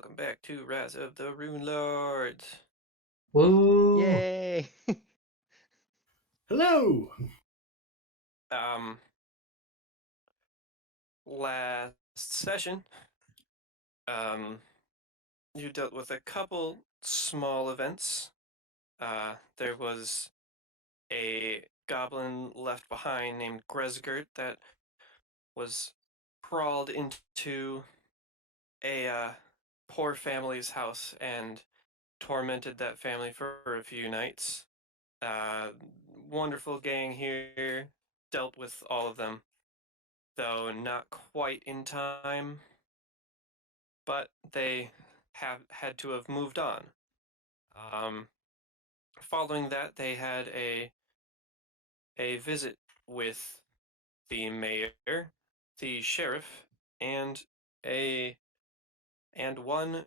welcome back to Rise of the Runelords. Woo! Yay! Hello! Last session, you dealt with a couple small events. There was a goblin left behind named Gresgert that was crawled into a poor family's house and tormented that family for a few nights. Wonderful gang here, dealt with all of them, though not quite in time, but they have had to have moved on. Following that, they had a visit with the mayor, the sheriff, and one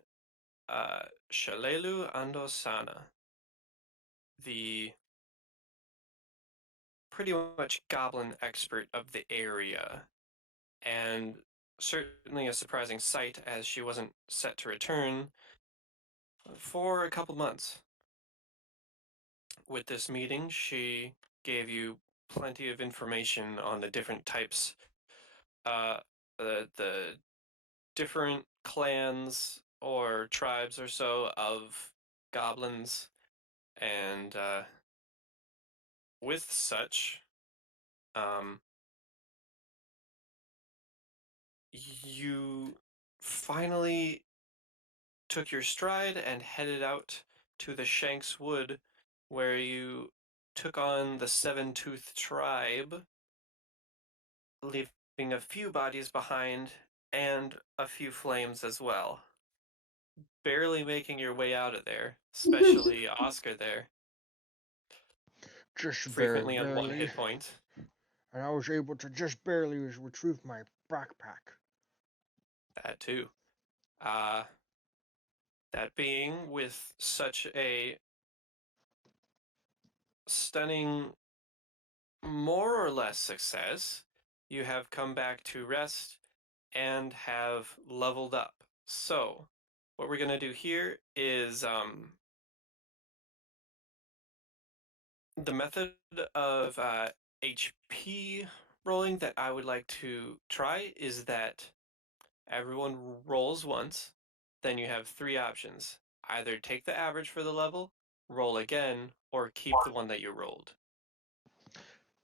Shalelu Andosana, the pretty much goblin expert of the area, and certainly a surprising sight as she wasn't set to return for a couple months. With this meeting, she gave you plenty of information on the different types, the different clans or tribes or so of goblins, and with such, you finally took your stride and headed out to the Shanks Wood, where you took on the Seven-Tooth tribe, leaving a few bodies behind and a few flames as well. Barely making your way out of there, especially Oscar there, Just frequently very on one barely. hit point. And I was able to just barely retrieve my backpack. That too. That being with such a stunning, more or less success, you have come back to rest and have leveled up. So, what we're going to do here is the method of HP rolling that I would like to try is that everyone rolls once, then you have three options. Either take the average for the level, roll again, or keep the one that you rolled.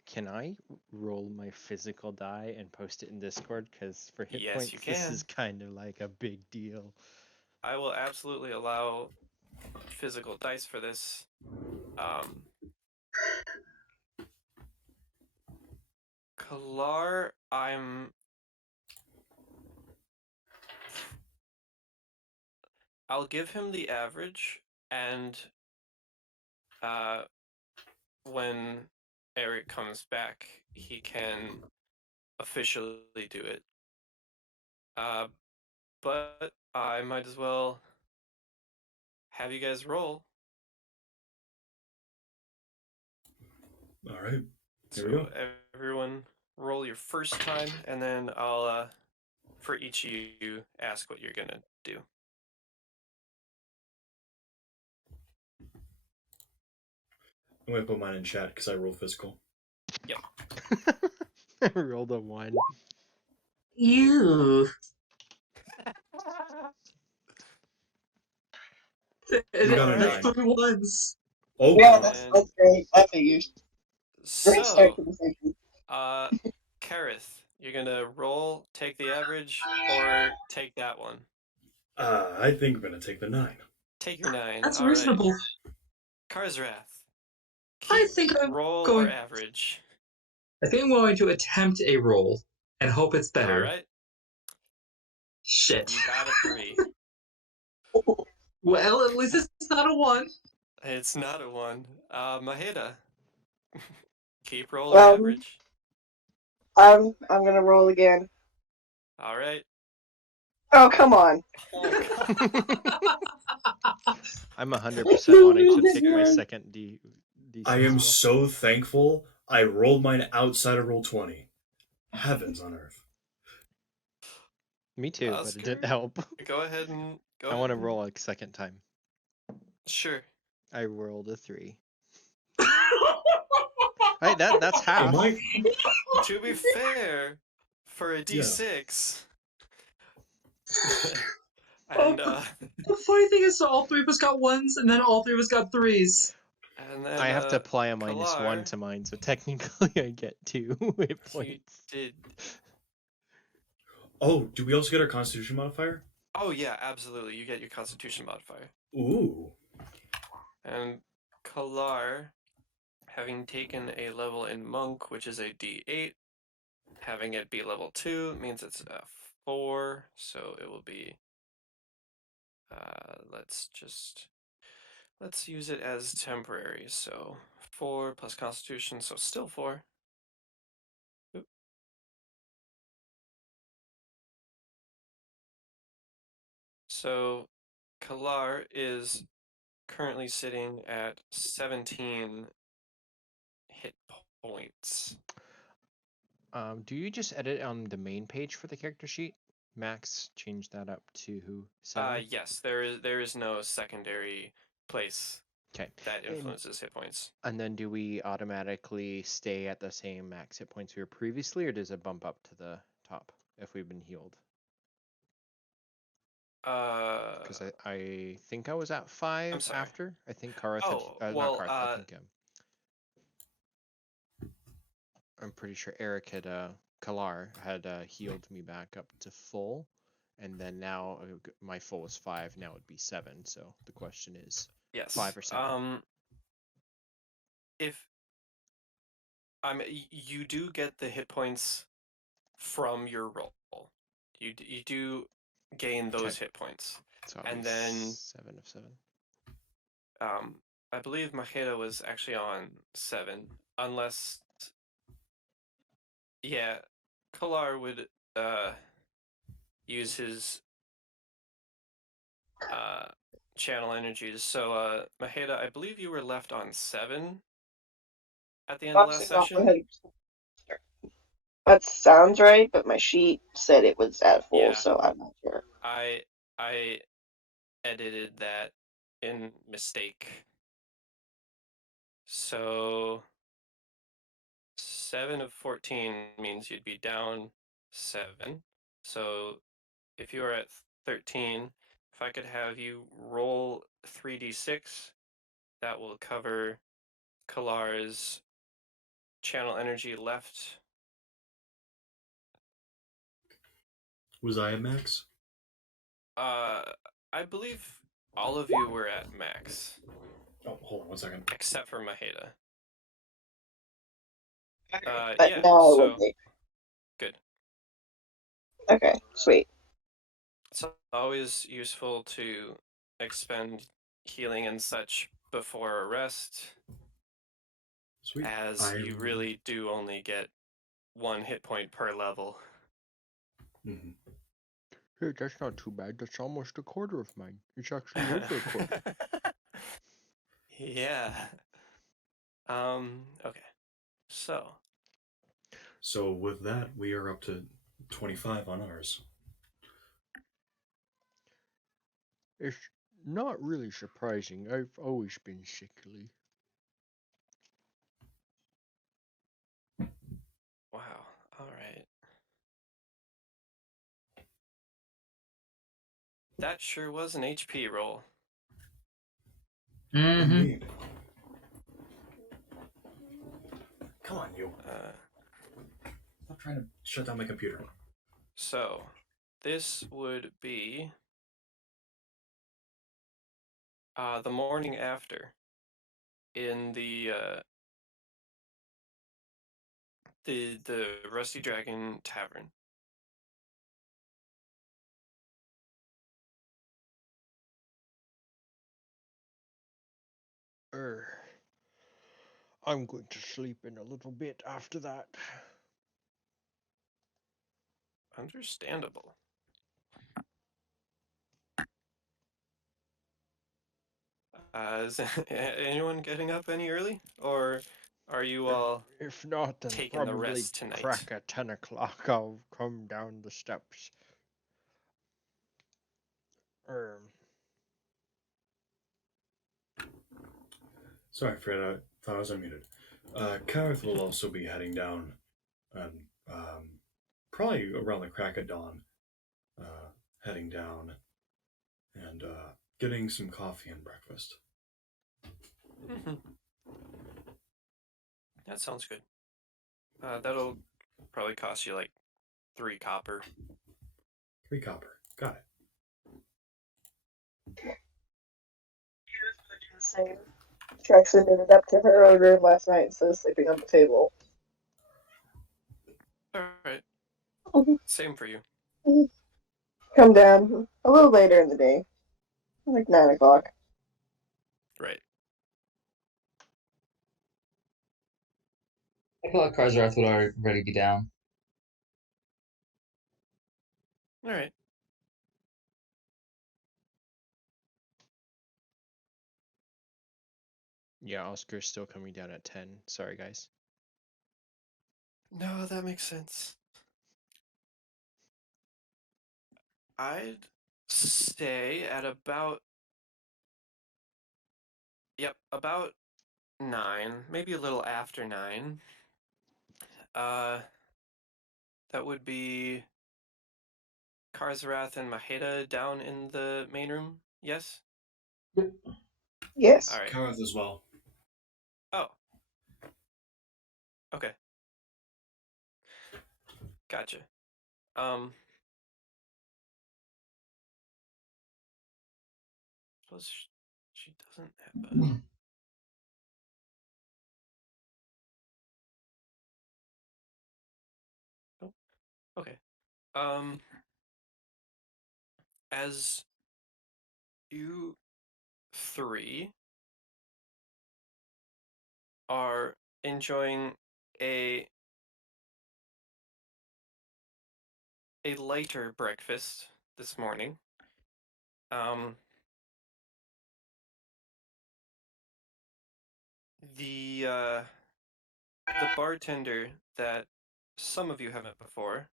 Can I roll my physical die and post it in Discord? Because for hit Yes, points, you this can. is kind of like a big deal. I will absolutely allow physical dice for this. Kalar, I'll give him the average, and when Eric comes back, he can officially do it. But I might as well have you guys roll. All right, here we So go. everyone roll your first time, and then I'll, for each of you, ask what you're gonna do. I'm going to put mine in chat because I roll physical. Yep. I rolled a 1. You. You got a That's 9. 3 ones. Oh, Yeah, God. that's great. I figured. Great start So, to the session. Carrath, you're gonna roll, take the average, or take that one? I think I'm going to take the 9. Take your 9. That's All right. reasonable. Karzrath, I keep, think I'm roll going. or average. I think I'm going to attempt a roll and hope it's better. All right. Shit. You got a 3. Well, at least it's not a 1. It's not a 1. Maheda, keep roll or average. I'm gonna roll again. All right. Oh, come on. I'm 100% wanting to take my second D. I am so thankful I rolled mine outside of roll 20. Heavens on earth. Me too, but it Oscar? didn't help. Go ahead and go. I ahead want to and- roll a second time. Sure. I rolled a 3. Hey, that's half. Am I? To be fair, for a Yeah. D6. and The funny thing is, so all three of us got 1s, and then all three of us got 3s. and then I have to apply a -1 Kalar, to mine, so technically I get 2 hit you points. did. Oh, do we also get our Constitution modifier? Oh yeah, absolutely. You get your Constitution modifier. Ooh. And Kalar, having taken a level in Monk, which is a D8, having it be level 2 means it's a 4, so it will be. Let's use it as temporary. So 4 plus Constitution, so still 4. Oop. So Kalar is currently sitting at 17 hit points. Do you just edit on the main page for the character sheet? Max changed that up to 7? Yes, there is no secondary place Okay. that influences hit points. And then do we automatically stay at the same max hit points we were previously, or does it bump up to the top if we've been healed? Because I think I was at 5 sorry. after. I think Carrath Oh, had, well, not Carrath, I think I'm pretty sure Eric had Kalar had healed me back up to full, and then now my full was 5. Now it'd be 7. So the question is, yes, 5 or 7? If you do get the hit points from your roll. You do gain those hit points. So and then 7 of 7. I believe Maheda was actually on 7, unless Kalar would use his channel energies. So Maheda, I believe you were left on 7 at the end of last session. That sounds right, but my sheet said it was at full, Yeah. so I'm not sure. I edited that in mistake. So 7 of 14 means you'd be down 7. So if you are at 13, if I could have you roll 3d6, that will cover Kalar's channel energy left. Was I at max? I believe all of you were at max, Oh, hold on 1 second. except for Maheda. But yeah, now I so would be. good. Okay, sweet. It's always useful to expend healing and such before a rest, Sweet. as you really do only get 1 hit point per level. Mhm. Hey, that's not too bad. That's almost a quarter of mine. It's actually over a quarter. Yeah. Okay. So So with that, we are up to 25 on ours. It's not really surprising. I've always been sickly. wow. All right. That sure was an HP roll. Mm-hmm. Indeed. Come on, you. Stop trying to shut down my computer. So this would be the morning after in the Rusty Dragon Tavern. I'm going to sleep in a little bit after that. Understandable. Is anyone getting up any early, or are you all If not, then taking the probably rest tonight? crack at 10 o'clock. I'll come down the steps. Sorry, Fred. I thought I was unmuted. Carrath will also be heading down, and probably around the crack of dawn, heading down and getting some coffee and breakfast. That sounds good. That'll probably cost you like 3 copper. 3 copper. Got it. Same. Jackson ended up to her own room last night instead of sleeping on the table. Alright. Mhm. Same for you. Come down a little later in the day, like 9 o'clock. Right. I feel like Carrath would already be down. Alright. Yeah, Oscar's still coming down at 10. Sorry, guys. No, that makes sense. I'd stay at about... Yep, about 9. Maybe a little after 9. That would be Carrath and Maheda down in the main room, yes? Yes. Alright. Carrath as well. Oh. Okay. Gotcha. Suppose she doesn't have a... Oh, okay. As you 3 are enjoying a lighter breakfast this morning, the bartender that some of you haven't before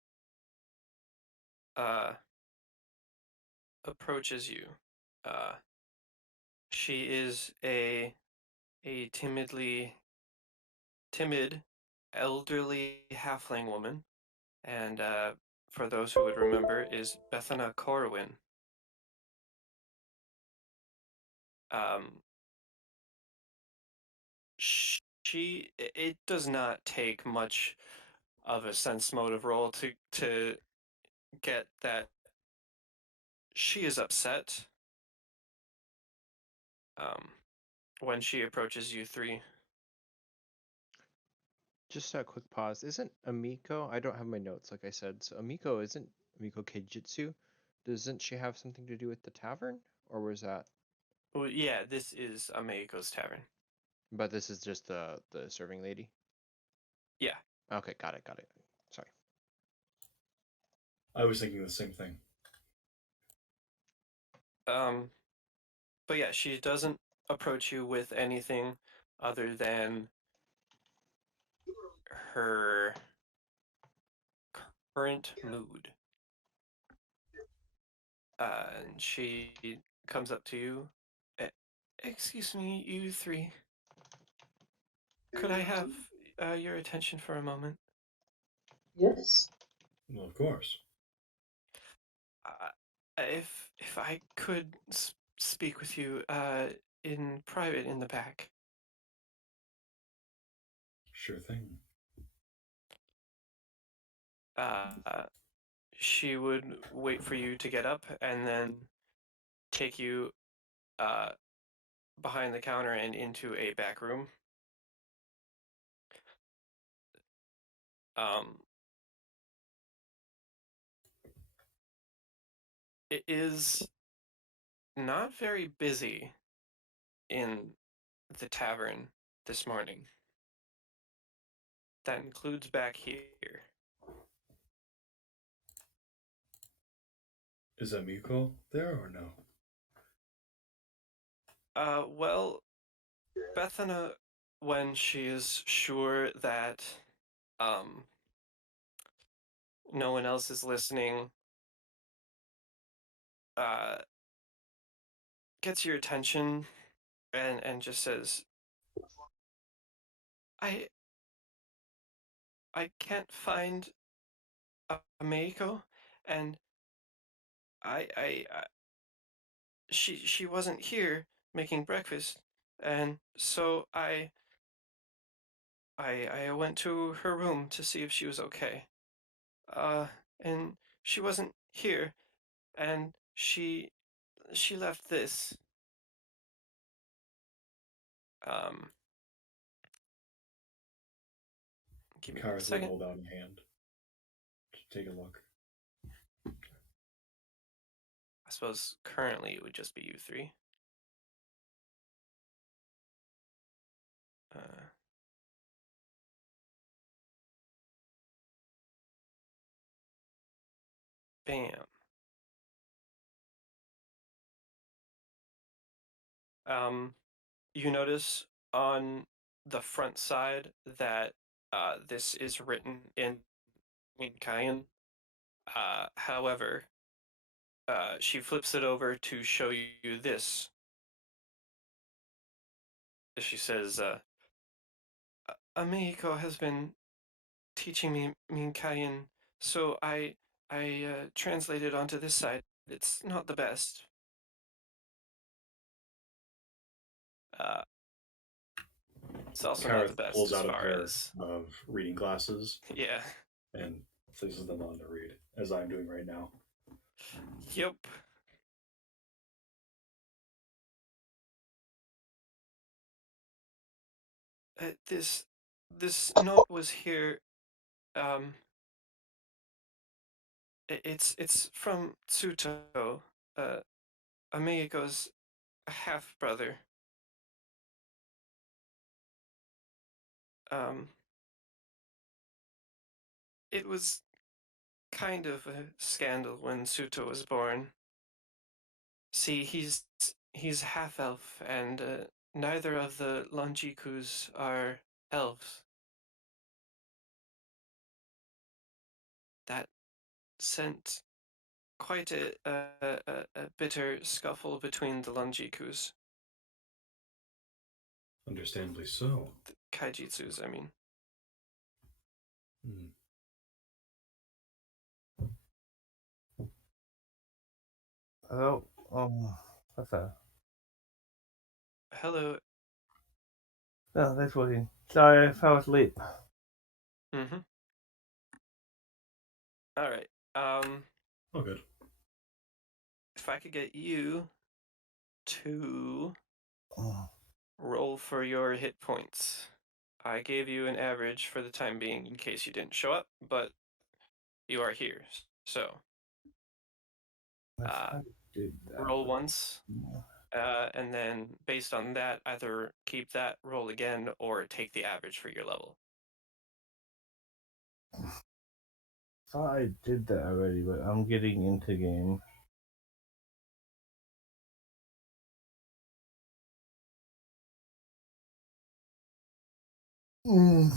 approaches you. She is a timid, elderly halfling woman, and for those who would remember, is Bethana Corwin. It does not take much of a sense motive roll to get that she is upset when she approaches you 3. Just a quick pause. Isn't Amiko? I don't have my notes, like I said. So Amiko isn't Amiko Keijutsu. Doesn't she have something to do with the tavern, or was that? Well, yeah, this is Ameiko's tavern. But this is just the serving lady. Yeah. Okay, got it. Sorry. I was thinking the same thing. But yeah, she doesn't approach you with anything other than her current mood. And she comes up to you. Excuse me, you 3. Could I have your attention for a moment? Yes. Well, of course. If I could speak with you in private in the back. Sure thing. She would wait for you to get up and then take you behind the counter and into a back room. It is not very busy in the tavern this morning. That includes back here. Is Amiko there or no? Well, Bethana, when she is sure that no one else is listening, gets your attention and just says, I can't find Meiko, and I she wasn't here making breakfast, and so I went to her room to see if she was okay. And she wasn't here, and she left this. Um, give me one Carrath will second. hold out a hand to take a look. I suppose currently it would just be you three. Bam. You notice on the front side that this is written in Minkayan. However, she flips it over to show you this. She says, Amiko has been teaching me Minkayan, so I translated onto this side. It's not the best. It's also not the Carrath best pulls as out a far pair as of reading glasses yeah. and places them on to read, as I'm doing right now. Yep. This note was here. It's from Tsuto, Amigo's half brother. It was kind of a scandal when Tsuto was born. See, he's half elf, and neither of the Longikus are elves. That sent quite a bitter scuffle between the Longikus. Understandably so. The Kaijitsus, I mean. Hmm. Hello. What's that? Hello. No, that's working. Sorry, I fell asleep. Mm-hmm. All right. Oh, good. If I could get you to Oh, roll for your hit points. I gave you an average for the time being in case you didn't show up, but you are here. So, I did that. roll once, and then based on that, either keep that, roll again, or take the average for your level. Thought I did that already, but I'm getting into game. Mm.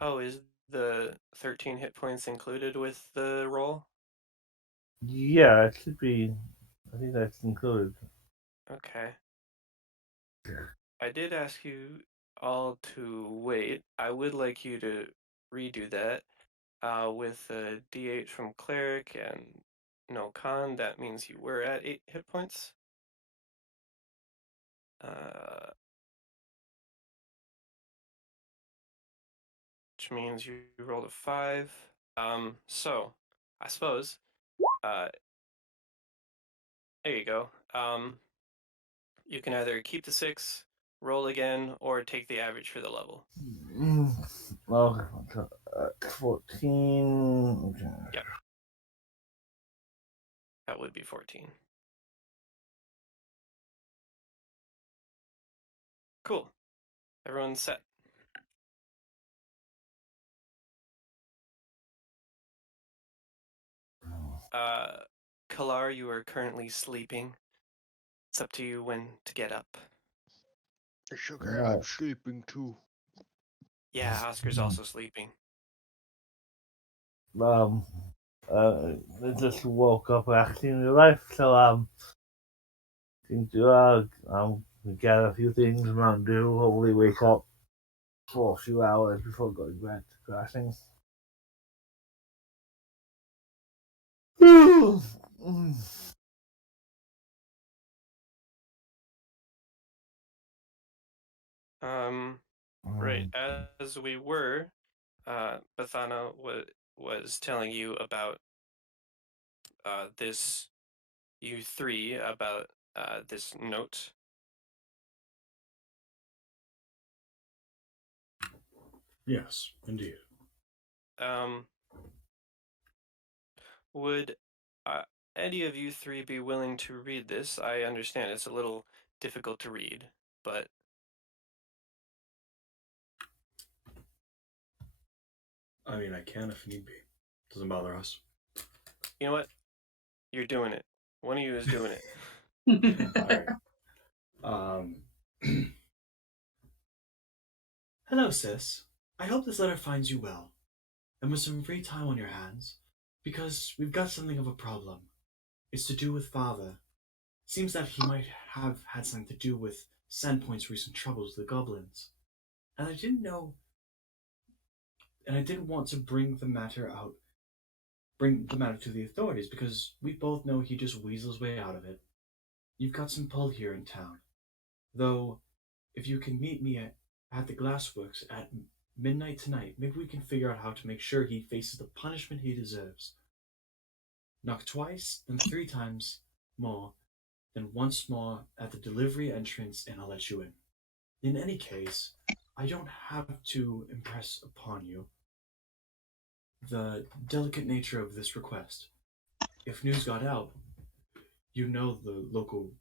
Oh, is the 13 hit points included with the roll? Yeah, it should be. I think that's included. Okay. I did ask you all to wait. I would like you to redo that with a D8 from Cleric and no con. That means you were at 8 hit points. Which means you rolled a 5. So, I suppose, there you go. You can either keep the 6, roll again, or take the average for the level. Well, 14. Okay. Yep. That would be 14. Cool. Everyone's set. Kalar, you are currently sleeping. It's up to you when to get up. Sugar, I'm sleeping too. Yeah, Oscar's also sleeping. I just woke up actually in real life, so think to get a few things around do. Hopefully, wake up for a few hours before going back to crashing. Right, as we were, Bathana was telling you about this, you three, about this note. Yes, indeed. Would any of you three be willing to read this? I understand it's a little difficult to read, but I mean, I can if need be. Doesn't bother us. you know what? You're doing it. One of you is doing it. Alright. Hello, sis. I hope this letter finds you well, and with some free time on your hands, because we've got something of a problem. It's to do with Father. Seems that he might have had something to do with Sandpoint's recent troubles with the goblins. And I didn't want to bring the matter to the authorities, because we both know he just weasels way out of it. You've got some pull here in town. Though, if you can meet me at the Glassworks at midnight tonight, maybe we can figure out how to make sure he faces the punishment he deserves. Knock twice, then 3 times more, then once more at the delivery entrance, and I'll let you in. In any case, I don't have to impress upon you the delicate nature of this request. If news got out, you know the local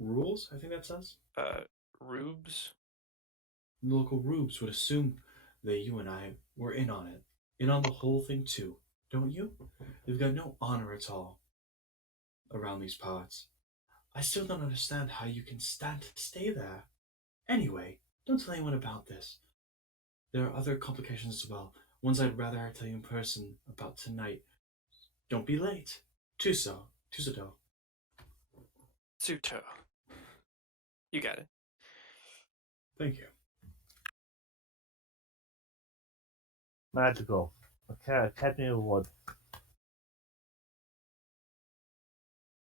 rules, I think that says? Rubes? The local rubes would assume that you and I were in on it. In on the whole thing too, don't you? You've got no honor at all around these parts. I still don't understand how you can stand to stay there. Anyway, don't tell anyone about this. There are other complications as well, ones I'd rather tell you in person about tonight. Don't be late. Tuso. Tsuto. You got it. Thank you. Magical. Okay, Academy Award.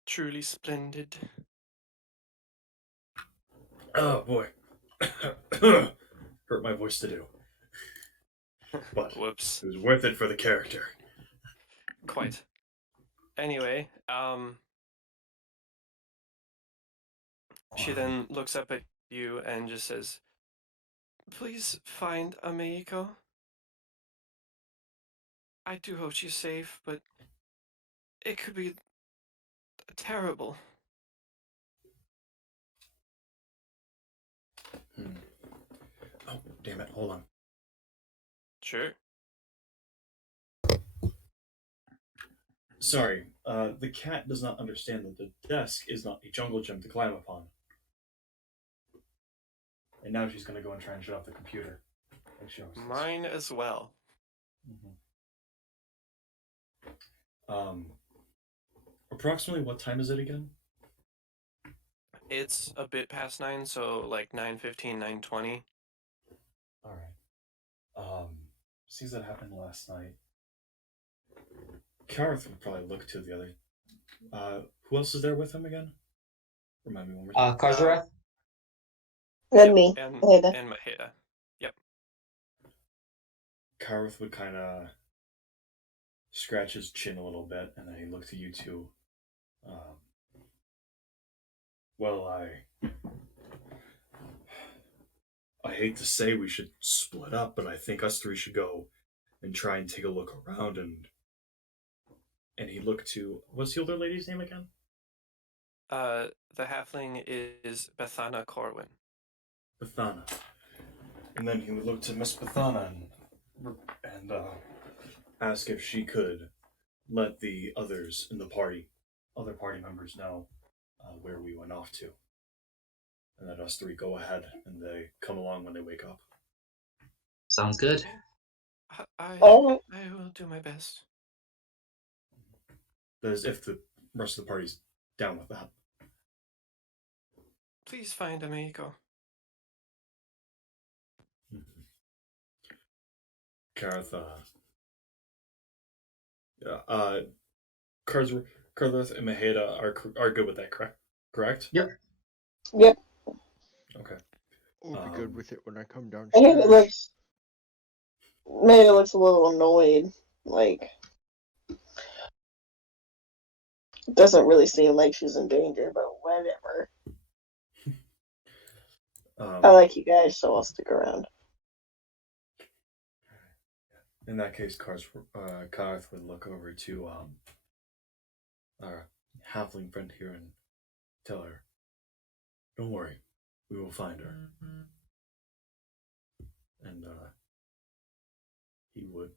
Truly splendid. Oh boy. Hurt my voice to do. But Whoops. it was worth it for the character. Quite. Anyway, she then looks up at you and just says, "Please find Ameiko. I do hope she's safe, but it could be terrible." Oh, damn it. Hold on. Sure. Sorry, the cat does not understand that the desk is not a jungle gym to climb upon. And now she's going to go and try and shut off the computer. Like she always does. Mine as well. Approximately what time is it again? It's a bit past 9, so like 9:15, 9:20. Alright. Seems that happened last night. Carrath would probably look to the other. Who else is there with him again? Remind me one more time. Carrath? And me. And Maheda. Maheda. Yep. Carrath would kind of scratch his chin a little bit, and then he'd look to you two. Well, I hate to say we should split up, but I think us 3 should go and try and take a look around, and he looked to, what's the older lady's name again? The halfling is Bathana Corwin. Bathana. And then he would look to Miss Bathana and ask if she could let the others in the party, other party members know where we went off to. And let us 3 go ahead and they come along when they wake up. Sounds good. Oh, I will do my best. That is, if the rest of the party's down with that. Please find Amico. Carrath, Carrath and Maheda are good with that, correct? Correct? Yep. yep. Okay. I'll be good with it when I come I think downstairs. Maya looks a little annoyed. Like, it doesn't really seem like she's in danger, but whatever. I like you guys, so I'll stick around. In that case, Carrath would look over to our halfling friend here and tell her, "Don't worry, we will find her." And he would,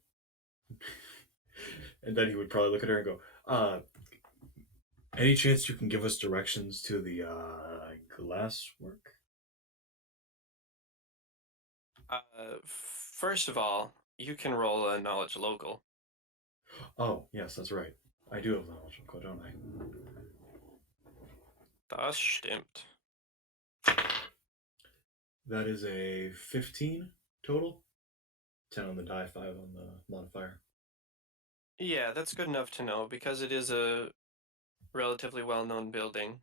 and then he would probably look at her and go, "Any chance you can give us directions to the glasswork?" First of all, you can roll a knowledge local. Oh, yes, that's right. I do have knowledge, don't I? Das stimmt. That is a 15 total. 10 on the die, 5 on the modifier. Yeah, that's good enough to know because it is a relatively well-known building.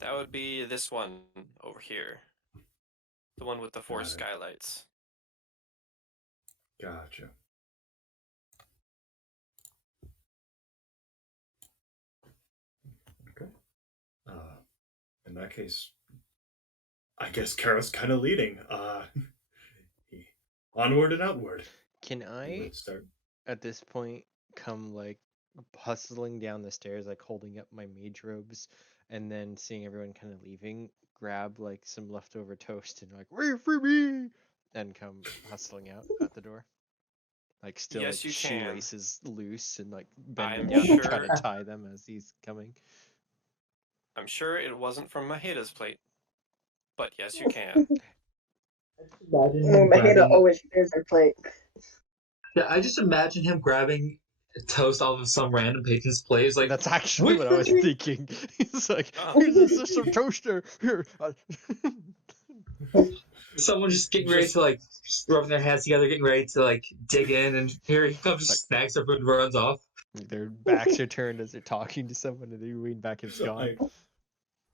That would be this one over here. The one with the 4 Got it. skylights. Gotcha. Okay. In that case, I guess Kara's kind of leading. Onward and outward. Can I, Let's start. at this point, come like hustling down the stairs, like holding up my mage robes, and then seeing everyone kind of leaving, grab like some leftover toast and like, wait for me, and come hustling out at the door? Like still Yes, like you can. shoelaces loose and like bending I'm down and trying sure- to tie them as he's coming. I'm sure it wasn't from Maheda's plate. But yes, you can. Imagine him Maheda grabbing. always shares her plate. Yeah, I just imagine him grabbing a toast off of some random patron's plate. It's like, That's actually what I was thinking. He's like, Oh. here's a some toaster. Here. someone just getting ready to like rubbing their hands together, getting ready to like dig in, and here he comes, Like- snacks up and runs off. Their backs are turned as they're talking to someone, and they lean back and it's gone.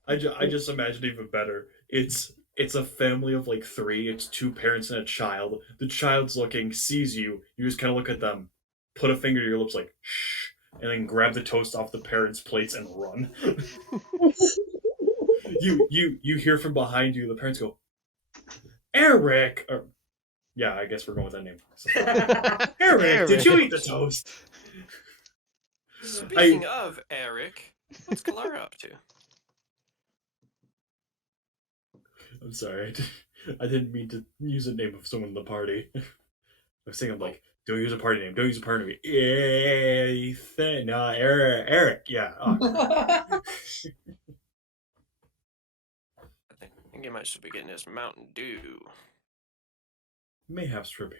I just imagine even better. It's a family of like 3. It's 2 parents and a child. The child's looking, sees you. You just kind of look at them, put a finger to your lips, like shh, and then grab the toast off the parents' plates and run. you hear from behind you. The parents go, "Eric," or yeah, I guess we're going with that name. Eric, did you eat the toast? Speaking of Eric, what's Kalara up to? I'm sorry. I didn't mean to use a name of someone in the party. I was thinking, like, don't use a party name. Don't use a party name. Ethan. No, Eric. Yeah. Oh, I think he might still be getting his Mountain Dew. mayhaps trippy.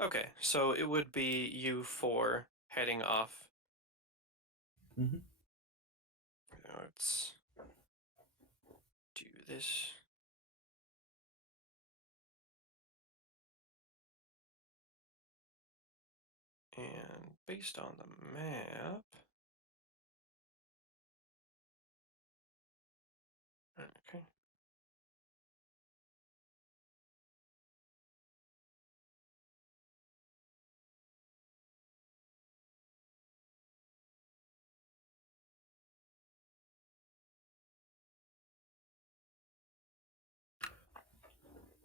Okay, so it would be you 4 heading off. Mhm. Let's do this. And based on the map... Okay.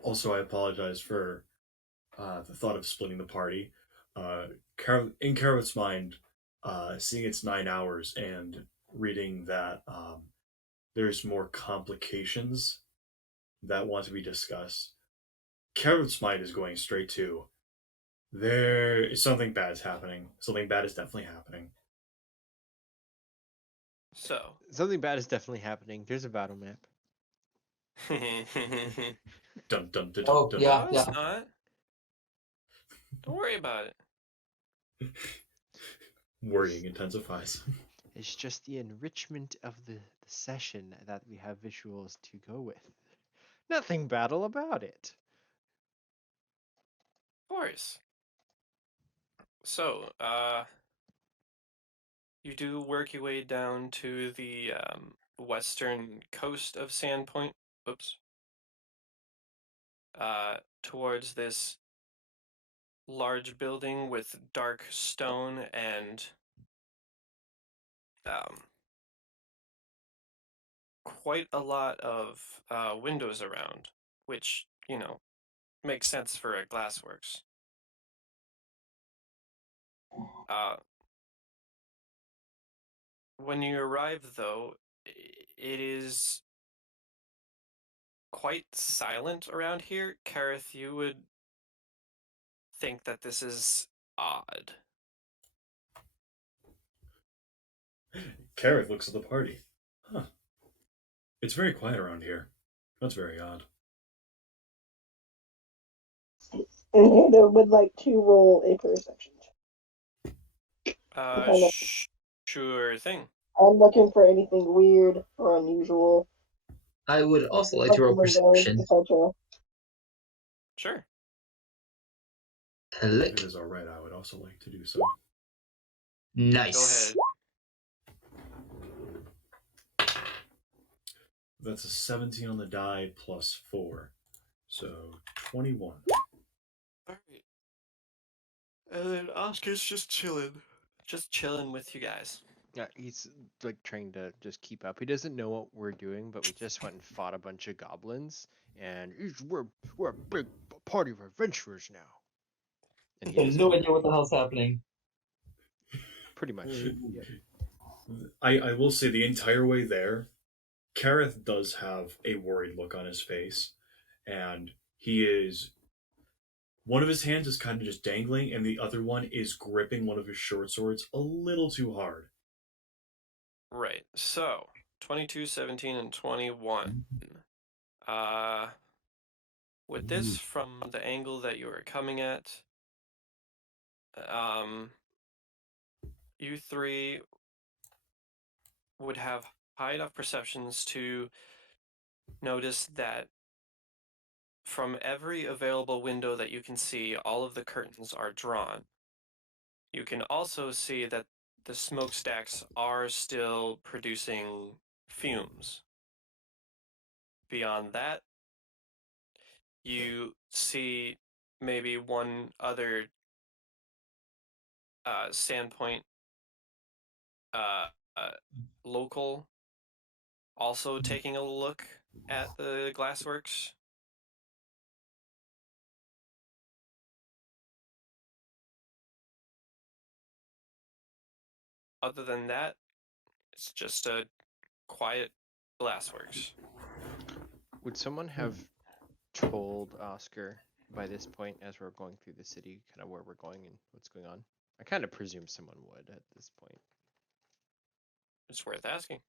Also, I apologize for the thought of splitting the party. In Carrath's mind, seeing it's 9 hours and reading that there's more complications that want to be discussed, Carrath's mind is going straight to there is something bad is happening. Something bad is definitely happening. So, Something bad is definitely happening. There's a battle map. Dun dun dun Oh, dun. yeah. No, it's not. Don't worry about it. Worrying intensifies. It's just the enrichment of the session that we have visuals to go with. Nothing battle about it. Of course. So, you do work your way down to the western coast of Sandpoint. Oops. Towards this large building with dark stone and quite a lot of windows around, which, makes sense for a Glassworks. When you arrive, though, it is quite silent around here. Carrath, you would think that this is odd. Carrath looks at the party. Huh. It's very quiet around here. That's very odd. And Hannah would like to roll a perception check. Sure thing. I'm looking for anything weird or unusual. I would also like to roll perception. etc. Sure. If it is alright, I would also like to do so. Nice. Go ahead. That's a 17 on the die plus 4. So 21. Alright. And then Oscar's just chilling. Just chilling with you guys. Yeah, he's like trying to just keep up. He doesn't know what we're doing, but we just went and fought a bunch of goblins, and we're a big party of adventurers now. And I have no idea what the hell's happening. Pretty much. Yep. I will say the entire way there, Carrath does have a worried look on his face, and he is. One of his hands is kind of just dangling, and the other one is gripping one of his short swords a little too hard. Right. So, 22, 17, and 21. With this from the angle that you were coming at, you three would have high enough perceptions to notice that from every available window that you can see, all of the curtains are drawn. You can also see that the smokestacks are still producing fumes. Beyond that, you see maybe one other Sandpoint local also taking a look at the Glassworks. Other than that, it's just a quiet Glassworks. Would someone have told Oscar by this point, as we're going through the city, kind of where we're going and what's going on? I kind of presume someone would at this point. It's worth asking.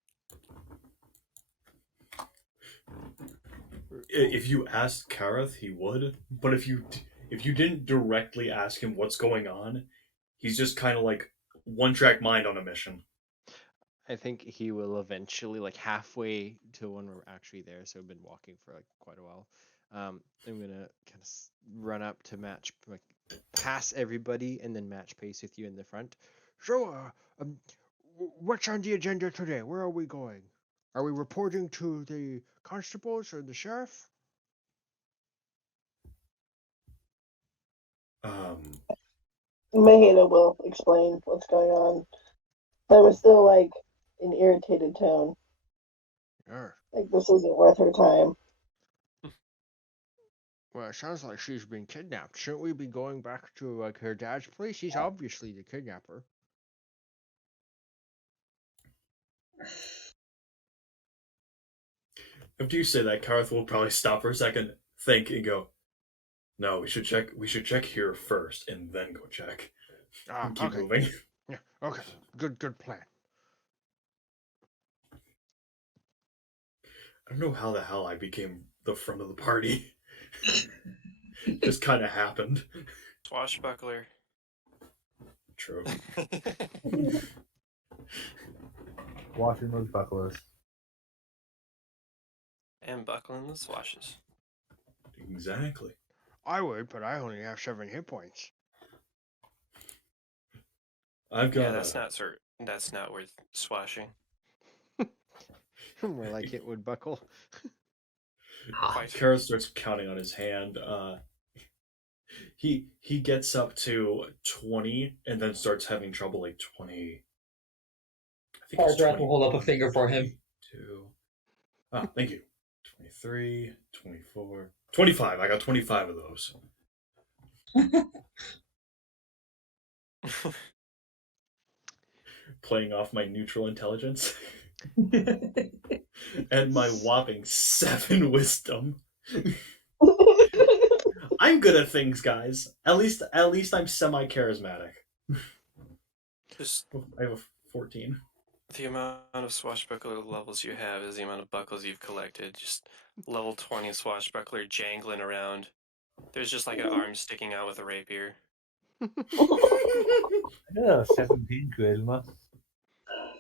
If you asked Carrath, he would. But if you didn't directly ask him what's going on, he's just kind of like one-track mind on a mission. I think he will eventually, like halfway to when we're actually there, so we've been walking for like quite a while. I'm gonna kind of run up to match, like pass everybody, and then match pace with you in the front. So, what's on the agenda today? Where are we going? Are we reporting to the constables or the sheriff? Maheda will explain what's going on. That was still like an irritated tone. Yeah. Like this isn't worth her time. Well, it sounds like she's been kidnapped. Shouldn't we be going back to like her dad's place? He's obviously the kidnapper. After you say that, Carrath will probably stop for a second, think, and go, "No, we should check. We should check here first, and then go check." And keep moving. Yeah. Okay. Good plan. don't know how the hell I became the front of the party. Just kind of happened. Swashbuckler. True. Washing those bucklers. And buckling the swashes. Exactly. I would, but I only have 7 hit points. I've got Yeah, that's not worth swashing. More like it would buckle. Quite. Carrath starts counting on his hand. He gets up to 20 and then starts having trouble like 20. I think it's Carrath will hold up a 21, finger for him. 22. Ah, thank you. 23, 24, 25. I got 25 of those. Playing off my neutral intelligence. And my whopping 7 wisdom. I'm good at things, guys. At least I'm semi-charismatic. Just I have a 14. the amount of swashbuckler levels you have is the amount of buckles you've collected. Just level 20 swashbuckler jangling around. There's just like an arm sticking out with a rapier. Yeah, 17 charisma.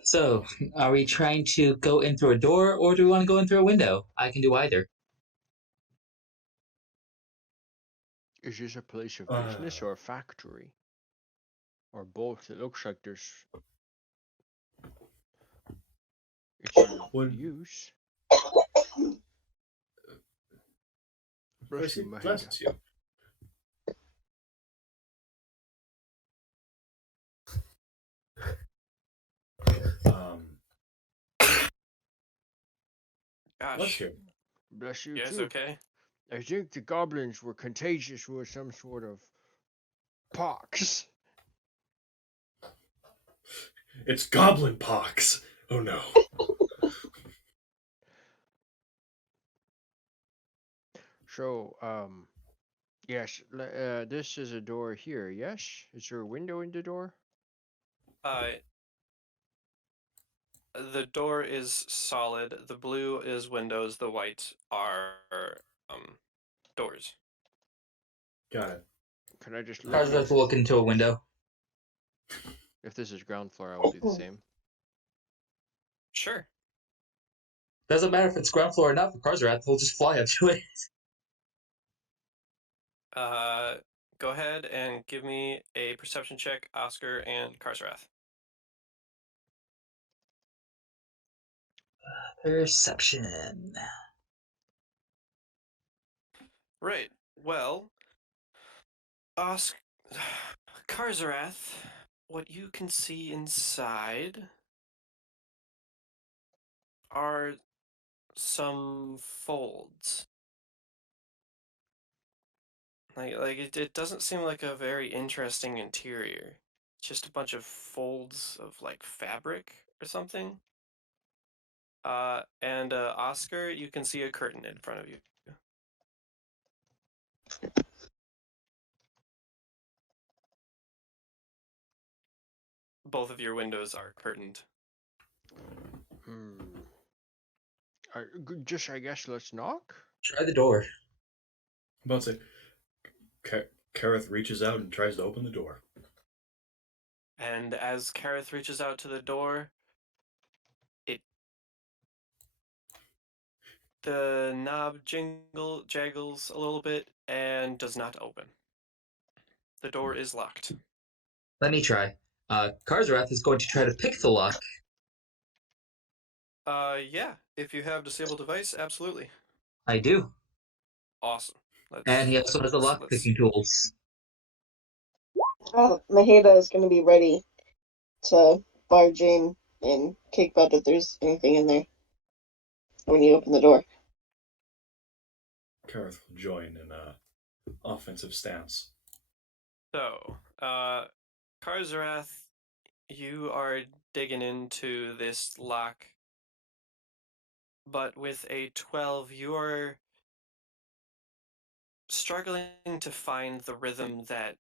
So, are we trying to go in through a door, or do we want to go in through a window? I can do either. Is this a place of business or a factory? Or both? It looks like there's... It's in use. Bless you, Mahina. Bless you. Gosh. Bless you. Bless you Yes, too. okay. I think the goblins were contagious with some sort of pox. It's goblin pox. Oh no. So, yes, this is a door here, yes? Is there a window in the door? The door is solid. The blue is windows. The white are doors. Got it. Can I just look? Carrath will look into a window. If this is ground floor, I will do the same. Sure. Doesn't matter if it's ground floor or not for Carrath, he'll just fly up to it. Go ahead and give me a perception check, Oscar and Carrath. Perception. Right. Well, Carrath, what you can see inside are some folds. It doesn't seem like a very interesting interior. It's just a bunch of folds of like fabric or something. And Oscar, you can see a curtain in front of you. Both of your windows are curtained. I guess let's knock? Try the door. I'm about to say, Carrath reaches out and tries to open the door. And as Carrath reaches out to the door, the knob jaggles a little bit and does not open. The door is locked. Let me try. Carrath is going to try to pick the lock. Yeah. If you have disabled device, absolutely. I do. Awesome. And he also has the lock picking tools. Maheda is going to be ready to barge in and kick butt if there's anything in there when you open the door. Carrath will join in an offensive stance. So, Carrath, you are digging into this lock, but with a 12, you're struggling to find the rhythm that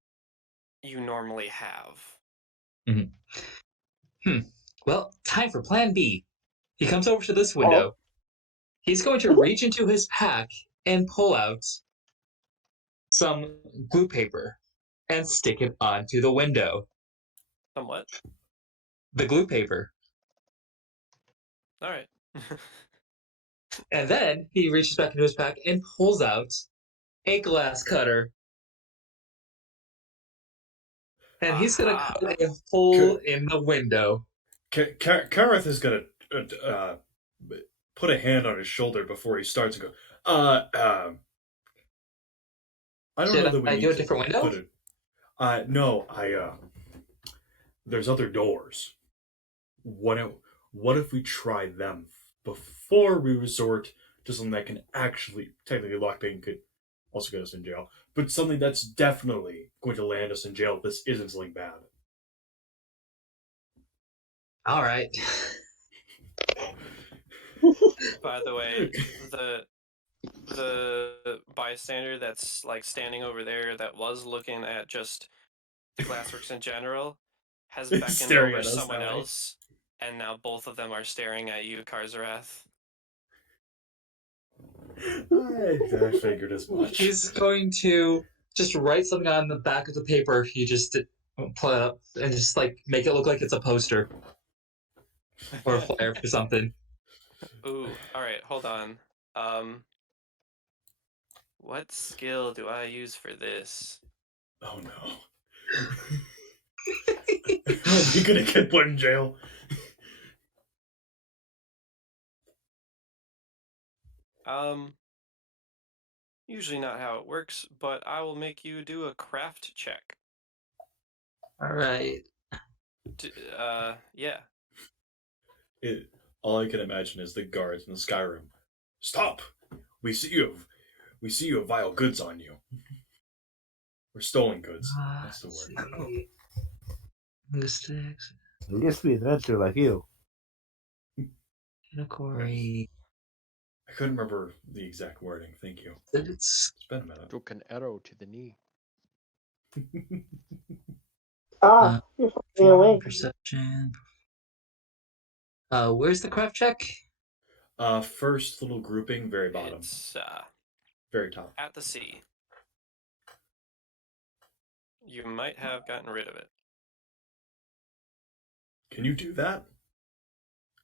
you normally have. Well, time for plan B. He comes over to this window. He's going to reach into his pack and pull out some glue paper and stick it onto the window. Somewhat. The glue paper. All right. And then he reaches back into his pack and pulls out a glass cutter. And he's going to Aha. cut a hole in the window. Carrath is gonna put a hand on his shoulder before he starts and go. I don't know Should that we I need do a to different window? put it. No, there's other doors. What if we try them before we resort to something that can actually technically lockpicking could also get us in jail, but something that's definitely going to land us in jail if this isn't something bad. All right. By the way, the bystander that's like standing over there that was looking at just the Glassworks in general has beckoned Staring over at us someone that way. else, and now both of them are staring at you, Carrath. I figured as much. He's going to just write something on the back of the paper he just put up and just like make it look like it's a poster or a flyer for something. Ooh, all right, hold on. What skill do I use for this? Oh no. Are we gonna get put in jail? Usually not how it works, but I will make you do a craft check. All right. Yeah. All I can imagine is the guards in the Skyrim. Stop! We see you have vile goods on you. Or stolen goods. That's the word. Linguistics, I guess we adventure like you. category. I couldn't remember the exact wording. Thank you. It's It's been a minute. Took an arrow to the knee. You're fucking away. perception. Where's the craft check? First little grouping, very bottom. It's Very top. at the sea. You might have gotten rid of it. Can you do that?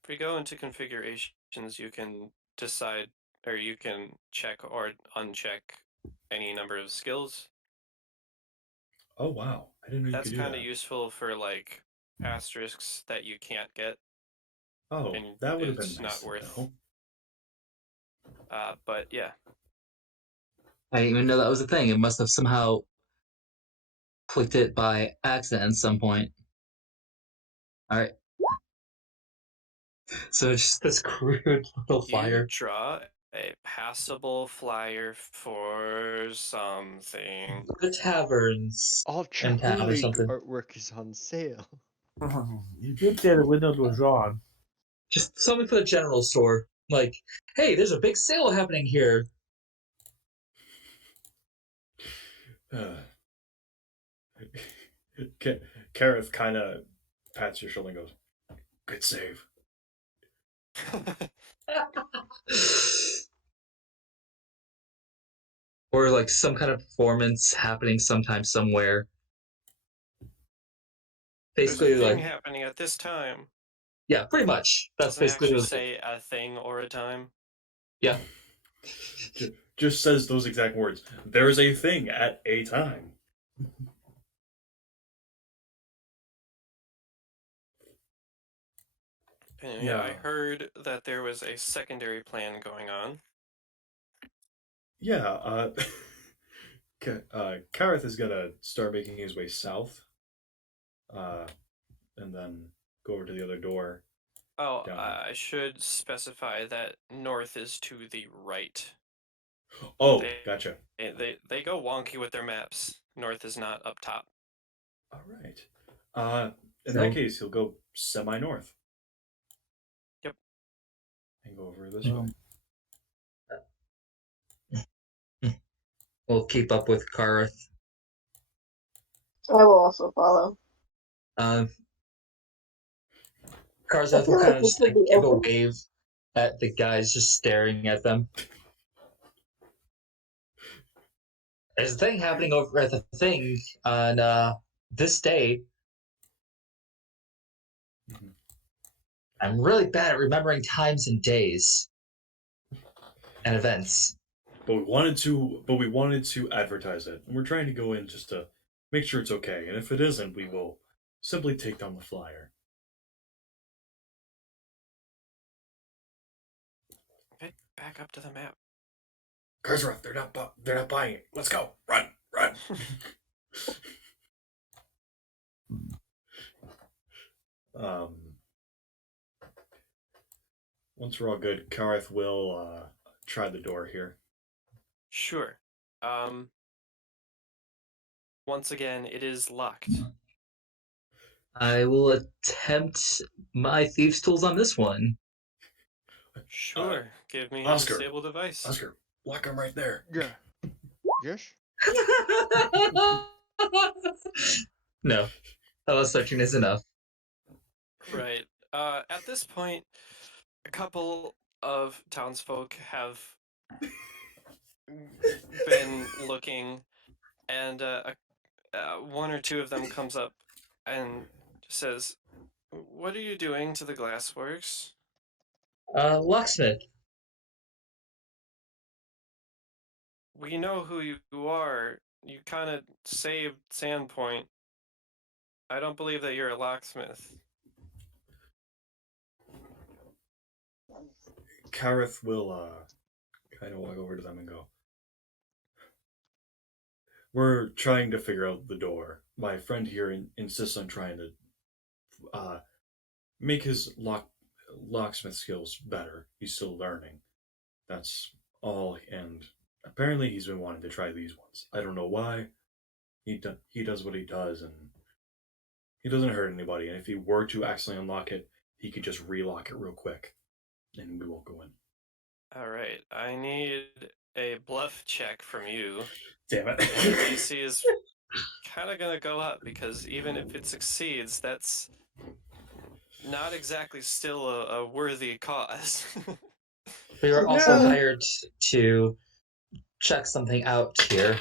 If we go into configurations, you can decide, or you can check or uncheck any number of skills. Oh wow. I didn't know you That's could do kind of that. useful for like asterisks that you can't get. Oh, and that would have been it's nice. not worth. Though. But yeah. I didn't even know that was a thing. It must have somehow clicked it by accident at some point. All right. So just this crude little You flyer. draw a passable flyer for something. The taverns. All And tab or Chahuli something. artwork is on sale. You did say the windows were drawn. Just something for the general store. Like, hey, there's a big sale happening here. Carrath kind of pats your shoulder and goes, "Good save." Or like some kind of performance happening sometime somewhere. Basically, There's a thing like happening at this time. yeah, pretty much. That's Doesn't basically actually what say a thing or a time. yeah. Just says those exact words. There's a thing at a time. And Yeah. I heard that there was a secondary plan going on. Yeah, Carrath is gonna start making his way south, and then go over to the other door. Oh, Down. I should specify that north is to the right. Oh, They- gotcha. They go wonky with their maps. North is not up top. All right. In So- that case, he'll go semi-north. Yep. And go over this way. We'll keep up with Carrath. I will also follow. Carrath I will feel kind like of this just like would be give a open. wave at the guys just staring at them. There's a thing happening over at the thing on this day. Mhm. I'm really bad at remembering times and days and events. But we wanted to advertise it. And we're trying to go in just to make sure it's okay. And if it isn't, we will simply take down the flyer. Okay, back up to the map. Carrath, they're not buying it. Let's go. Run. um Once we're all good, Carrath will try the door here. Sure. Once again, it is locked. I will attempt my thieves' tools on this one. Sure. Give me Oscar. a stable device. Oscar, lock him right there. Yeah. Yes. No, fellow searching is enough. Right. At this point, a couple of townsfolk have been looking, and one or two of them comes up and says, "What are you doing to the Glassworks?" Locksmith. We know who you are. You kind of saved Sandpoint. I don't believe that you're a locksmith. Carrath will kind of walk over to them and go, "We're trying to figure out the door. My friend here insists on trying to make his locksmith skills better. He's still learning. That's all. And apparently he's been wanting to try these ones. I don't know why. He does what he does, and he doesn't hurt anybody. And if he were to accidentally unlock it, he could just relock it real quick, and we won't go in." All right. I need a bluff check from you. Damn it. And the DC is kind of going to go up because even if it succeeds, that's not exactly still a worthy cause. We were also No. hired to check something out here.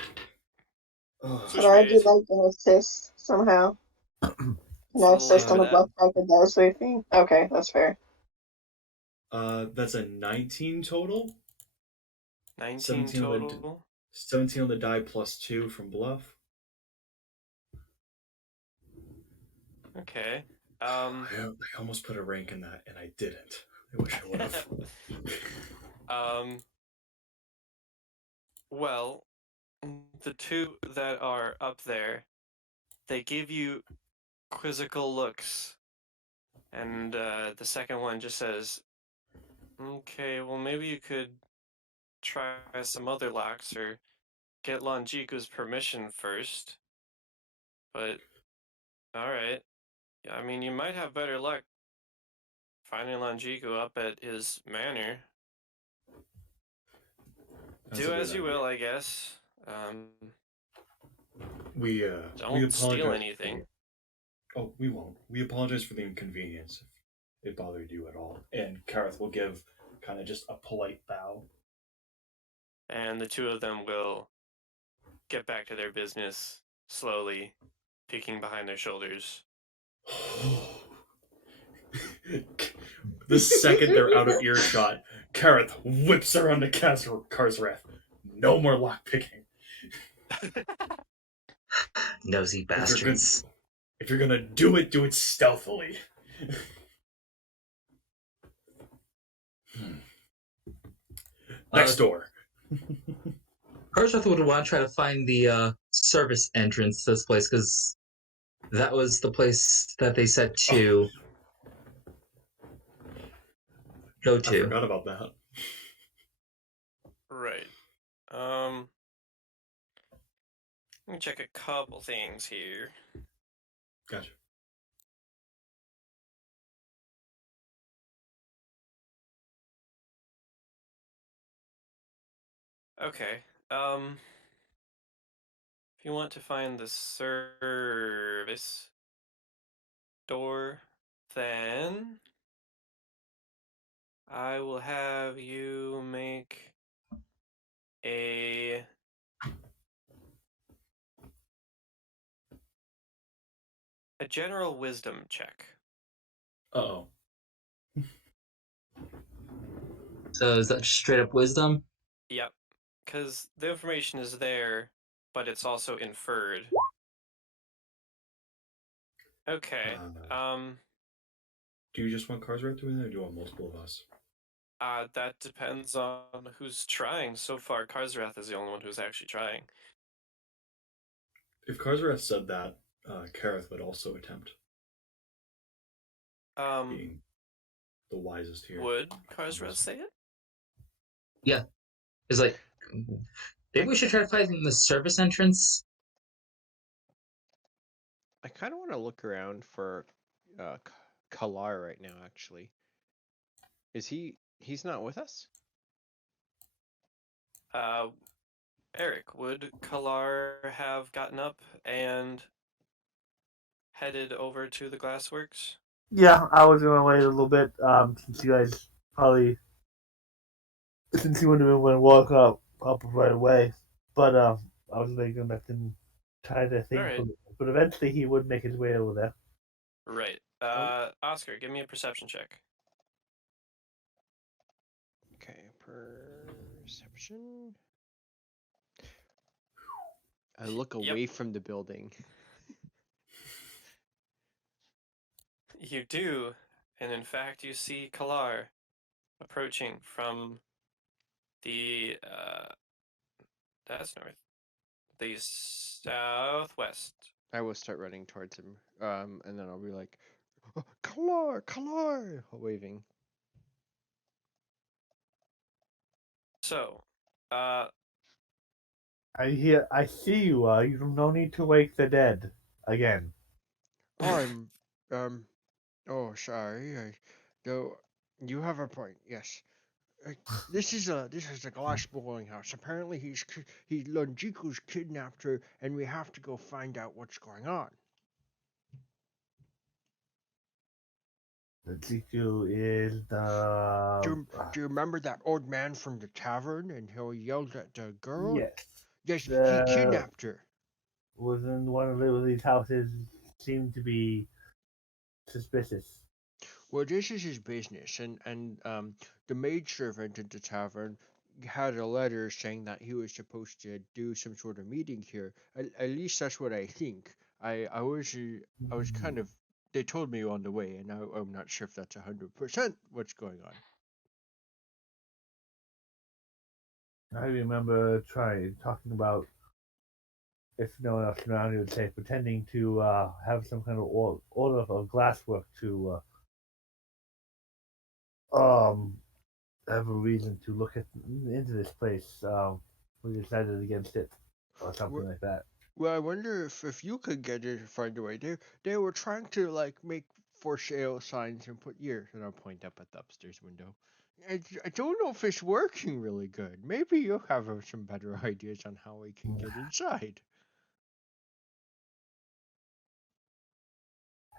Switch But I do page. like to assist somehow. Can I So assist on for the that. bluff check with that sweeping? Okay, that's fair. That's a 19 total. 19 17 on the total. 17 on the die plus 2 from Bluff. Okay. I almost put a rank in that, and I didn't. I wish I would have. Well, the two that are up there, they give you quizzical looks. And the second one just says, "Okay, well, maybe you could try some other locks or get Lonjiku's permission first." But, alright. I mean, you might have better luck finding Lonjiku up at his manor. That's a Do good as you idea. will, I guess. We Don't steal apologize anything. Oh, we won't. We apologize for the inconvenience if it bothered you at all. And Carrath will give kind of just a polite bow. And the two of them will get back to their business slowly, peeking behind their shoulders. The second they're out of earshot, Carrath whips around to Carrath. No more lockpicking. Nosy bastards. If you're gonna do it stealthily. Next door. Carrath would want to try to find the service entrance to this place because that was the place that they said to go I to. forgot about that. Right. Let me check a couple things here. Gotcha. Okay. If you want to find the service door, then I will have you make a general wisdom check. Uh-oh. So is that just straight up wisdom? Yep, because the information is there, but it's also inferred. Okay. Do you just want Carrath doing that, or do you want multiple of us? That depends on who's trying. So far, Carrath is the only one who's actually trying. If Carrath said that, Carrath would also attempt, being the wisest here. Would Carrath say it? Yeah. It's like, maybe we should try finding the service entrance. I kind of want to look around for Kalar right now, actually. Is he's not with us? Eric, would Kalar have gotten up and headed over to the Glassworks? Yeah, I was gonna wait a little bit. Since you guys probably, since you wouldn't have been walk up right away, but I was thinking that didn't try to think, Alright. but eventually he would make his way over there. Right. Oscar, give me a perception check. Okay, perception. I look away from the building. You do, and in fact, you see Kalar approaching from the that's north, the southwest. I will start running towards him, and then I'll be like, oh, Kalar, Kalar, waving. So, I see you. You have no need to wake the dead again. I'm, oh, sorry. No, you have a point. Yes. This is a glass blowing house. Apparently, Lonjiku's kidnapped her, and we have to go find out what's going on. The GQ is the. Do you remember that old man from the tavern, and how he yelled at the girl? Yes. Yes, he kidnapped her. Was in one of these houses. Seemed to be suspicious. Well, this is his business, and the maidservant at the tavern had a letter saying that he was supposed to do some sort of meeting here. At least that's what I think. I was kind of. They told me on the way, and I'm not sure if that's 100% what's going on. I remember talking about, if no one else around, you would say, pretending to have some kind of order of glasswork to have a reason to look into this place. We decided against it, or something like that. Well, I wonder if you could get it to find a way. They were trying to like make for sale signs and put years, and I'll point up at the upstairs window. I don't know if it's working really good. Maybe you have some better ideas on how we can get inside.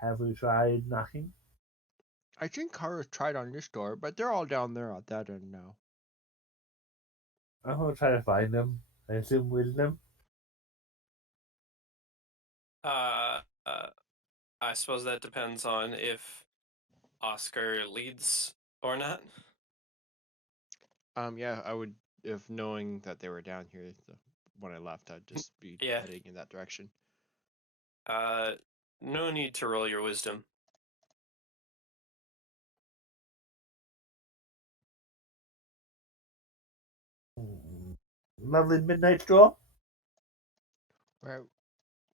Have we tried knocking? I think Carrath tried on this door, but they're all down there at that end now. I'm gonna try to find them. I assume wisdom. I suppose that depends on if Oscar leads or not. Yeah, I would, if knowing that they were down here when I left, I'd just be heading in that direction. No need to roll your wisdom. Lovely midnight stroll.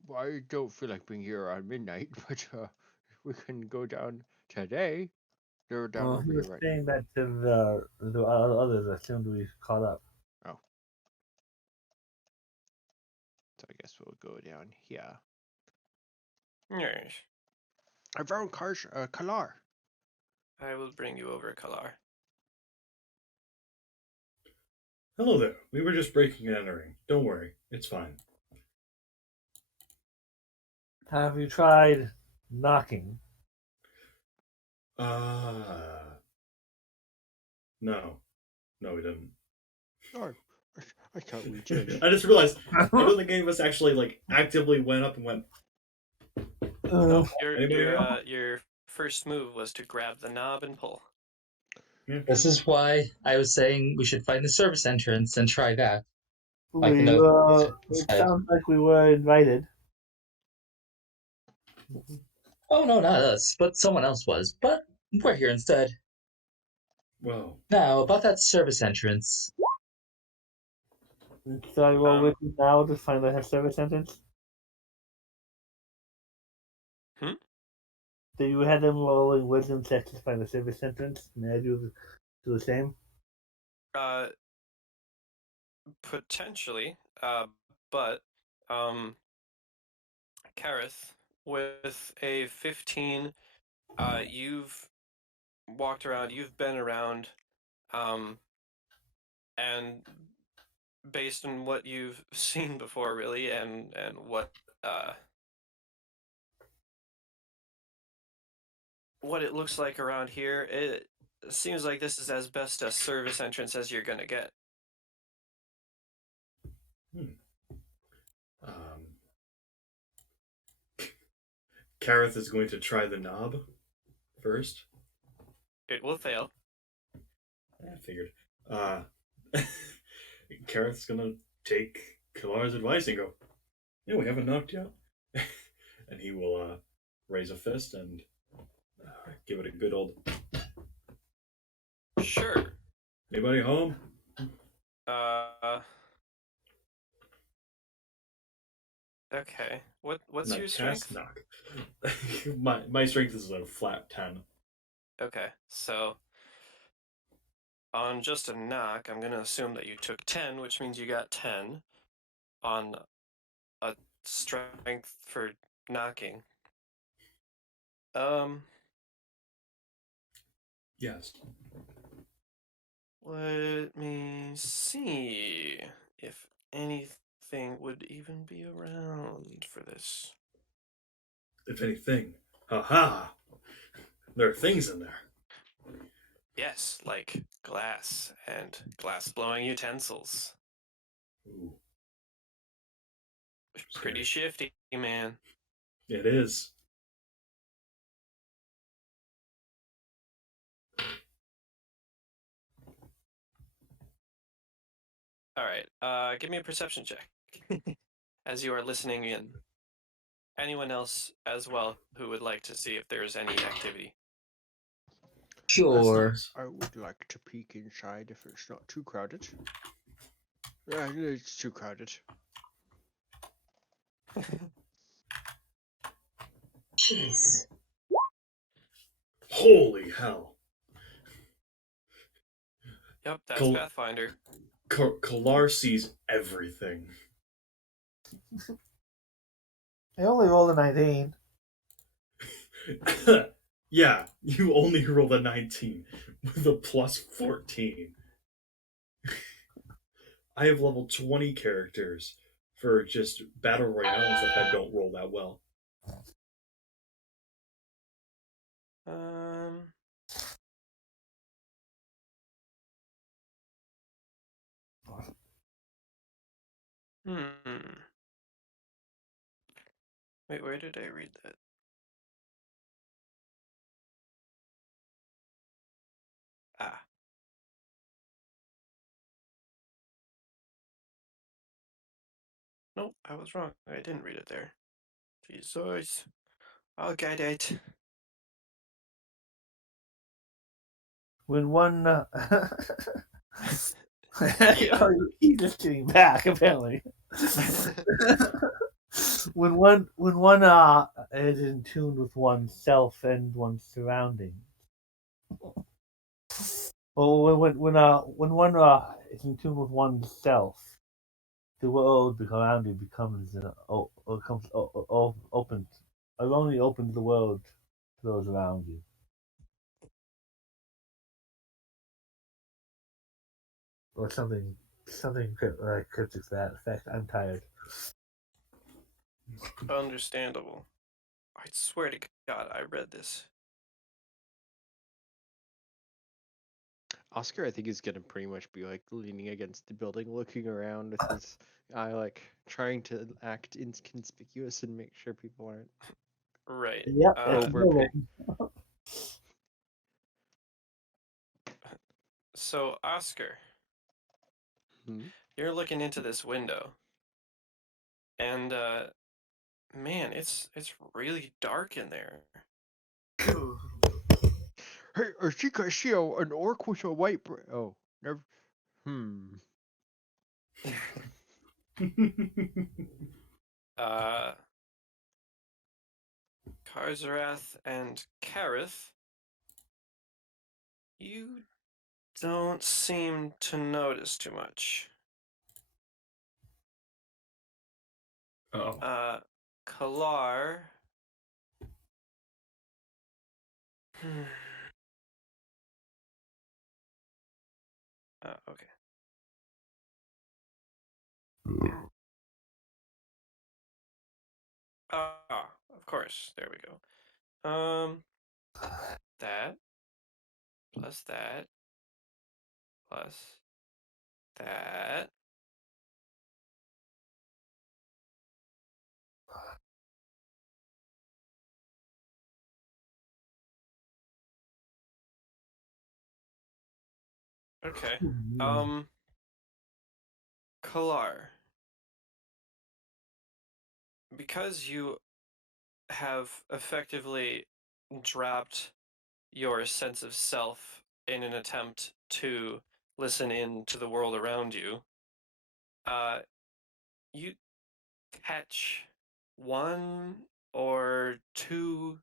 Well, I don't feel like being here around midnight, but we can go down today. They're down over He here was right saying that to the others as soon as we caught up. now. Oh. So I guess we'll go down here. Yes. I found Kalar. I will bring you over, Kalar. Hello there. We were just breaking and entering. Don't worry. It's fine. Have you tried knocking? No, we didn't. Oh, I thought we did. I just realized none of the game of us actually like actively went up and went. No, Anybody else? your first move was to grab the knob and pull. Yeah. This is why I was saying we should find the service entrance and try that. Like We the it said. sounds like we were invited. Oh no, not us, but someone else was. But we're here instead. Well, Now, about that service entrance. So I roll with you now to find the service entrance. Hmm? Do you have them rolling wisdom checks to find the service entrance? May I do the same? Potentially, but Carrath, with a 15, you've walked around, you've been around, and based on what you've seen before, really, and what it looks like around here, it seems like this is as best a service entrance as you're gonna get. Carrath is going to try the knob first. It will fail. I figured. Carrath's gonna take Kalar's advice and go, "Yeah, we haven't knocked yet," and he will raise a fist and give it a good old. Sure. Anybody home? Okay. What's Not your cast, strength? knock. my strength is a flat 10. Okay, so on just a knock, I'm gonna assume that you took 10, which means you got 10 on a strength for knocking. Yes. Let me see if anything would even be around for this. If anything, haha, there are things in there. Yes, like glass and glass-blowing utensils. Ooh, Pretty shifty, man. it is. All right, give me a perception check as you are listening in. Anyone else as well who would like to see if there's any activity? Sure. Nice. I would like to peek inside if it's not too crowded. Yeah, it's too crowded. Jeez. Holy hell. Yep, that's Cool. Pathfinder. Kalar sees everything. I only rolled a 19. Yeah, you only rolled a 19 with a plus 14. I have level 20 characters for just battle royales that don't roll that well. Wait, where did I read that? Ah. Nope, I was wrong. I didn't read it there. Jesus. I'll get it. When one Yeah. oh, he's just getting back apparently. when one is in tune with oneself and one's surroundings. Well, when one is in tune with oneself, the world around you becomes open. Only opens the world to those around you. Or something cryptic to that effect. I'm tired. Understandable. I swear to God, I read this. Oscar, I think, is gonna pretty much be like leaning against the building, looking around with his eye, like trying to act inconspicuous and make sure people aren't. Right. Yep, it's Over- moving. So, Oscar, Hmm? you're looking into this window, and man, it's really dark in there. Hey, I think I see an orc with a white. Oh, never. Uh, Karzarath and Carrath, you don't seem to notice too much. Uh-oh. Kalar. Okay. Of course. There we go. That plus that plus that. Okay. Kalar. Because you have effectively dropped your sense of self in an attempt to listen in to the world around you, you catch one or two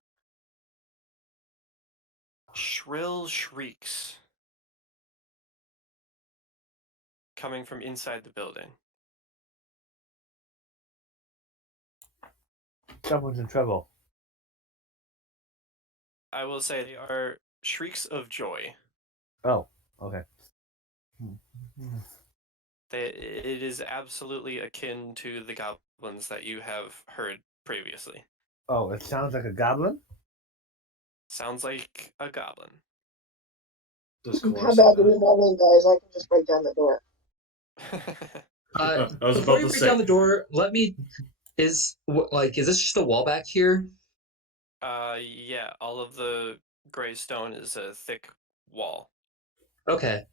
shrill shrieks coming from inside the building. Someone's in trouble. I will say they are shrieks of joy. Oh, okay. It is absolutely akin to the goblins that you have heard previously. Oh, it sounds like a goblin? Sounds like a goblin. Does How Kalar about say we that? move in, guys? I can just break down the door. I was Before about you to break say. down the door, let me. Is this just a wall back here? Yeah, all of the gray stone is a thick wall. Okay.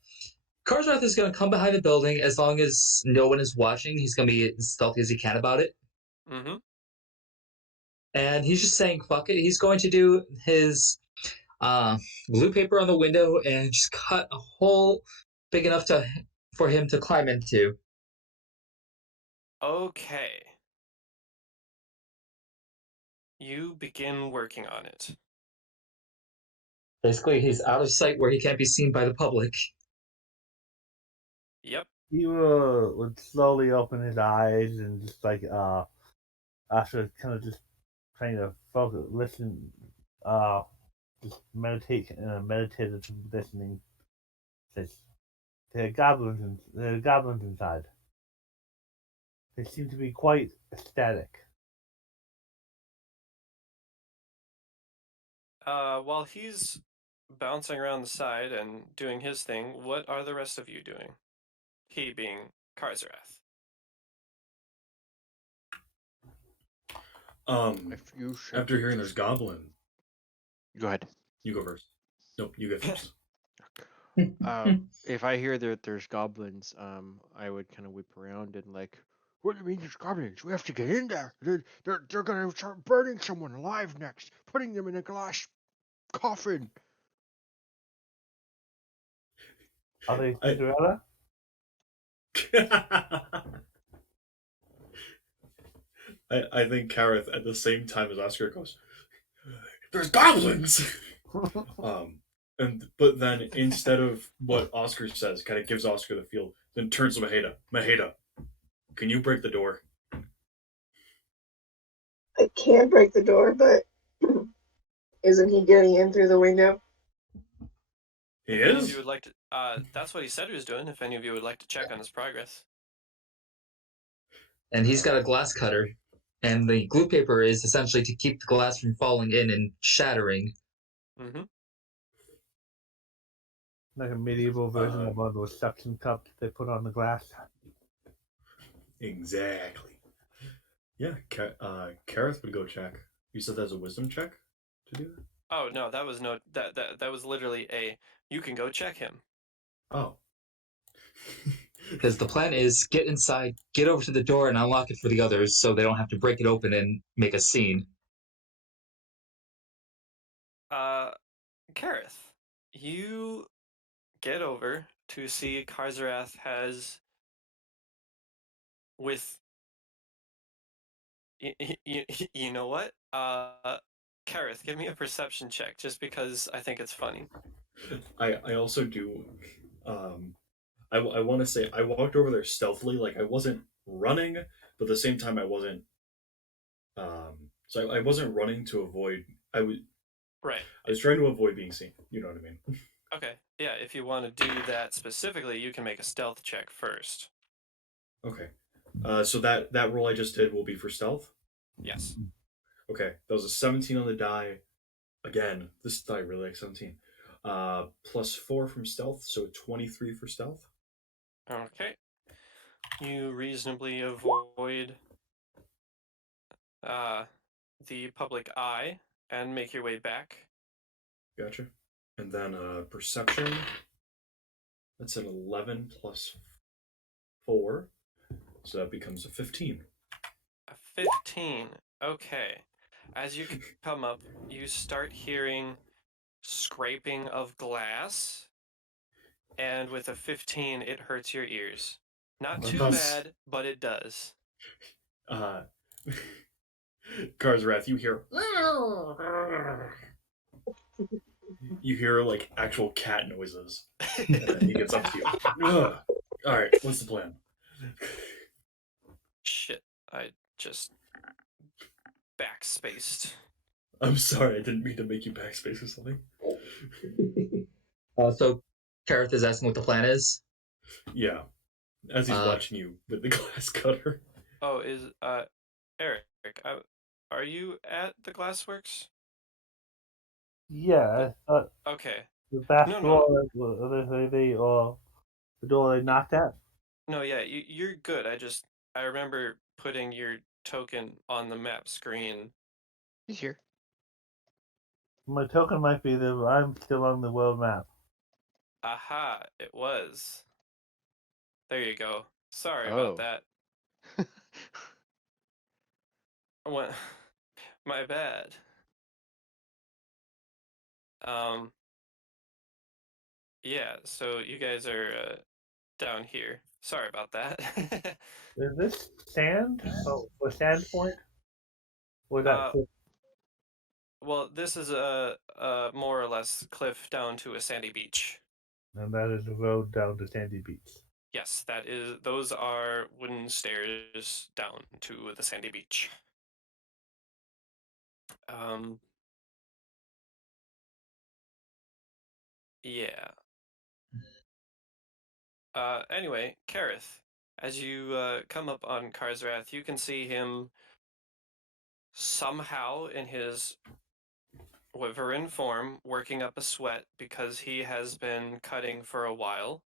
Karzrath is going to come behind the building as long as no one is watching. He's going to be as stealthy as he can about it. Mm-hmm. And he's just saying, fuck it. He's going to do his blue paper on the window and just cut a hole big enough for him to climb into. Okay. You begin working on it. Basically, he's out of sight where he can't be seen by the public. Yep. He would slowly open his eyes and just after kind of just trying to focus, listen, just meditate, meditative listening. Says, there are goblins inside. They seem to be quite ecstatic. While he's bouncing around the side and doing his thing, what are the rest of you doing? He being Karzarath. If you should After hearing there's goblin, Go ahead. you go first. Nope, you go first. If I hear that there's goblins, I would kind of whip around and like, what do you mean there's goblins? We have to get in there. They're gonna start burning someone alive next, putting them in a glass coffin. Are they I- Cinderella? I think Carrath at the same time as Oscar goes, there's goblins! But then instead of what Oscar says, kind of gives Oscar the feel, then turns to Maheda. Maheda, can you break the door? I can break the door, but isn't he getting in through the window? He If any of is? you would like to, that's what he said he was doing. If any of you would like to check on his progress. And he's got a glass cutter. And the glue paper is essentially to keep the glass from falling in and shattering. Mm-hmm. Like a medieval version of one of those suction cups they put on the glass. Exactly. Yeah, Carrath would go check. You said that's a wisdom check to do that? Oh no, that was no that was literally a you can go check him. Oh. Because the plan is get inside, get over to the door, and unlock it for the others so they don't have to break it open and make a scene. Carrath, you get over to see Karzarath has with you know what? Carrath, give me a perception check just because I think it's funny. I also do. I want to say I walked over there stealthily, like I wasn't running, but at the same time I wasn't. So I wasn't running to avoid. Right. I was trying to avoid being seen. You know what I mean? Okay. Yeah, if you want to do that specifically, you can make a stealth check first. Okay. So that roll I just did will be for stealth. Yes. Okay, that was a 17 on the die. Again, this die really likes 17. Plus 4 from stealth, so 23 for stealth. Okay. You reasonably avoid the public eye and make your way back. Gotcha. And then perception. That's an 11 plus 4, so that becomes a 15. A 15. Okay. As you come up, you start hearing scraping of glass, and with a 15, it hurts your ears. Not too bad, but it does. Karzarath, you hear. You hear like actual cat noises. And then he gets up to you. Ugh. All right, what's the plan? Shit, I just backspaced. I'm sorry, I didn't mean to make you backspace or something. So Carrath is asking what the plan is. Yeah, as he's watching you with the glass cutter. Oh, is Eric? Are you at the Glassworks? Yeah, Okay. the back No. door, the door they knocked at. No, yeah, you're good. I remember putting your token on the map screen. He's here. My token might be there, but I'm still on the world map. Aha, it was. There you go. Sorry about that. What? My bad. Yeah, so you guys are down here. Sorry about that. Is this sand? Oh, a sand point? Or that well, this is a more or less cliff down to a sandy beach. and that is the road down to Sandy Beach. Yes, those are wooden stairs down to the sandy beach. Yeah. Anyway, Carrath, as you come up on Karzarath, you can see him somehow in his wyvern form working up a sweat because he has been cutting for a while.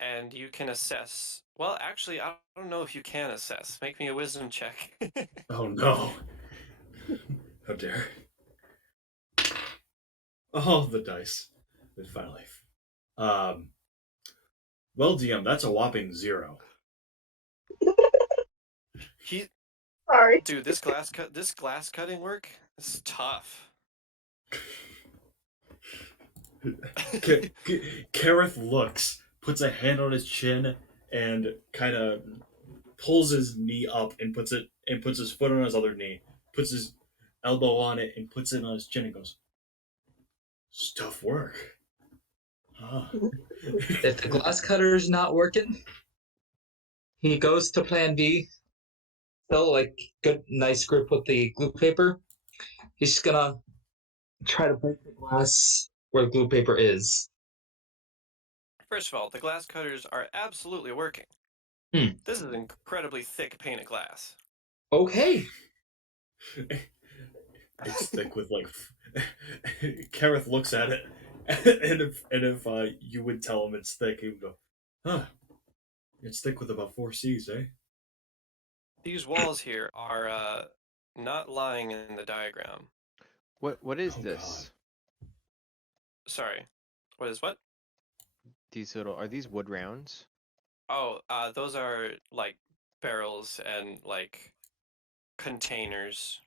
And you can assess. Well, actually, I don't know if you can assess. Make me a wisdom check. Oh no. How dare. Oh, the dice. Finally. Well, DM, that's a whopping 0. Sorry. Dude, this glass cutting work is tough. Carrath looks, puts a hand on his chin, and kind of pulls his knee up and puts his foot on his other knee, puts his elbow on it and puts it on his chin and goes, "It's tough work." Huh. If the glass cutter's not working, he goes to plan B. Still, like, good, nice grip with the glue paper. He's just gonna try to break the glass where the glue paper is. First of all, the glass cutters are absolutely working. This is incredibly thick painted glass. Okay. It's thick with like. Carrath looks at it and if you would tell him it's thick, he would go, huh, it's thick with about 4 Cs, eh? These walls here are not lying in the diagram. What is Oh, this? Sorry. What is what? These little are these wood rounds? Oh, those are like barrels and like containers.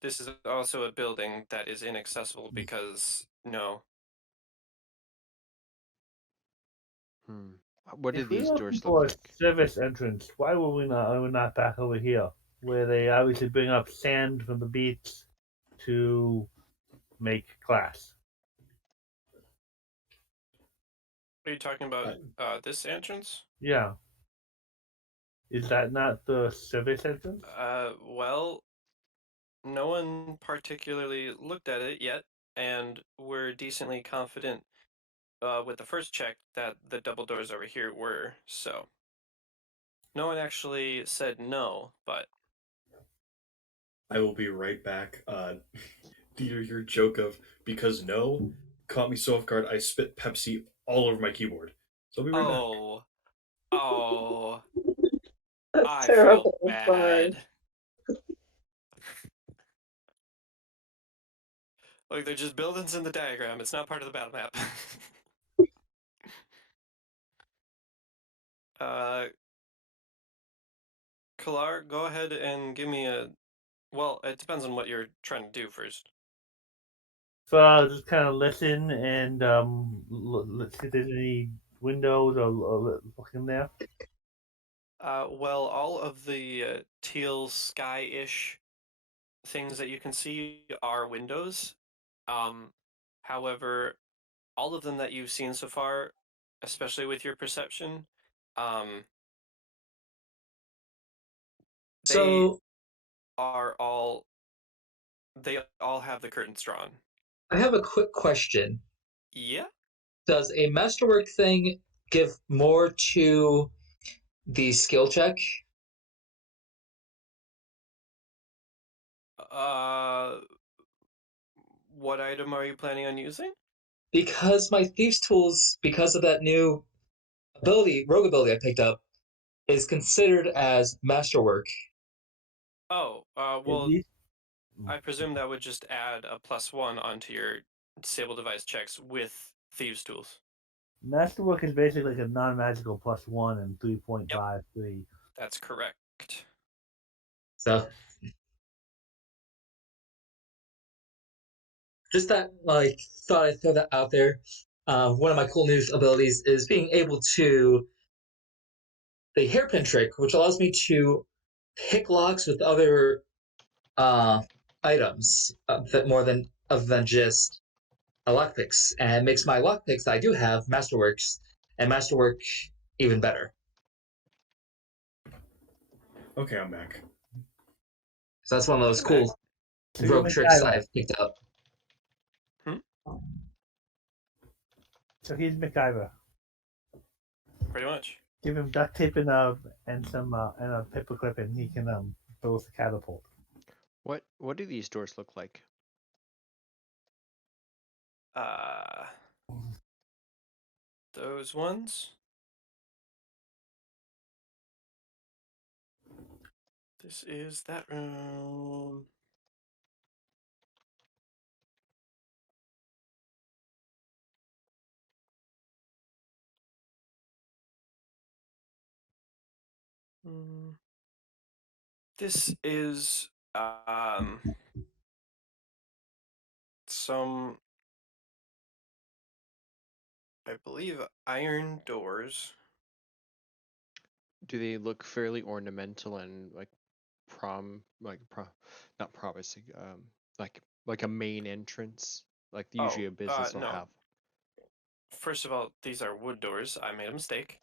This is also a building that is inaccessible because no. Hmm. What do If we're these looking doors for look a like? service entrance, why were we not back over here, where they obviously bring up sand from the beach to make glass? Are you talking about this entrance? Yeah. Is that not the service entrance? Well, no one particularly looked at it yet, and we're decently confident with the first check that the double doors over here were, so. No one actually said no, but I will be right back. Your joke of because no caught me so off guard. I spit Pepsi all over my keyboard. So I'll be right back. oh, That's I feel terrible. I'm sorry. bad. Look, they're just buildings in the diagram. It's not part of the battle map. Kalar, go ahead and give me a. Well, it depends on what you're trying to do first. So I'll just kind of listen and let's see if there's any windows or look in there. Well, all of the teal sky-ish things that you can see are windows. However, all of them that you've seen so far, especially with your perception, um, they So are all they all have the curtains drawn. I have a quick question. Yeah. Does a masterwork thing give more to the skill check? Uh, what item are you planning on using? Because my thieves tools, because of that new rogue ability I picked up, is considered as masterwork. Oh, At well, least I presume that would just add a +1 onto your disable device checks with thieves tools. masterwork is basically like a non-magical +1 and 3.53. That's correct. So just that, like, thought I'd throw that out there. One of my cool new abilities is being able to the hairpin trick, which allows me to pick locks with other items that more than other than just a lockpicks, and makes my lockpicks that I do have masterworks and masterwork even better. Okay, I'm back. So that's one of those cool So you're rogue tricks MacGyver. I've picked up. So he's MacGyver. Pretty much. Give him duct tape and some and a paperclip, and he can build us a catapult. What do these doors look like? Those ones. This is that room. This is some, I believe, iron doors. Do they look fairly ornamental and like not promising, like a main entrance, like usually a business will No. have? First of all, these are wood doors. I made a mistake.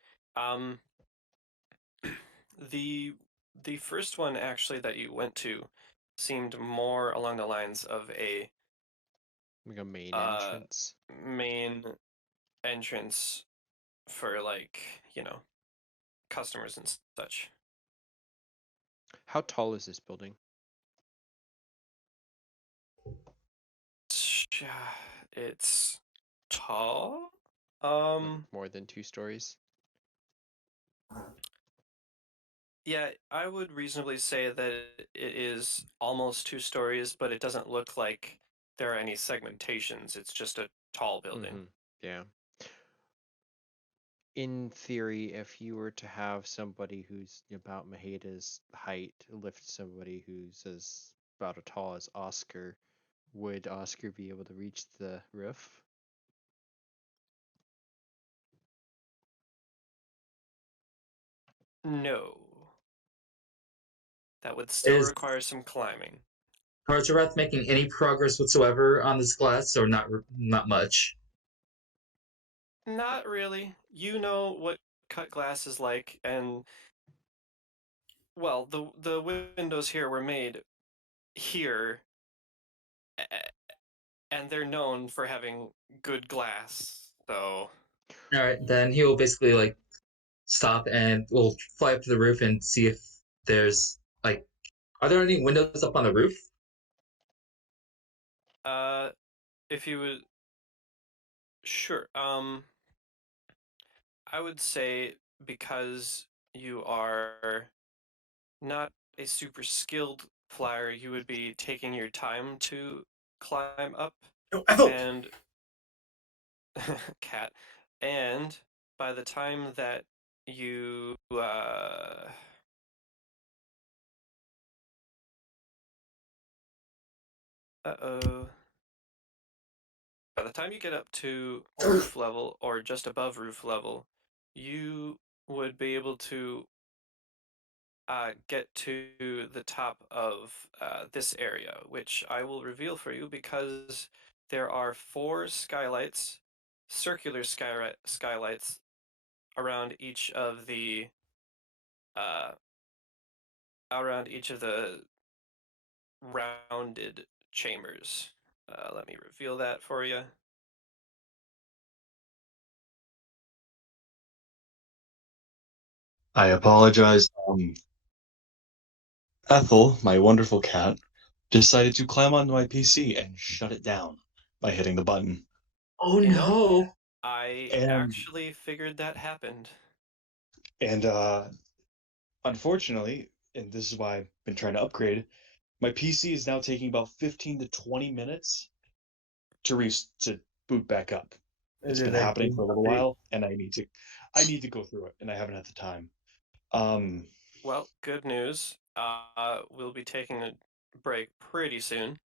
The the first one actually that you went to seemed more along the lines of a Like a main entrance? main entrance for, like, customers and such. How tall is this building? It's tall. Like more than 2 stories? Yeah, I would reasonably say that it is almost 2 stories, but it doesn't look like there are any segmentations. It's just a tall building. Yeah. In theory, if you were to have somebody who's about Maheda's height lift somebody who's about as tall as Oscar, would Oscar be able to reach the roof? No. That would still Is require some climbing. Carrath making any progress whatsoever on this glass, or not much? Not really. You know what cut glass is like, and well, the windows here were made here, and they're known for having good glass. So, All right, then he will basically like stop and we'll fly up to the roof and see if there's like, are there any windows up on the roof? if you would, sure. I would say because you are not a super skilled flyer, you would be taking your time to climb up No, Ethel! and cat. And by the time that you uh-oh. By the time you get up to roof level or just above roof level, you would be able to get to the top of this area, which I will reveal for you because there are 4 skylights, circular skylights around each of the uh, rounded chambers. Let me reveal that for you. I apologize. Ethel, my wonderful cat, decided to climb onto my PC and shut it down by hitting the button. Oh You know, no! I And actually figured that happened. and unfortunately, and this is why I've been trying to upgrade, my PC is now taking about 15 to 20 minutes to boot back up. It's Is been it happening for a little a while, and I need to go through it, and I haven't had the time. Um, Well, good news. We'll be taking a break pretty soon.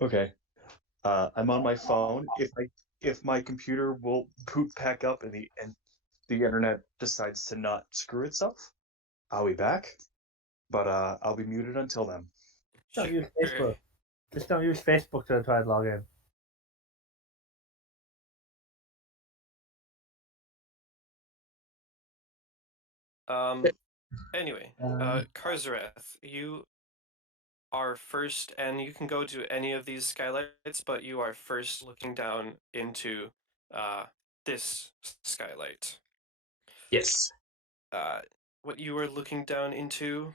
okay. I'm on my phone. If my computer will boot back up and the internet decides to not screw itself, I'll be back. But I'll be muted until then. Don't use Sure. Facebook. Just don't use Facebook to try and log in. Anyway, Um, Karzarath, you are first, and you can go to any of these skylights, but you are first looking down into this skylight. yes. What you are looking down into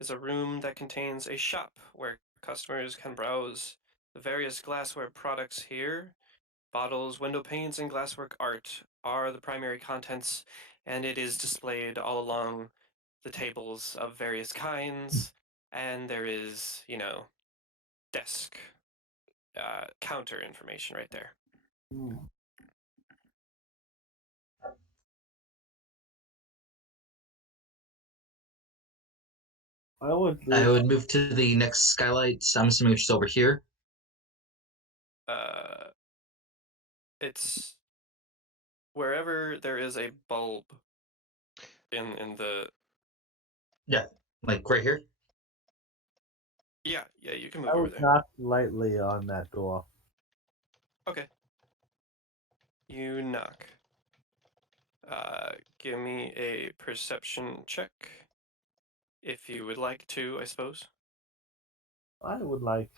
is a room that contains a shop where customers can browse the various glassware products here. Bottles, window panes, and glasswork art are the primary contents, and it is displayed all along the tables of various kinds. And there is, desk, counter information right there. I would I leave. would move to the next skylight. I'm assuming it's over here. It's wherever there is a bulb in the. Yeah, like right here. Yeah, you can move I over would there. knock lightly on that door. Okay. You knock. Give me a perception check. If you would like to, I suppose. I would like.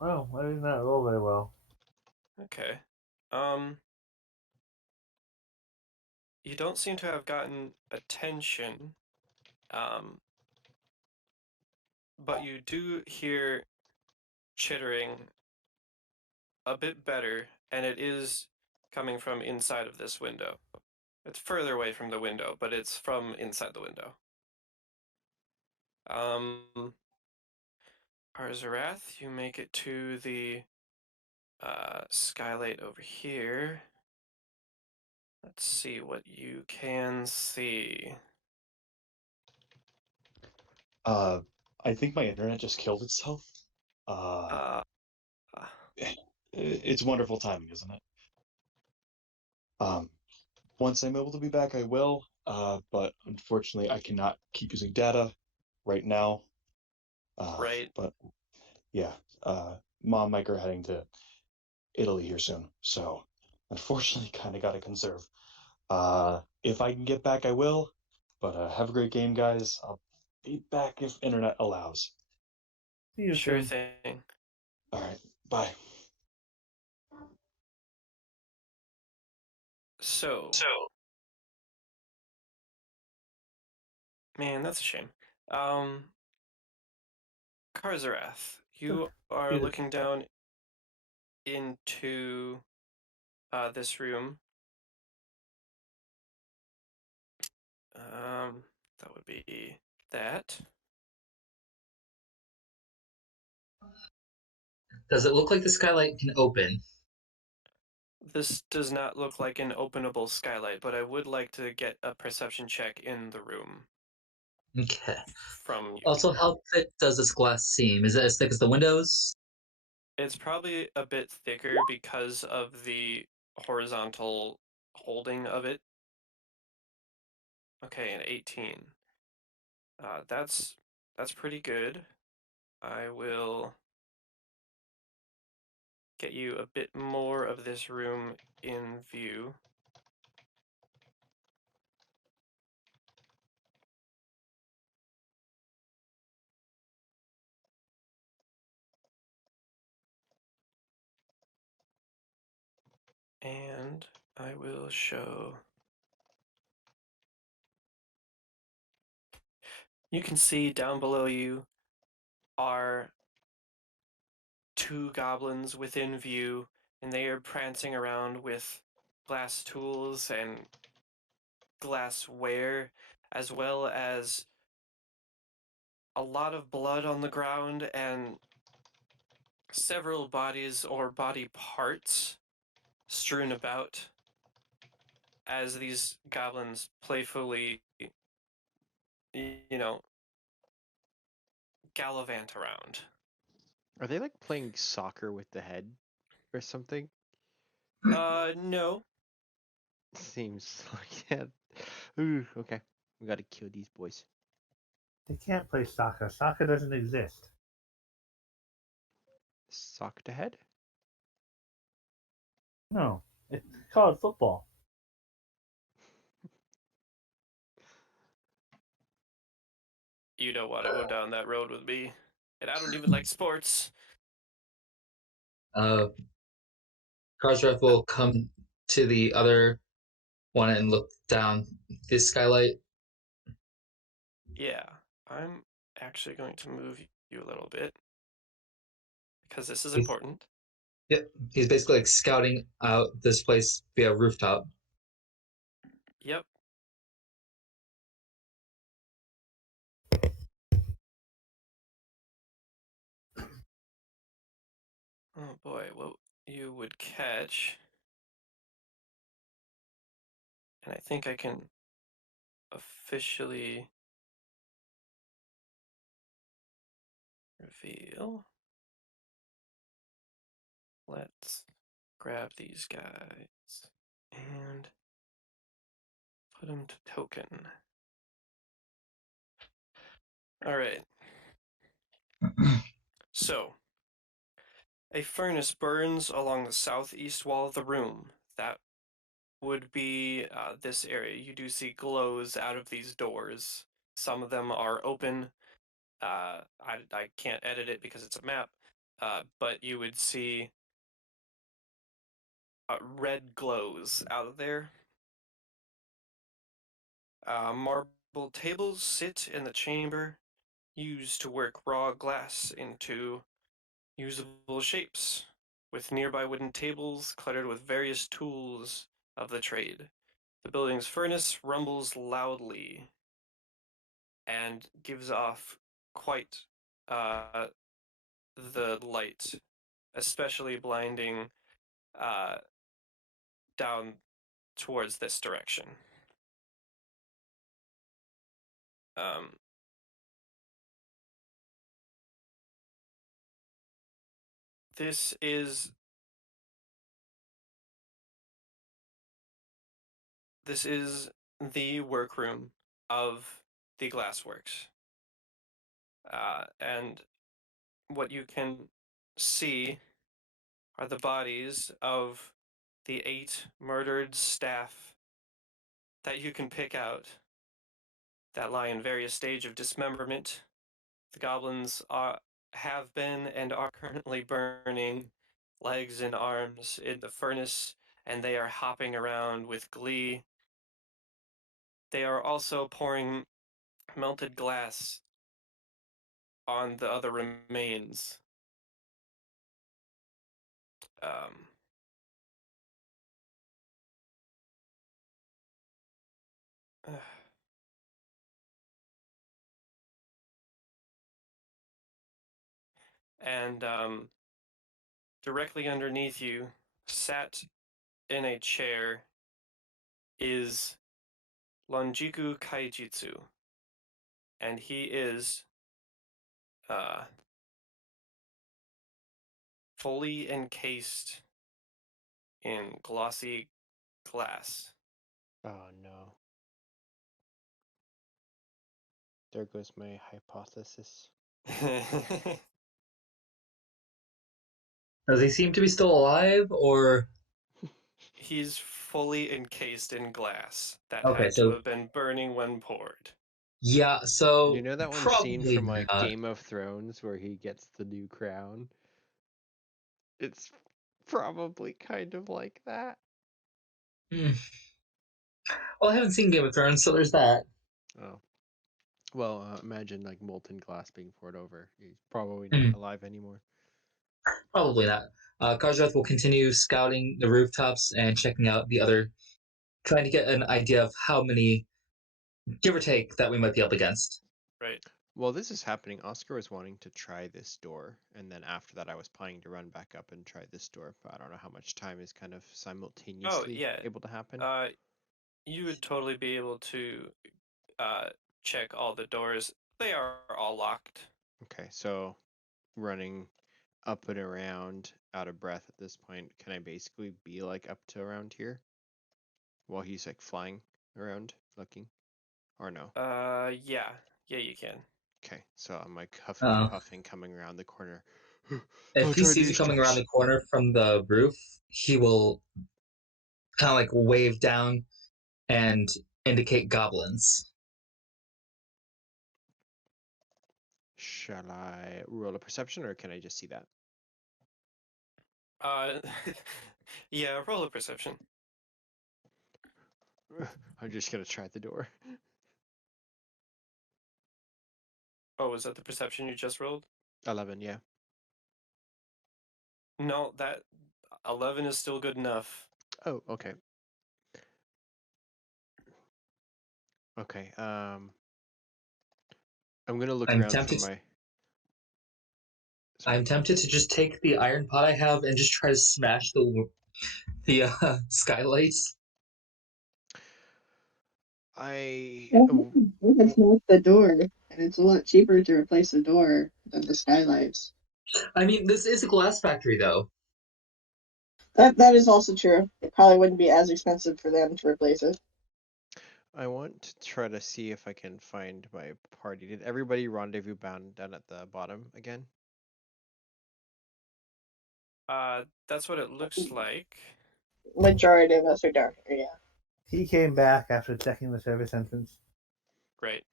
Oh, I did not roll very well. Okay. You don't seem to have gotten attention. But you do hear chittering a bit better, and it is coming from inside of this window. It's further away from the window, but it's from inside the window. Arzarath, you make it to the skylight over here. Let's see what you can see. I think my internet just killed itself. It's wonderful timing, isn't it? Once I'm able to be back, I will. But unfortunately, I cannot keep using data right now. Right. But yeah, Mom, Mike are heading to Italy here soon, so unfortunately, kind of got to conserve. If I can get back, I will. But have a great game, guys. I'll be back if internet allows. See you Sure soon. thing. All right, bye. So, man, that's a shame. Karzarath, you are Yes. looking down into this room. That would be that. Does it look like the skylight can open? This does not look like an openable skylight, but I would like to get a perception check in the room Okay. from you. Also, how thick does this glass seem? Is it as thick as the windows? It's probably a bit thicker because of the horizontal holding of it. Okay, an 18. That's pretty good. I will get you a bit more of this room in view. And I will show. You can see down below you are two goblins within view, and they are prancing around with glass tools and glassware, as well as a lot of blood on the ground and several bodies or body parts strewn about as these goblins playfully, gallivant around. Are they like playing soccer with the head or something? No. Seems like that. Ooh, okay. We gotta kill these boys. They can't play soccer. Soccer doesn't exist. Sock to head? No, it's called football. You don't want to go down that road with me. And I don't even like sports. Karsrath will come to the other one and look down this skylight. Yeah, I'm actually going to move you a little bit because this is He's- important. Yep, he's basically like scouting out this place via rooftop. Yep. Oh boy, what you would catch. And I think I can officially reveal. Let's grab these guys and put them to token. All right. So, a furnace burns along the southeast wall of the room. That would be this area. You do see glows out of these doors. Some of them are open. I can't edit it because it's a map, but you would see red glows out of there. Marble tables sit in the chamber, used to work raw glass into usable shapes, with nearby wooden tables cluttered with various tools of the trade. The building's furnace rumbles loudly and gives off quite the light, especially blinding down towards this direction. This is the workroom of the Glassworks. And what you can see are the bodies of the 8 murdered staff that you can pick out that lie in various stages of dismemberment. The goblins have been and are currently burning legs and arms in the furnace, and they are hopping around with glee. They are also pouring melted glass on the other remains. And directly underneath you, sat in a chair, is Lonjiku Kaijitsu. And he is fully encased in glossy glass. Oh no. There goes my hypothesis. Does he seem to be still alive, or? He's fully encased in glass that Okay, had to so have been burning when poured. yeah, so You know that one scene probably from like not. Game of Thrones where he gets the new crown? It's probably kind of like that. Well, I haven't seen Game of Thrones, so there's that. Oh. Well, imagine like molten glass being poured over. He's probably not alive anymore. Probably not. Carrath will continue scouting the rooftops and checking out the other, trying to get an idea of how many, give or take, that we might be up against. Right. Well, this is happening. Oscar was wanting to try this door, and then after that, I was planning to run back up and try this door. But I don't know how much time is kind of simultaneously able to happen. You would totally be able to check all the doors. They are all locked. Okay, so running up and around, out of breath at this point, can I basically be like up to around here while he's like flying around looking, or no? Yeah, you can. Okay, so I'm like huffing and puffing, coming around the corner. If he sees you coming around the corner from the roof, he will kind of like wave down and indicate goblins. Shall I roll a perception, or can I just see that? Yeah, roll a perception. I'm just gonna try the door. Oh, was that the perception you just rolled? 11, yeah. No, that 11 is still good enough. Oh, okay. Okay, I'm gonna look around for my... I'm tempted to just take the iron pot I have and just try to smash the skylights. I smashed the door, and it's a lot cheaper to replace the door than the skylights. I mean, this is a glass factory, though. That is also true. It probably wouldn't be as expensive for them to replace it. I want to try to see if I can find my party. Did everybody rendezvous bound down at the bottom again? That's what it looks like. Majority of us are down here, yeah. He came back after checking the service entrance. Great.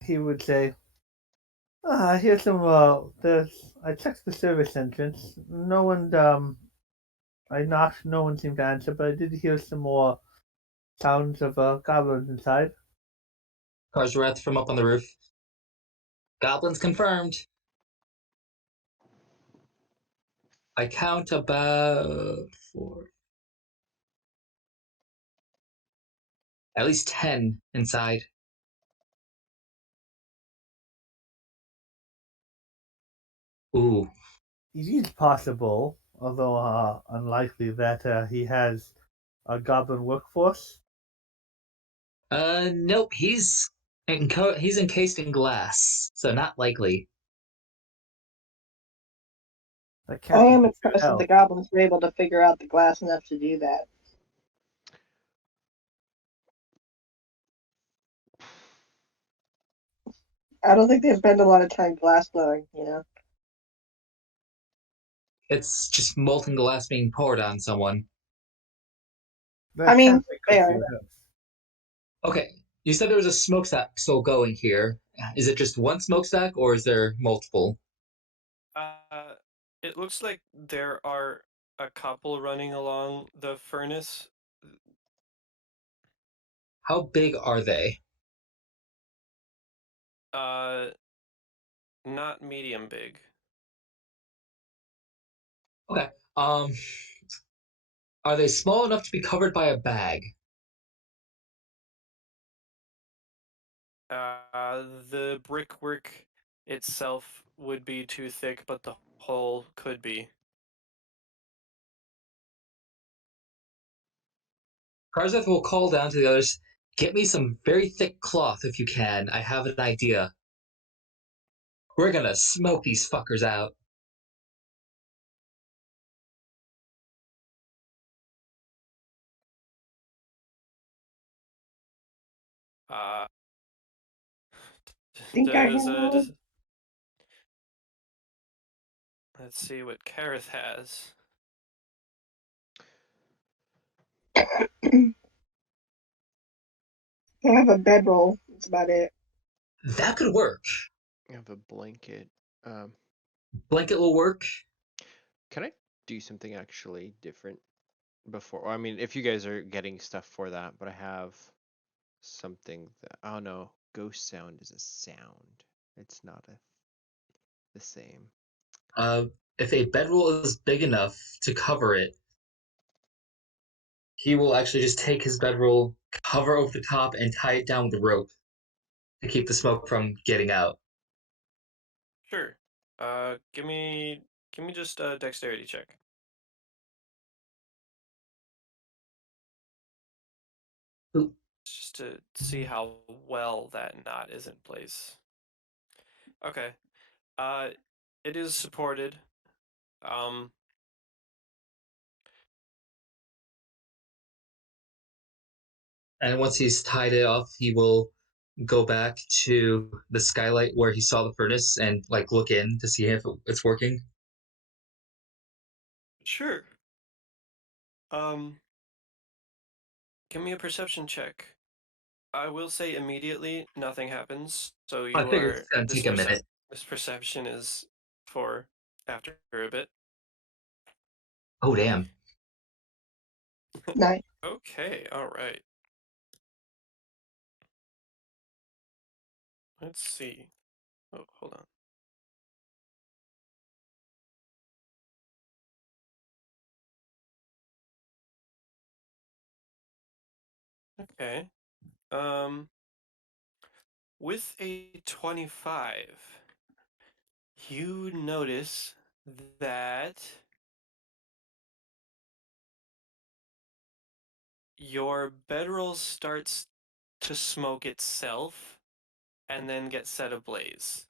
He would say, here's some, I checked the service entrance. No one, I knocked, no one seemed to answer, but I did hear some more sounds of goblins inside. Carrath from up on the roof. Goblins confirmed. I count about 4, at least 10 inside. Ooh. It is possible, although unlikely, that he has a goblin workforce. Nope. He's encased in glass, so not likely. That I can't be am good for impressed that the health. goblins were able to figure out the glass enough to do that. I don't think they spend a lot of time glass blowing, you know? It's just molten glass being poured on someone. That I mean, can't be good for fair. your health. Okay, you said there was a smokestack still going here. Is it just one smokestack, or is there multiple? It looks like there are a couple running along the furnace. How big are they? Not medium big. Okay. Are they small enough to be covered by a bag? The brickwork itself would be too thick, but the hole could be. Karzeth will call down to the others. Get me some very thick cloth if you can. I have an idea. We're gonna smoke these fuckers out. Uh, Think I does have. let's see what Carrath has. I have a bedroll. That's about it. That could work. I have a blanket. Blanket will work. Can I do something actually different before? I mean, if you guys are getting stuff for that, but I have something that, oh no, ghost sound is a sound. It's not the same. If a bedroll is big enough to cover it, he will actually just take his bedroll, cover over the top, and tie it down with a rope to keep the smoke from getting out. Sure. Give me just a dexterity check. Ooh. Just to see how well that knot is in place. Okay. It is supported. And once he's tied it off, he will go back to the skylight where he saw the furnace and look in to see if it's working. Sure. Give me a perception check. I will say immediately nothing happens. So I you figured are it's gonna take a minute. This perception is for after a bit. Oh damn! Nice. Okay, all right. Let's see. Oh, hold on. Okay. With a 25, you notice that your bedroll starts to smoke itself and then get set ablaze.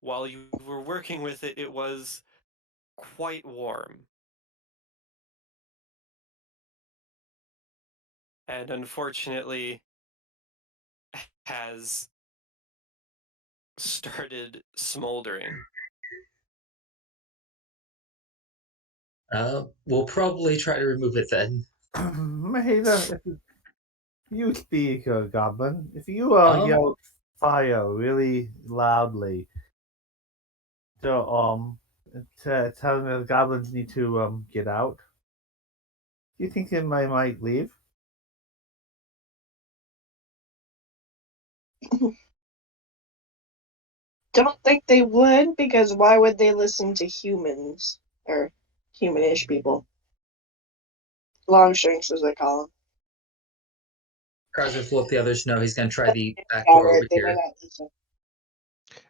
While you were working with it, it was quite warm. And unfortunately has started smoldering. We'll probably try to remove it then. Maheda, if you speak, goblin, if you Um, yell fire really loudly to tell them the goblins need to get out, do you think they might leave? Don't think they would, because why would they listen to humans? Or humanish people. Longshanks, as they call them. Carrath will let the others know he's going to try the back Yeah, door right. over They might here. not listen.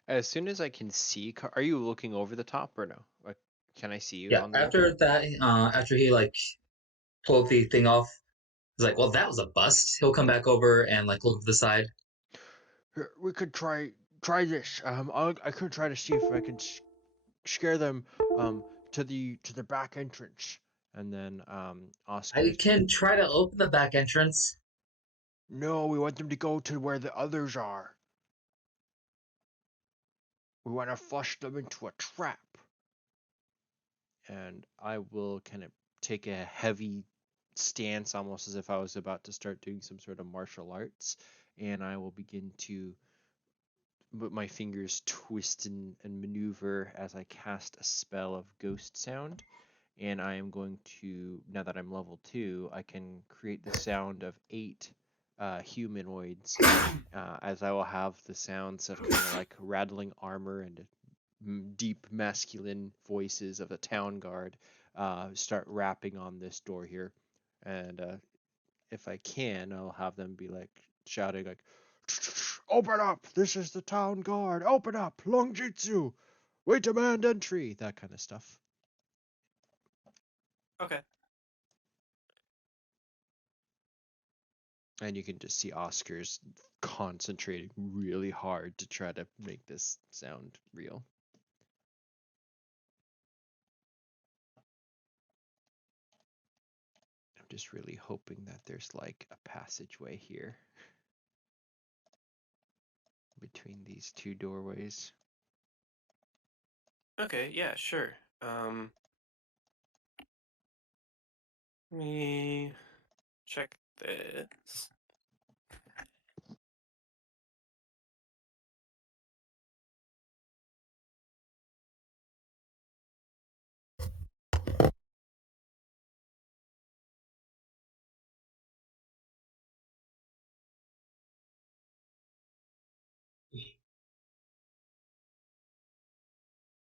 As soon as I can see, are you looking over the top or no? Like, can I see you Yeah, on the map? after that, after he like pulled the thing off, he's like, "Well, that was a bust." He'll come back over and like look to the side. Here, we could try this. I could try to see if I can scare them to the back entrance. And then Oscar I is, can try to open the back entrance. no, we want them to go to where the others are. We want to flush them into a trap. And I will kind of take a heavy stance, almost as if I was about to start doing some sort of martial arts, and I will begin to but my fingers twist and maneuver as I cast a spell of ghost sound. And I am going to, now that I'm level 2, I can create the sound of 8 humanoids, as I will have the sounds of kind of like rattling armor and deep masculine voices of the town guard start rapping on this door here. And if I can, I'll have them be like shouting like, "Open up! This is the town guard. Open up! Longjitsu! We demand entry!" That kind of stuff. Okay. And you can just see Oscar's concentrating really hard to try to make this sound real. I'm just really hoping that there's like a passageway here between these two doorways. Okay, yeah, sure. Let me check this.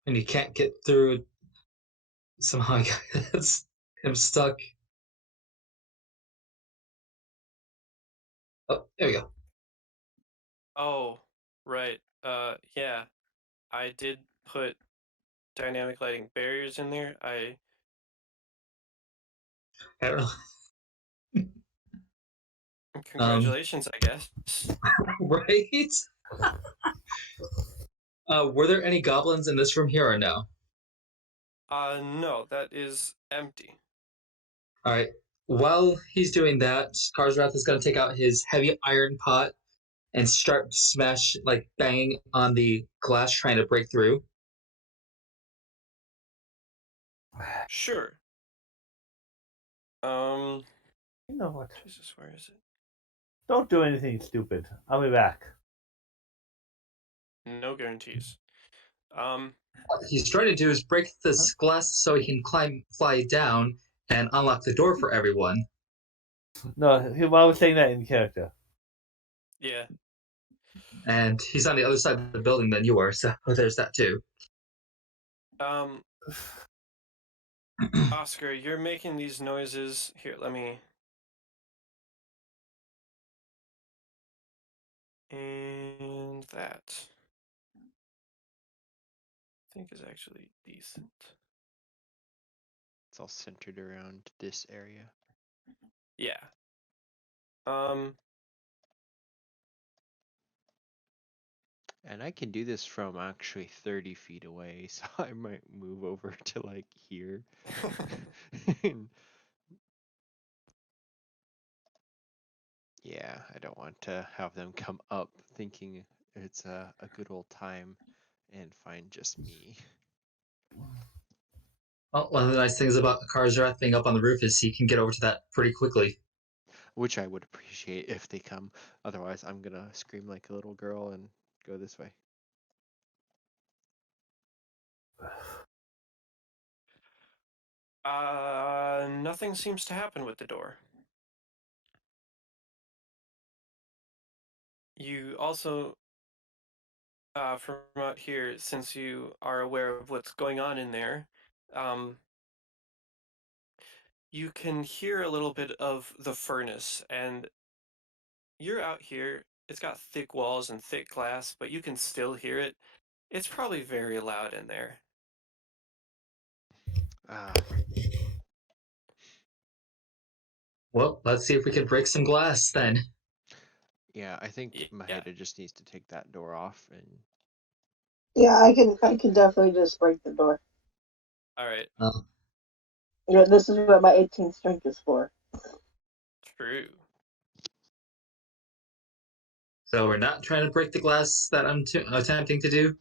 And he can't get through. Somehow I'm stuck. Oh, there we go. Oh, right. Yeah. I did put dynamic lighting barriers in there. I don't know. Congratulations, I guess. Right? Were there any goblins in this room here or no? No, that is empty. All right. While he's doing that, Carrath is going to take out his heavy iron pot and start smash, like banging on the glass, trying to break through. Sure. You know what? Jesus, where is it? Don't do anything stupid. I'll be back. No guarantees. What he's trying to do is break this glass so he can fly down, and unlock the door for everyone. No, I was saying that in character. Yeah. And he's on the other side of the building than you are, so there's that too. Oscar, you're making these noises. Here, let me. And that, I think, is actually decent. It's all centered around this area. Yeah. And I can do this from actually 30 feet away, so I might move over to like here. Yeah, I don't want to have them come up thinking it's a good old time and find just me. Well, one of the nice things about Carrath being up on the roof is he can get over to that pretty quickly. Which I would appreciate if they come. Otherwise, I'm gonna scream like a little girl and go this way. Nothing seems to happen with the door. You also, from out here, since you are aware of what's going on in there, you can hear a little bit of the furnace, and you're out here. It's got thick walls and thick glass, but you can still hear it. It's probably very loud in there. Ah, Well, let's see if we can break some glass then. yeah, I think Yeah. Maheda just needs to take that door off and Yeah, I can definitely just break the door. All right. You know, this is what my 18th strength is for. True. So we're not trying to break the glass that I'm attempting to do.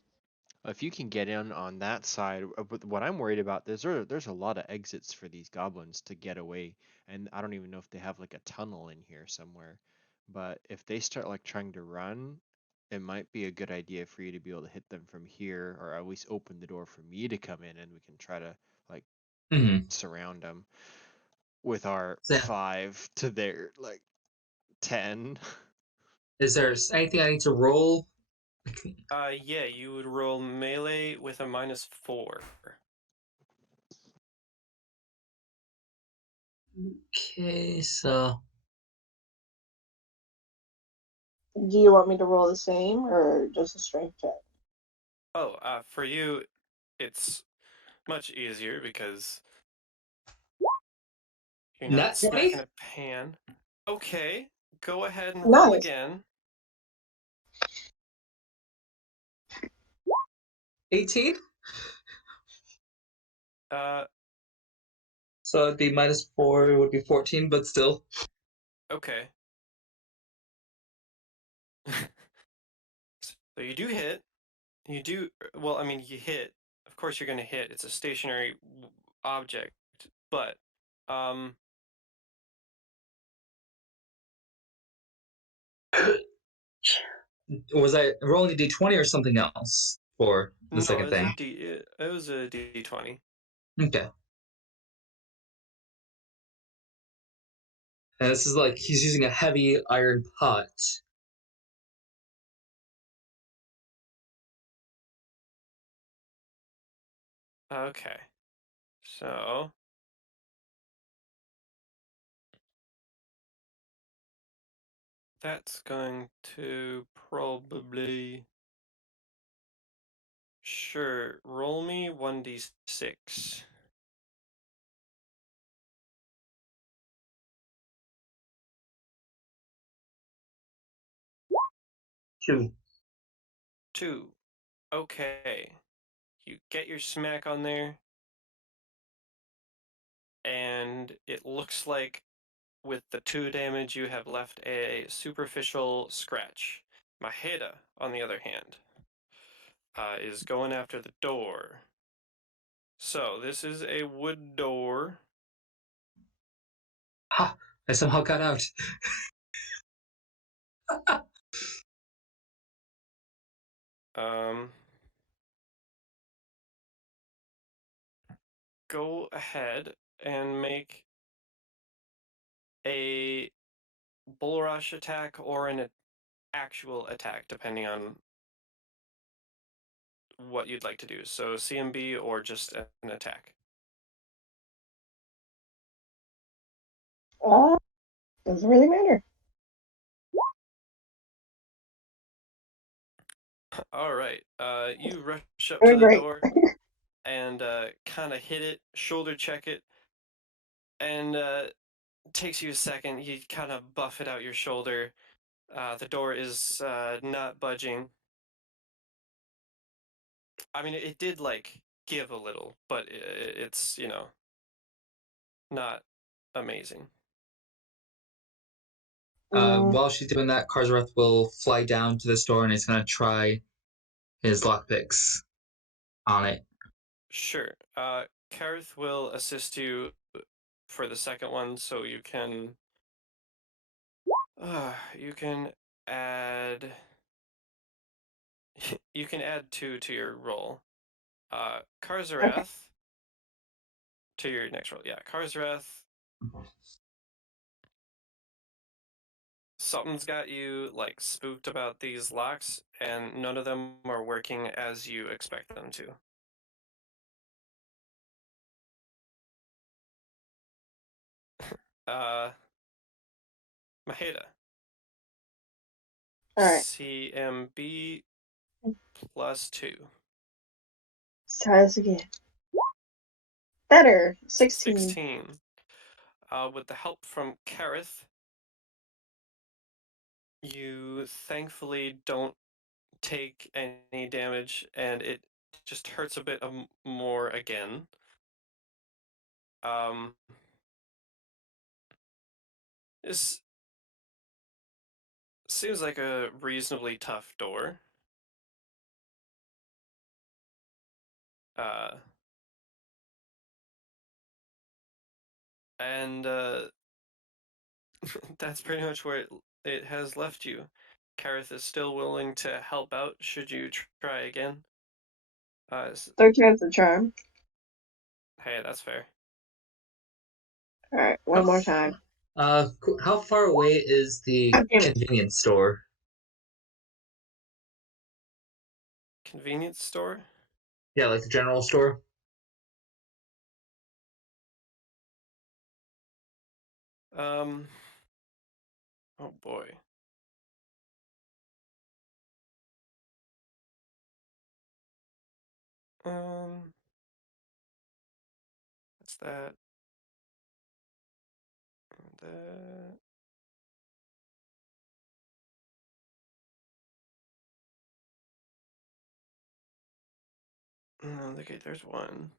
if you can get in on that side, but what I'm worried about, there's a lot of exits for these goblins to get away, and I don't even know if they have like a tunnel in here somewhere. But if they start like trying to run, it might be a good idea for you to be able to hit them from here, or at least open the door for me to come in, and we can try to like Hmm. surround them with our So, 5 to their like 10. is there anything I need to roll? Yeah, you would roll melee with a -4. Okay, so Do you want me to roll the same or just a strength check? Oh, for you, it's much easier because you're not nat 20? smacking a pan. Okay, go ahead and roll Nice. again. 18? Uh, So it'd be -4, it would be 14, but still. okay. So you do hit. You do, well, I mean, you hit. Of course you're going to hit. It's a stationary object, but, Was I rolling a d20 or something else for the no, second thing? it was a D20. Okay. And this is like he's using a heavy iron pot. Okay. So, that's going to probably... Sure, roll me 1d6. Two. 2. Okay. You get your smack on there, and it looks like with the 2 damage you have left a superficial scratch. Maheda, on the other hand, is going after the door. So this is a wood door. Ha! I somehow got out. Go ahead and make a bull rush attack or an actual attack, depending on what you'd like to do. So CMB or just an attack. Doesn't really matter. All right. You rush up to Very the great. door and kind of hit it, shoulder check it, and takes you a second. You kind of buff it out your shoulder. The door is not budging. I mean, it did like give a little, but it's, you know, not amazing. While she's doing that, Carrath will fly down to this door and he's gonna try his lockpicks on it. Sure. Carrath will assist you for the second one, so you can add you can add 2 to your roll. Carrath to your next roll. Yeah, Carrath. Something's got you like spooked about these locks, and none of them are working as you expect them to. Maheda. Alright, CMB +2. let's try this again. Better. 16. 16. With the help from Carrath, you thankfully don't take any damage, and it just hurts a bit more again. This seems like a reasonably tough door. And that's pretty much where it has left you. Carrath is still willing to help out should you try again. Third chance the charm. Hey, that's fair. Alright, one more time. How far away is the God damn it. convenience store? Convenience store? Yeah, like the general store. Oh boy. What's that? That. Okay, there's one.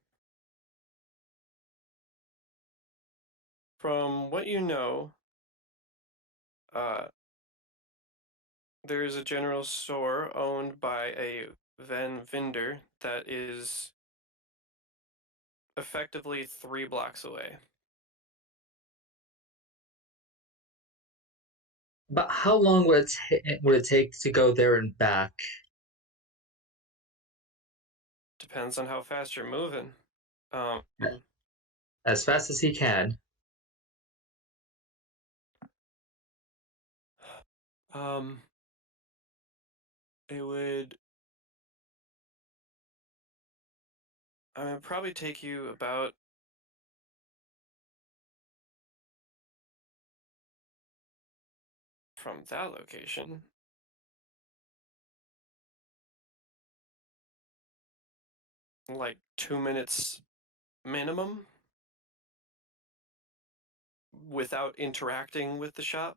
From what you know, there is a general store owned by a vendor that is effectively 3 blocks away. But how long would it take to go there and back? Depends on how fast you're moving. As fast as he can. It would. Probably take you about from that location. Like 2 minutes minimum without interacting with the shop.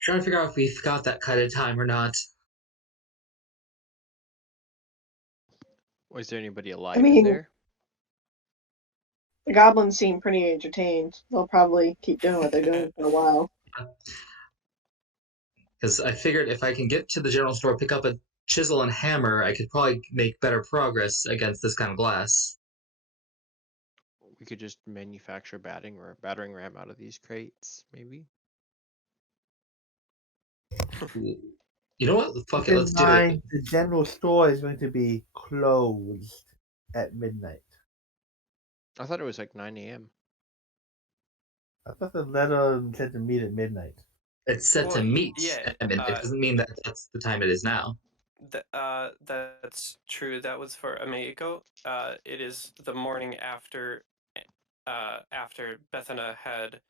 Trying to figure out if we've got that kind of time or not. Was there anybody alive I mean, in there? the goblins seem pretty entertained. They'll probably keep doing what they're doing for a while. Because I figured if I can get to the general store, pick up a chisel and hammer, I could probably make better progress against this kind of glass. We could just manufacture a battering ram out of these crates, maybe. You know what? Fuck Keep it, in let's do mind, it. the general store is going to be closed at midnight. I thought it was like 9 a.m. I thought the letter said to meet at midnight. It's set to Well, meet. yeah, I mean, it doesn't mean that that's the time it is now. That's true. That was for Amigo. It is the morning after Bethana had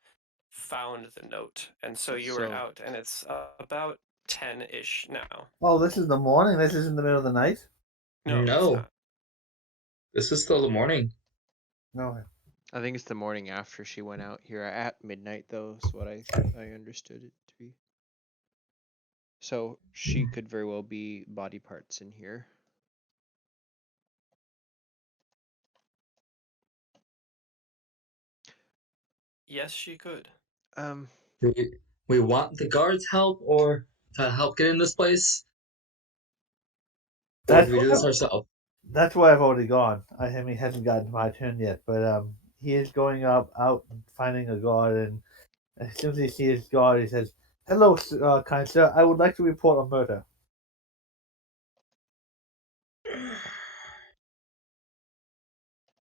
found the note, and so you were So- out, and it's about 10-ish now. Oh, this is the morning? This is in the middle of the night? No, it's No. not. This is still the morning. No. I think it's the morning after she went out here at midnight, though, is what I understood it to be. So she could very well be body parts in here. Yes, she could. Do we want the guards' help or to help get in this place? Or do we do this ourselves? That's where I've already gone. I mean, it hasn't gotten to my turn yet, but he is going out and finding a guard, and as soon as he sees his guard, he says, "Hello, kind sir. I would like to report a murder."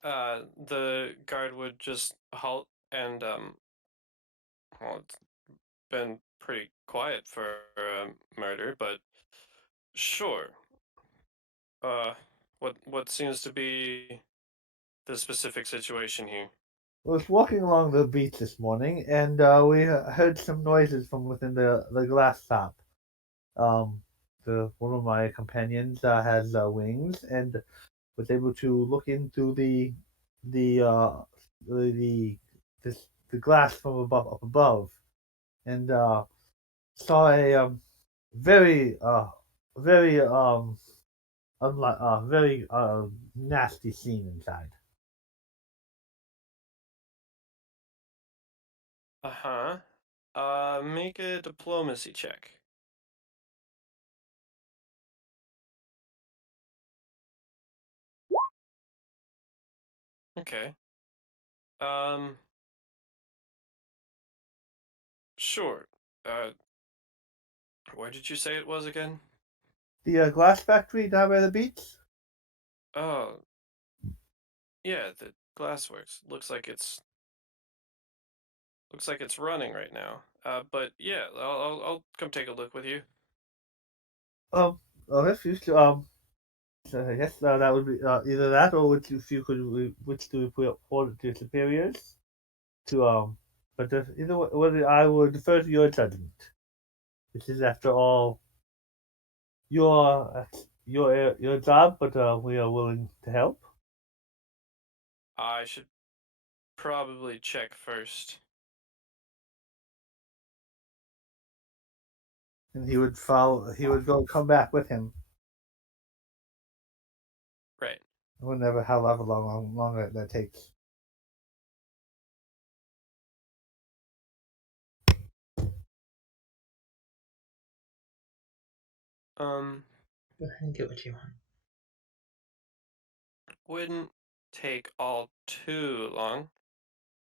The guard would just halt and well, it's been pretty quiet for murder, but sure. What seems to be the specific situation here? I was walking along the beach this morning, and we heard some noises from within the glass top. One of my companions has wings and was able to look into the the the glass from up above, and saw a very very very nasty scene inside. Uh-huh. Make a diplomacy check. Okay. Um, sure. Where did you say it was again? The glass factory down by the beach. Oh, yeah, the Glassworks. Looks like it's running right now. But yeah, I'll come take a look with you. Well, if you so I guess that would be either that or if you could which do we put forward to your superiors to but either way, I would defer to your judgment. This is after all your job, but we are willing to help. I should probably check first. And he would follow. He would go come back with him. Right. Whenever, however long that takes. Go ahead and get what you want. Wouldn't take all too long.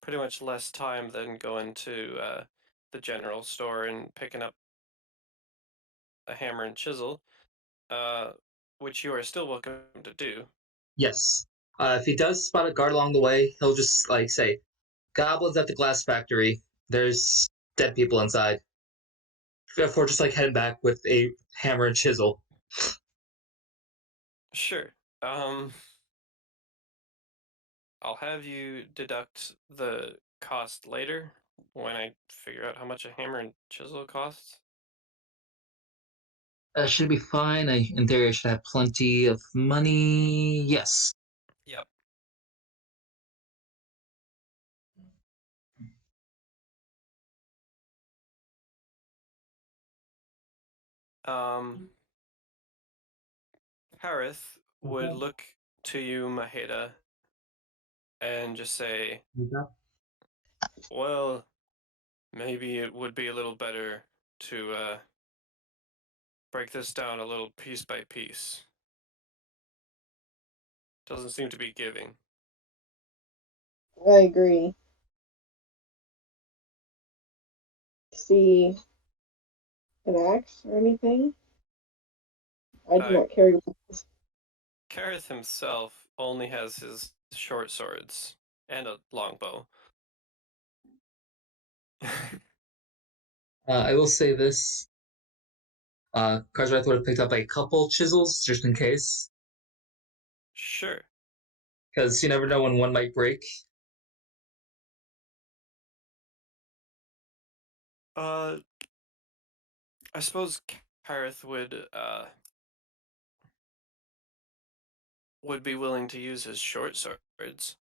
Pretty much less time than going to the general store and picking up a hammer and chisel, which you are still welcome to do. Yes. If he does spot a guard along the way, he'll just like say, "Goblins at the glass factory. There's dead people inside." Therefore, just like heading back with a hammer and chisel. Sure. I'll have you deduct the cost later when I figure out how much a hammer and chisel costs. Should be fine. In theory, I should have plenty of money. Yes. Yep. Carrath would look to you, Maheda, and just say, well, maybe it would be a little better to break this down a little piece by piece. Doesn't seem to be giving. I agree. See an axe or anything? I do not carry weapons. Carrath himself only has his short swords and a longbow. I will say this. Cartwright would have picked up a couple chisels just in case. Sure. Because you never know when one might break. I suppose Carrath would be willing to use his short swords.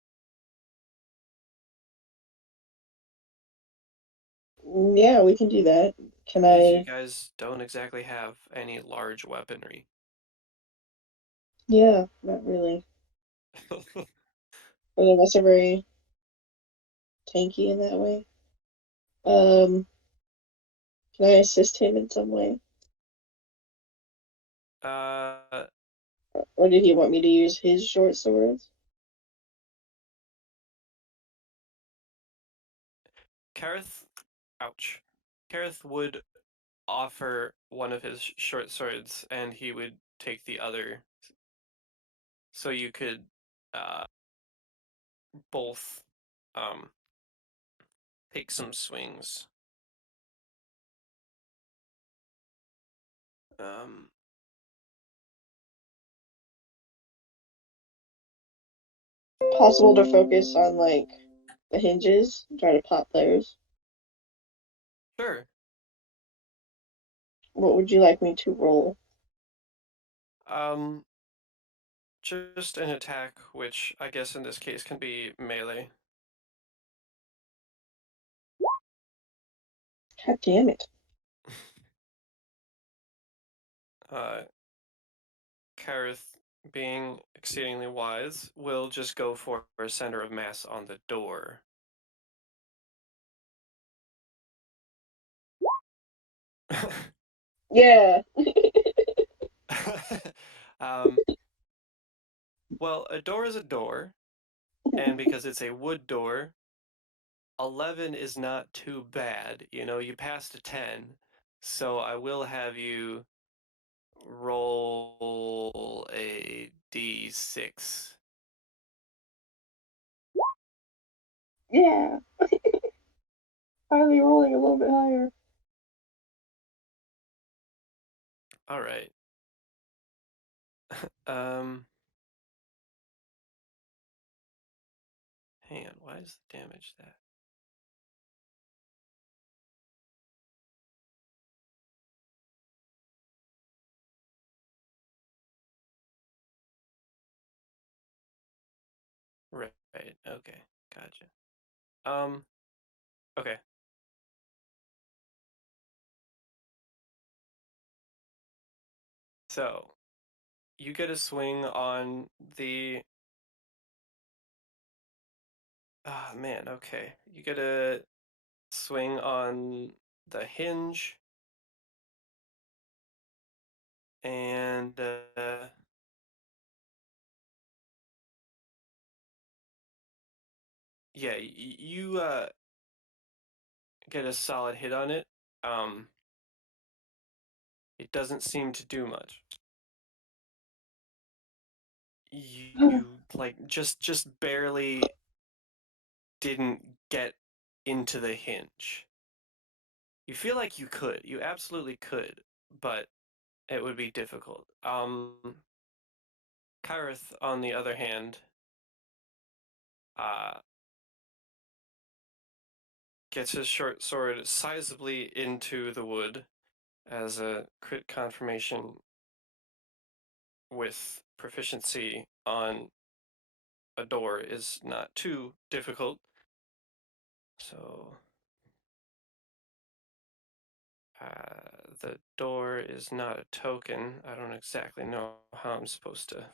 Yeah, we can do that. Can You I? guys don't exactly have any large weaponry. Yeah, not really. But I guess I'm very tanky in that way. Can I assist him in some way? Or did he want me to use his short swords? Carrath, ouch. Carrath would offer one of his short swords, and he would take the other, so you could both take some swings. possible to focus on like the hinges? Try to pop those. Sure. What would you like me to roll? Just an attack, which I guess in this case can be melee. God damn it. Carrath, being exceedingly wise, will just go for a center of mass on the door. Yeah. Well, a door is a door, and because it's a wood door, 11 is not too bad. You know, you passed a 10, so I will have you roll a d6. Yeah. Finally rolling a little bit higher. All right. Hang on, why is the damage that? Right, okay, gotcha. Okay. So, you get a swing on the... Ah, man, okay. You get a swing on the hinge, and, yeah, you, get a solid hit on it. It doesn't seem to do much. You like just barely didn't get into the hinge. You feel like you could. You absolutely could, but it would be difficult. Carrath, on the other hand, uh, gets his short sword sizably into the wood as a crit confirmation with proficiency on a door is not too difficult. So the door is not a token. I don't exactly know how I'm supposed to.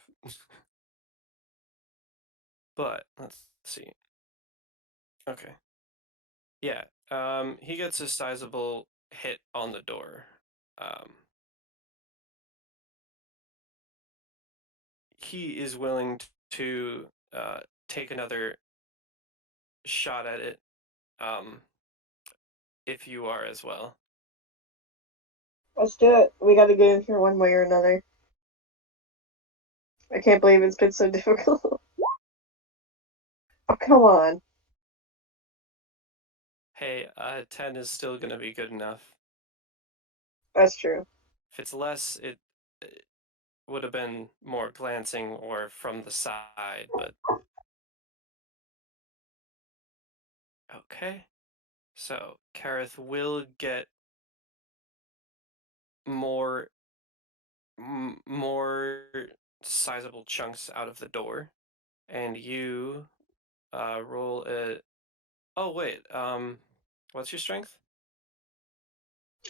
But let's see. Okay. Yeah. He gets a sizable hit on the door. He is willing to take another shot at it. If you are as well. Let's do it. We gotta get in here one way or another. I can't believe it's been so difficult. Oh, come on. Hey, 10 is still gonna be good enough. That's true. If it's less, it would have been more glancing or from the side, but... Okay. So, Carrath will get more sizable chunks out of the door, and you roll a... Oh, wait, what's your strength?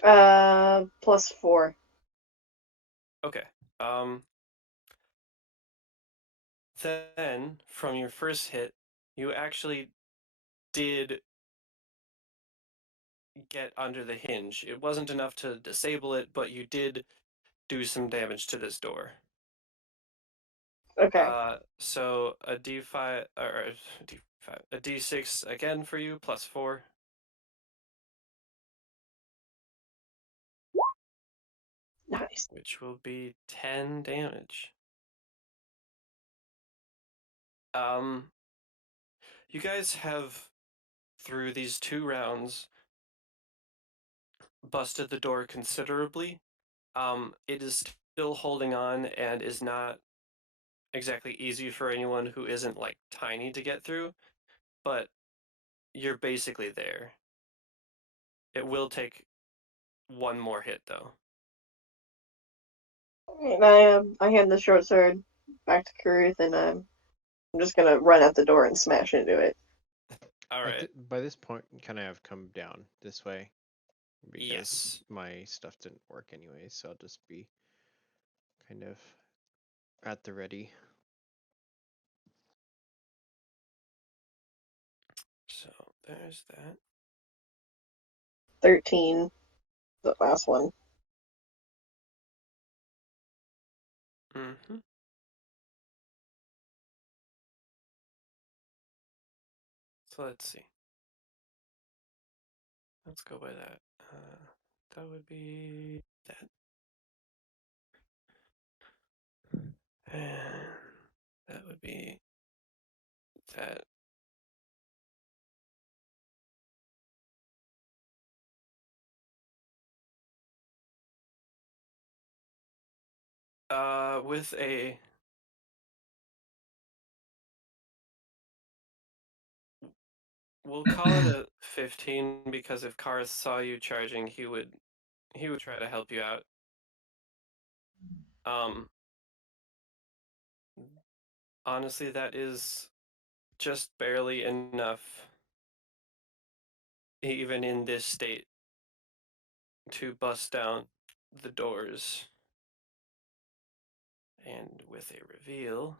+4. Okay. Then, from your first hit, you actually did get under the hinge. It wasn't enough to disable it, but you did do some damage to this door. Okay. So a D5 or a D6 again for you, +4. Nice. Which will be 10 damage. You guys have, through these 2 rounds, busted the door considerably. It is still holding on and is not exactly easy for anyone who isn't like tiny to get through, but you're basically there. It will take one more hit though. And I hand the short sword back to Carrath, and I'm just gonna run out the door and smash into it. All right. By this point, can I have come down this way? Because Yes. my stuff didn't work anyway, so I'll just be kind of at the ready. So there's that. 13, the last one. Mm-hmm. So let's see. Let's go by that. That would be that. And that would be that. With a we'll call it a 15 because if Carrath saw you charging, he would try to help you out. Honestly, that is just barely enough, even in this state, to bust down the doors. And with a reveal,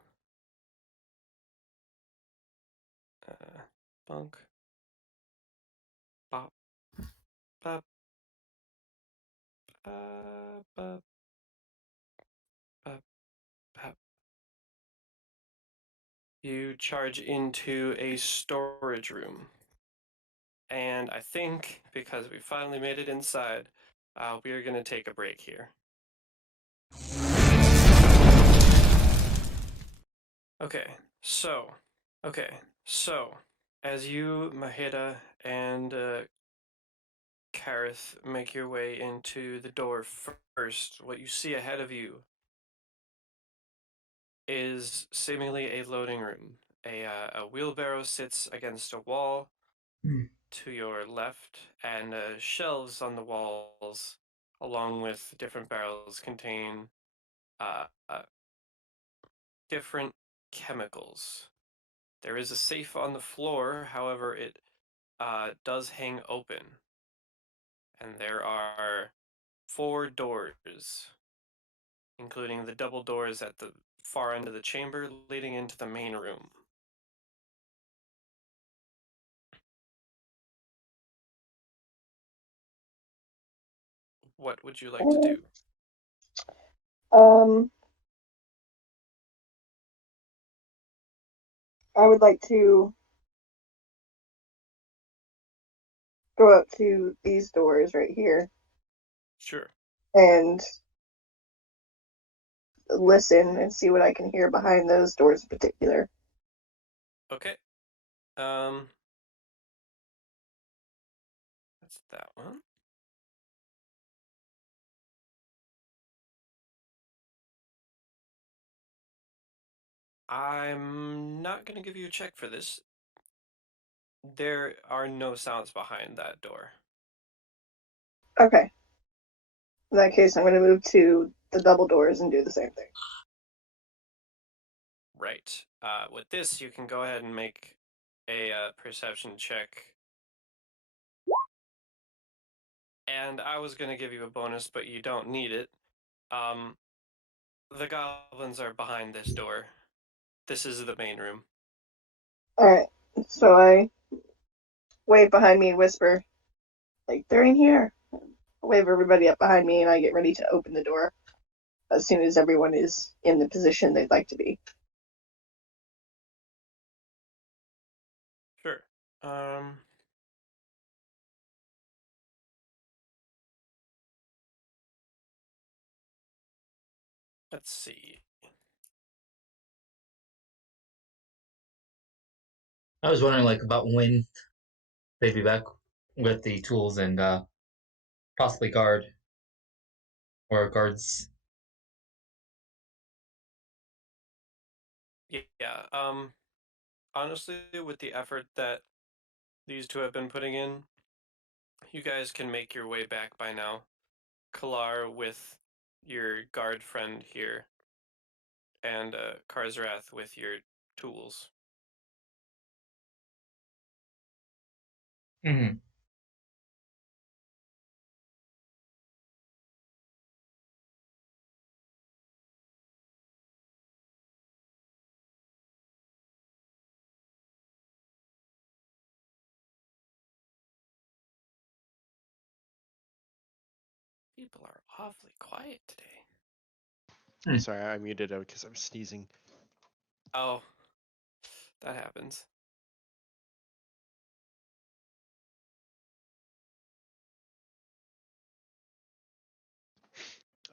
bunk, bop, bop, bop, bop, bop, bop. You charge into a storage room. And I think, because we finally made it inside, we are going to take a break here. Okay, so, as you, Maheda, and Carrath make your way into the door first, what you see ahead of you is seemingly a loading room. A wheelbarrow sits against a wall to your left, and shelves on the walls, along with different barrels, contain uh, uh, different chemicals. There is a safe on the floor, however, it does hang open. And there are 4 doors, including the double doors at the far end of the chamber leading into the main room. What would you like to do? I would like to go up to these doors right here Sure. and listen and see what I can hear behind those doors in particular. Okay. That's that one. I'm not going to give you a check for this. There are no sounds behind that door. Okay. In that case, I'm going to move to the double doors and do the same thing. Right. With this, you can go ahead and make a perception check. And I was going to give you a bonus, but you don't need it. The goblins are behind this door. This is the main room. Alright. So I wave behind me and whisper, like, they're in here. I wave everybody up behind me and I get ready to open the door as soon as everyone is in the position they'd like to be. Sure. Let's see. I was wondering, like, about when they'd be back with the tools and possibly guard or guards. Yeah. Honestly, with the effort that these two have been putting in, you guys can make your way back by now. Kalar with your guard friend here, and Karzrath with your tools. Mhm. People are awfully quiet today. Hmm. Sorry, I muted out because I'm sneezing. Oh, that happens.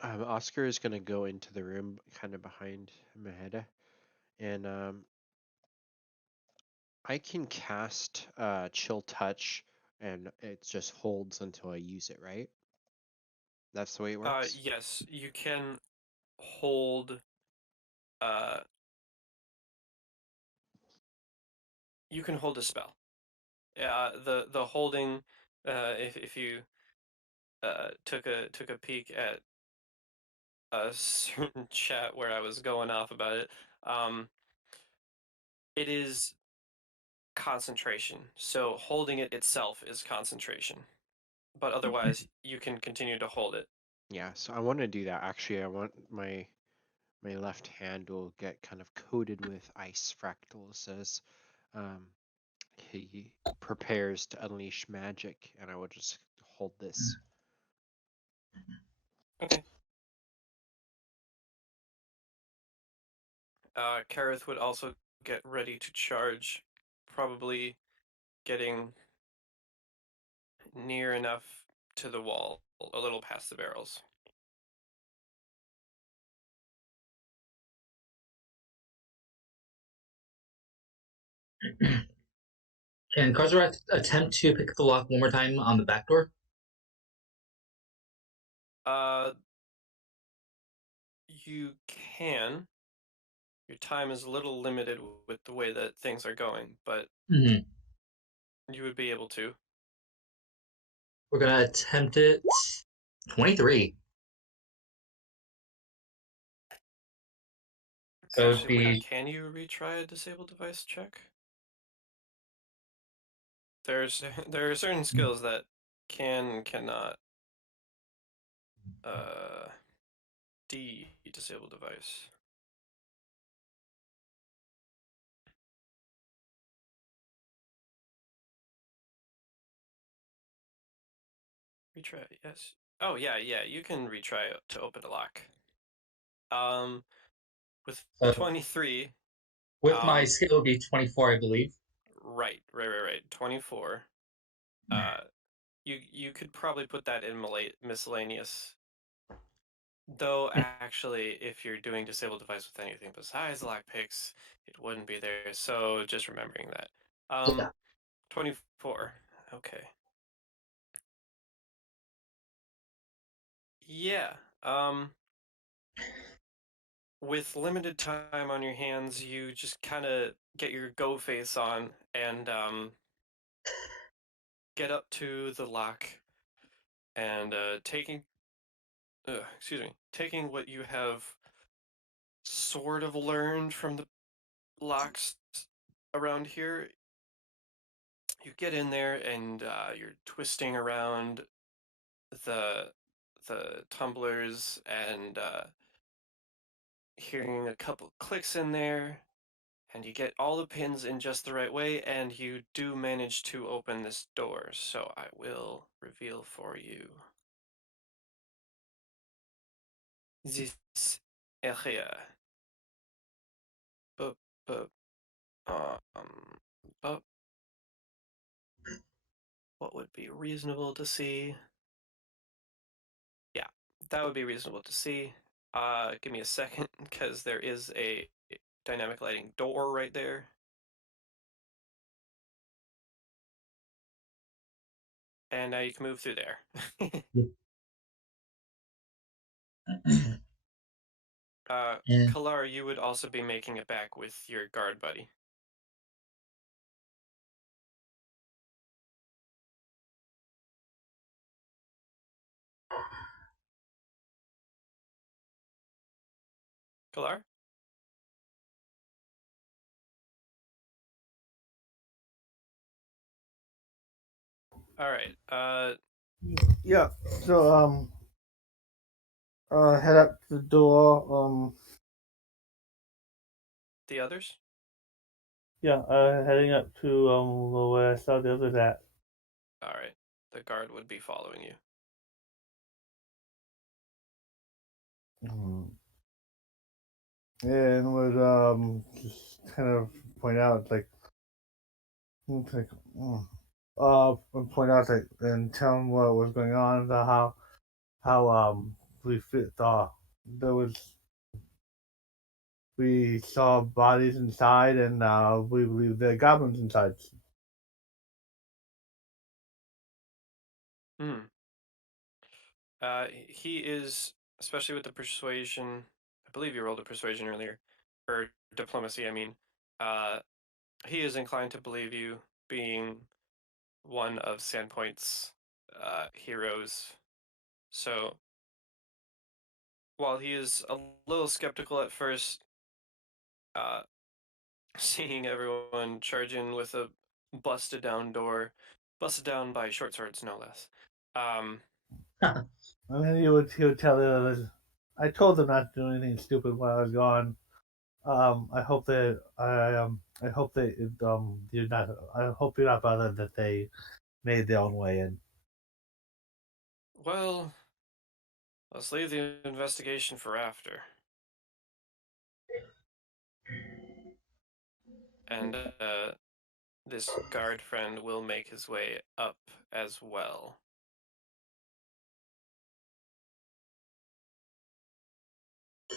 Oscar is gonna go into the room kind of behind Maheda, and I can cast Chill Touch, and it just holds until I use it, right? That's the way it works? Yes, you can hold. Uh, you can hold a spell. The holding. If you took a peek at a certain chat where I was going off about it, it is concentration. So holding it itself is concentration, but otherwise you can continue to hold it. Yeah, so I want to do that. Actually, I want my left hand will get kind of coated with ice fractals as um, he prepares to unleash magic, and I will just hold this. Okay. Carrath would also get ready to charge, probably getting near enough to the wall, a little past the barrels. Can Karzarath attempt to pick the lock one more time on the back door? You can. Your time is a little limited with the way that things are going, but Mm-hmm. you would be able to. We're gonna attempt it. 23. So it'd Actually, wait, be can you retry a disable device check? There are certain skills that cannot uh disable device. Retry, yes. Oh yeah, you can retry to open a lock. With so 23, with my skill, it would be 24, I believe. right. 24. Uh, you could probably put that in miscellaneous. Though actually, if you're doing disable device with anything besides lockpicks, it wouldn't be there. So just remembering that. Yeah. 24. Okay. Yeah. With limited time on your hands, you just kind of get your go face on and get up to the lock and taking what you have sort of learned from the locks around here. You get in there and you're twisting around the tumblers and hearing a couple clicks in there, and you get all the pins in just the right way, and you do manage to open this door. So I will reveal for you this area. But um, but what would be reasonable to see? Yeah, that would be reasonable to see. Give me a second, because there is a dynamic lighting door right there. And now you can move through there. And Kalar, you would also be making it back with your guard buddy. Kalar? Alright, Yeah. So head up to the door. the others? Yeah. Heading up to where I saw the others at. Alright, the guard would be following you. And would just kind of point out like point out like and tell him what was going on, how we fit there was we saw bodies inside and we believe there are goblins inside. Hmm. He is, especially with the persuasion. I believe you rolled a persuasion earlier, or diplomacy. I mean, he is inclined to believe you, being one of Sandpoint's heroes. So, while he is a little skeptical at first, seeing everyone charge in with a busted down door, busted down by short swords, no less. And then he would tell the others, I told them not to do anything stupid while I was gone. I hope that I hope that you're not. I hope you're not bothered that they made their own way in. Well, let's leave the investigation for after. And this guard friend will make his way up as well.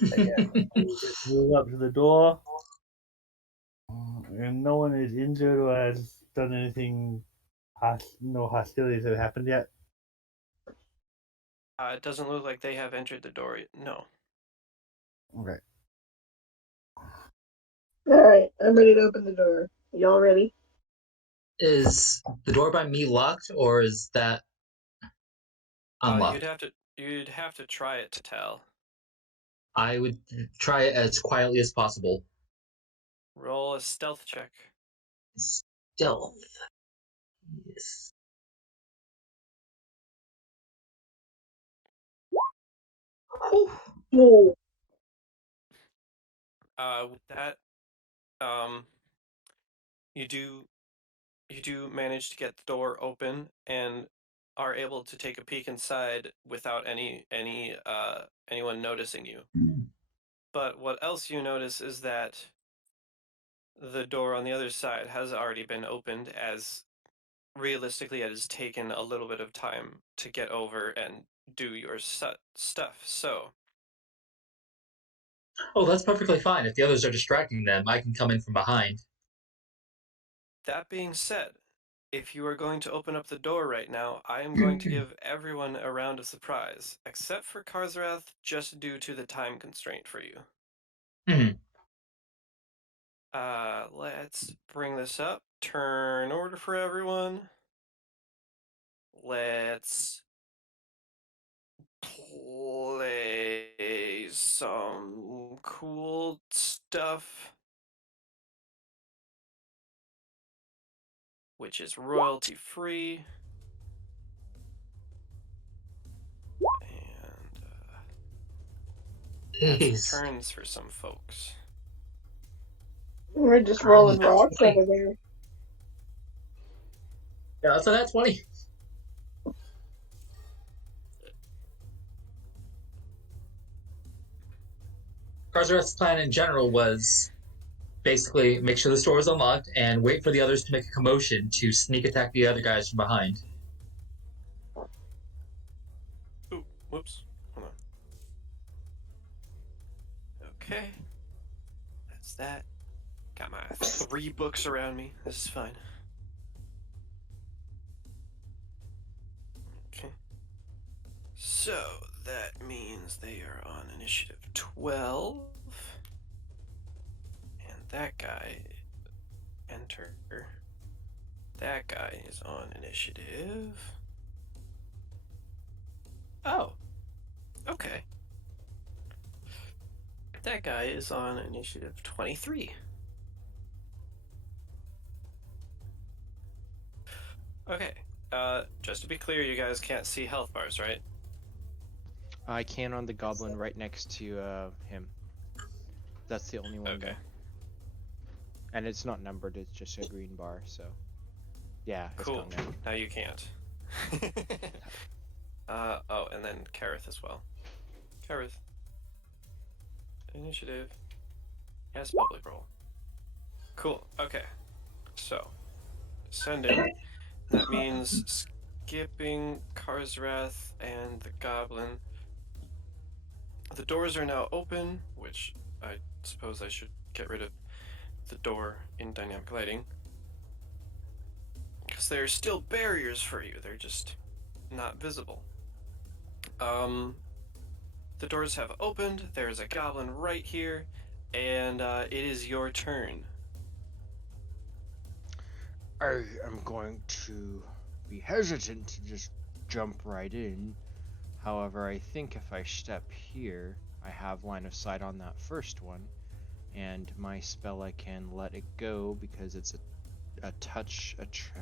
Move up to the door, and no one is injured or has done anything. No hostilities have happened yet. It doesn't look like they have entered the door yet. No. Okay. Alright, I'm ready to open the door. Y'all ready? is the door by me locked, or is that unlocked? You'd have to try it to tell. I would try it as quietly as possible. Roll a stealth check. Stealth. Yes. Whoa. With that, you do manage to get the door open and are able to take a peek inside without anyone noticing you. But what else you notice is that the door on the other side has already been opened, as realistically it has taken a little bit of time to get over and do your stuff. So, Oh, that's perfectly fine. If the others are distracting them, I can come in from behind. that being said, if you are going to open up the door right now, I am going to give everyone a round of surprise, except for Carrath, just due to the time constraint for you. Mhm. Let's bring this up. Turn order for everyone. Let's play some cool stuff, which is royalty free. And add Jeez. some turns for some folks. We're just rolling rocks over there. Yeah, so that's 20. Karzarath's plan in general was basically make sure the store was unlocked and wait for the others to make a commotion to sneak attack the other guys from behind. Ooh, whoops. Hold on. Okay. That's that. Got my 3 books around me. This is fine. Okay. So, that means they are on initiative 12. And that guy, enter. That guy is on initiative. Oh, okay. That guy is on initiative 23. Okay, just to be clear, you guys can't see health bars, right? I can on the goblin right next to him. That's the only one. Okay. Though. And it's not numbered, it's just a green bar, so. Yeah, it's Cool. gone now. Now you can't. Oh, and then Carrath as well. Carrath. Initiative. Yes, public roll. Cool, okay. So, ascending. That means skipping Carrath and the goblin. The doors are now open, which I suppose I should get rid of the door in dynamic lighting. Because there are still barriers for you, they're just not visible. The doors have opened, there's a goblin right here, and it is your turn. I am going to be hesitant to just jump right in. However, I think if I step here, I have line of sight on that first one, and my spell I can let it go because it's a touch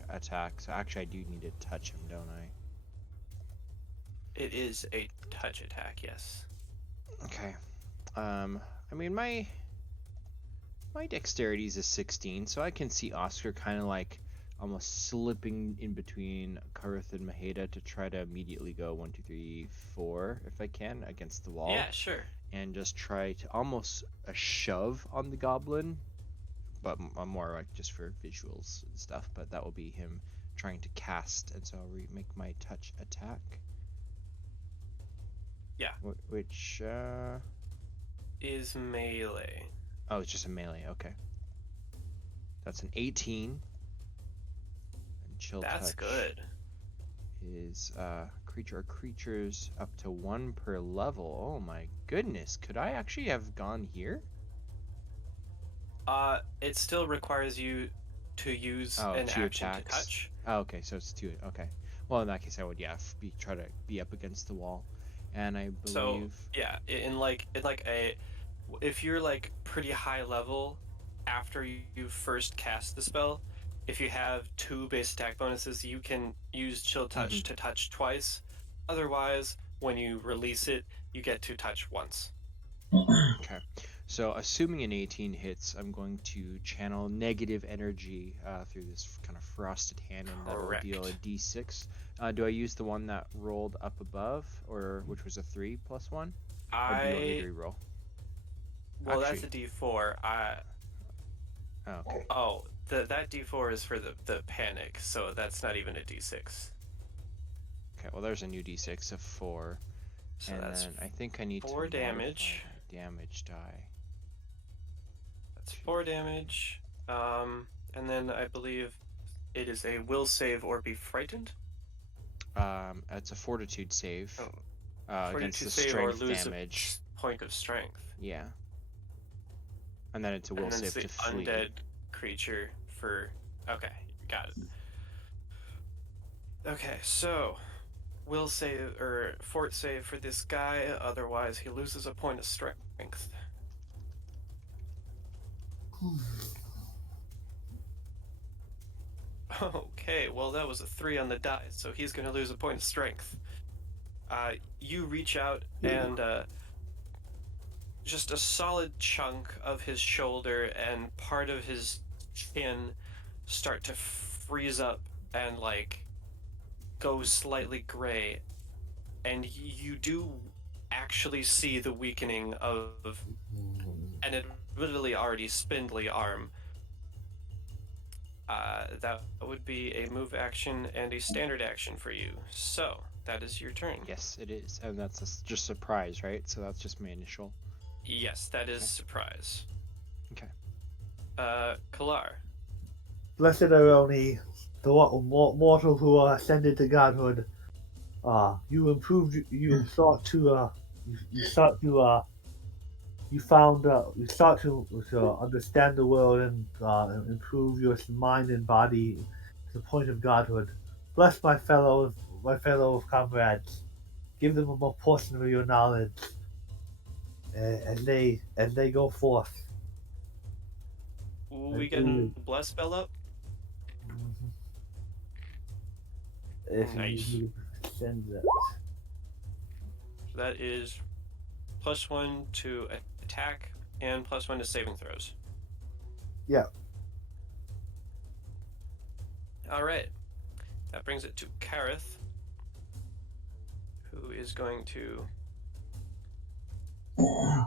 attack. So actually, I do need to touch him, don't I? It is a touch attack, yes. Okay. I mean my dexterity is a 16, so I can see Oscar kind of like almost slipping in between Carrath and Maheda to try to immediately go 1, 2, 3, 4 if I can against the wall. Yeah, sure. And just try to almost a shove on the goblin, but more like just for visuals and stuff. But that will be him trying to cast, and so I'll make my touch attack. Yeah. Which is melee. Oh, it's just a melee. Okay. That's an 18. And chill That's touch good. is creature or creatures up to 1 per level. Oh my goodness. Could I actually have gone here? It still requires you to use an 2 action attacks. to touch. Oh, okay, so it's 2. Okay. Well, in that case, I would try to be up against the wall, and I believe. So yeah, if you're like pretty high level, after you first cast the spell, if you have 2 base attack bonuses, you can use Chill Touch to touch twice. Otherwise, when you release it, you get to touch once. Okay. So, assuming an 18 hits, I'm going to channel negative energy through this kind of frosted hand, and that will deal a d6. Do I use the one that rolled up above, or which was a 3 plus 1? Or do you want me to reroll? Well, that's a d4. Okay. Oh, that d4 is for the panic, so that's not even a d6. Okay, well, there's a new d6 of 4. So and that's then I think I need 4 to damage. modify my damage die. That's 4 damage. And then I believe it is a will save or be frightened. It's a fortitude save. Oh. Against the Save strength or lose damage. a point of strength. Yeah. And then it's a will And then save it's to the flee. undead creature for. Okay, got it. Okay, so will save or fort save for this guy. Otherwise, he loses a point of strength. Okay, well that was a 3 on the die, so he's going to lose a point of strength. You reach out and just a solid chunk of his shoulder and part of his chin start to freeze up and like go slightly gray, and you do actually see the weakening of an admittedly already spindly arm. That would be a move action and a standard action for you. So, that is your turn. Yes, it is. And that's just surprise, right? So that's just my initial. Yes, that is surprise. Okay. Kalar. Blessed are only the mortal who are ascended to godhood, You improved. You sought to. You sought to. You found. You sought to understand the world and improve your mind and body to the point of godhood. Bless my fellow comrades. Give them a more portion of your knowledge as they go forth. Ooh, we And getting do- bless spell up? If Nice. you send that. So that is +1 to attack and +1 to saving throws. Yeah. All right. That brings it to Carrath, who is going to.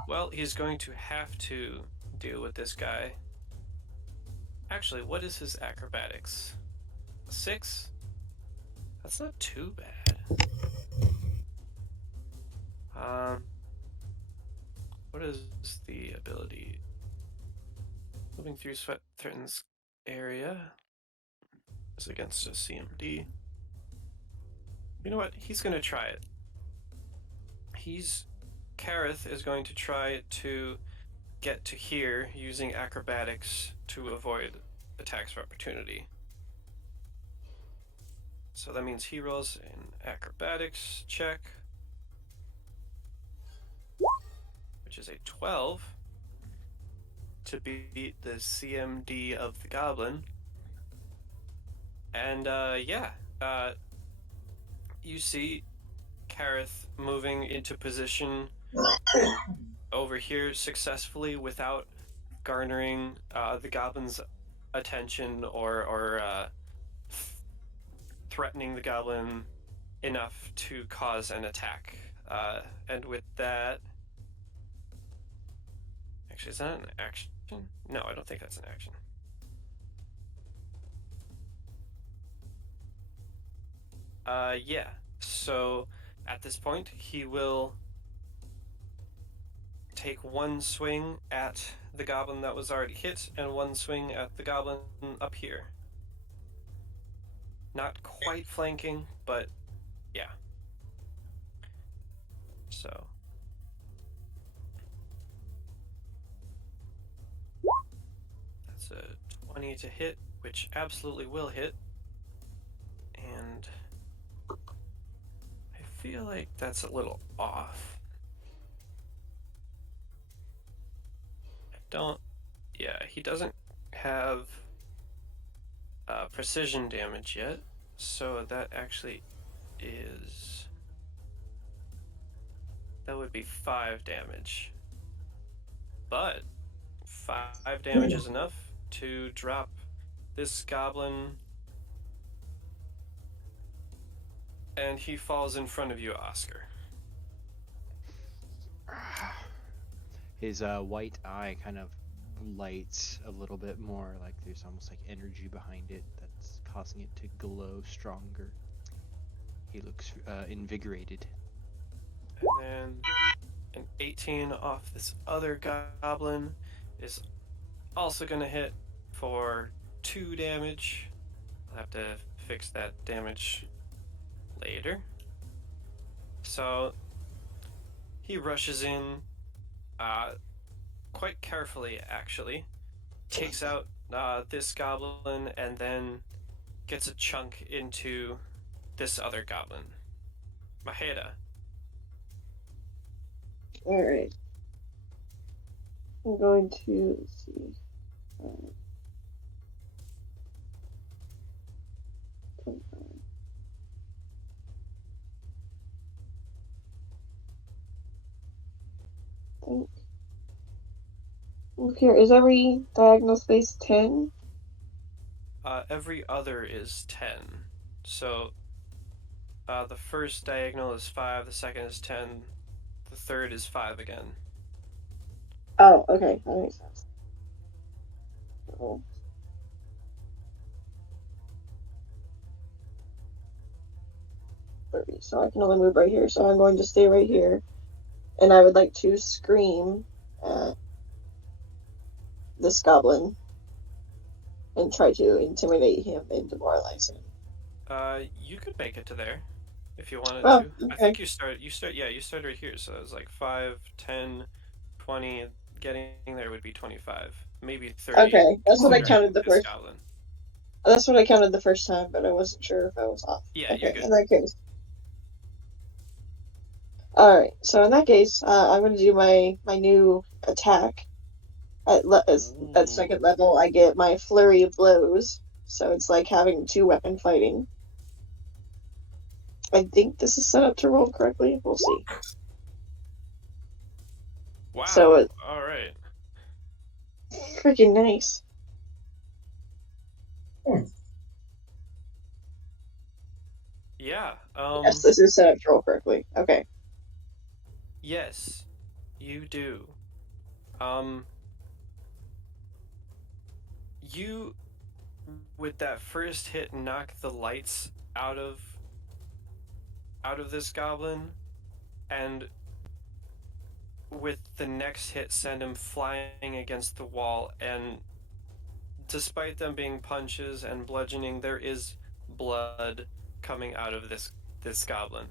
Well, he's going to have to deal with this guy. Actually, what is his acrobatics? 6? That's not too bad. What is the ability? Moving through sweat threatens area is against a CMD. You know what? He's going to try it. Carrath is going to try to get to here using acrobatics to avoid attacks of opportunity. So that means he rolls an acrobatics check, which is a 12 to beat the CMD of the goblin. And you see Carrath moving into position over here successfully without garnering the goblin's attention or threatening the goblin enough to cause an attack. And with that, actually, is that an action? No, I don't think that's an action. Yeah. So at this point, he will take one swing at the goblin that was already hit and one swing at the goblin up here. Not quite flanking, but yeah. So that's a 20 to hit, which absolutely will hit. And I feel like that's a little off. He doesn't have precision damage yet, so that actually that would be 5 damage. But 5 damage is enough to drop this goblin, and he falls in front of you, Oscar. His white eye kind of lights a little bit more, like there's almost like energy behind it that's causing it to glow stronger. He looks invigorated. And then an 18 off this other goblin is also going to hit for 2 damage. I'll have to fix that damage later. So he rushes in quite carefully, actually. Takes out this goblin and then gets a chunk into this other goblin. Maheda. Alright. I'm going to, let's see. Look here, is every diagonal space 10? Every other is 10. So the first diagonal is 5, the second is 10, the third is 5 again. Oh, okay, that makes sense. Oh. So I can only move right here, so I'm going to stay right here. And I would like to scream at this goblin and try to intimidate him and demoralize him. You could make it to there. if you wanted Oh, to. I okay. think you start right here, so it was like 5, 10, 20. Getting there would be 25, maybe 30. Okay, that's what I Okay. counted the This first. goblin. That's what I counted the first time, but I wasn't sure if I was off. Yeah, Okay, you're good. in that case. Alright, so in that case, I'm gonna do my new attack. At second level, I get my flurry of blows, so it's like having 2-weapon fighting. I think this is set up to roll correctly. We'll see. Wow. So All right. freaking nice. Yeah. Yes, this is set up to roll correctly. Okay. Yes, you do. You with that first hit knock the lights out of this goblin, and with the next hit send him flying against the wall, and despite them being punches and bludgeoning, there is blood coming out of this goblin.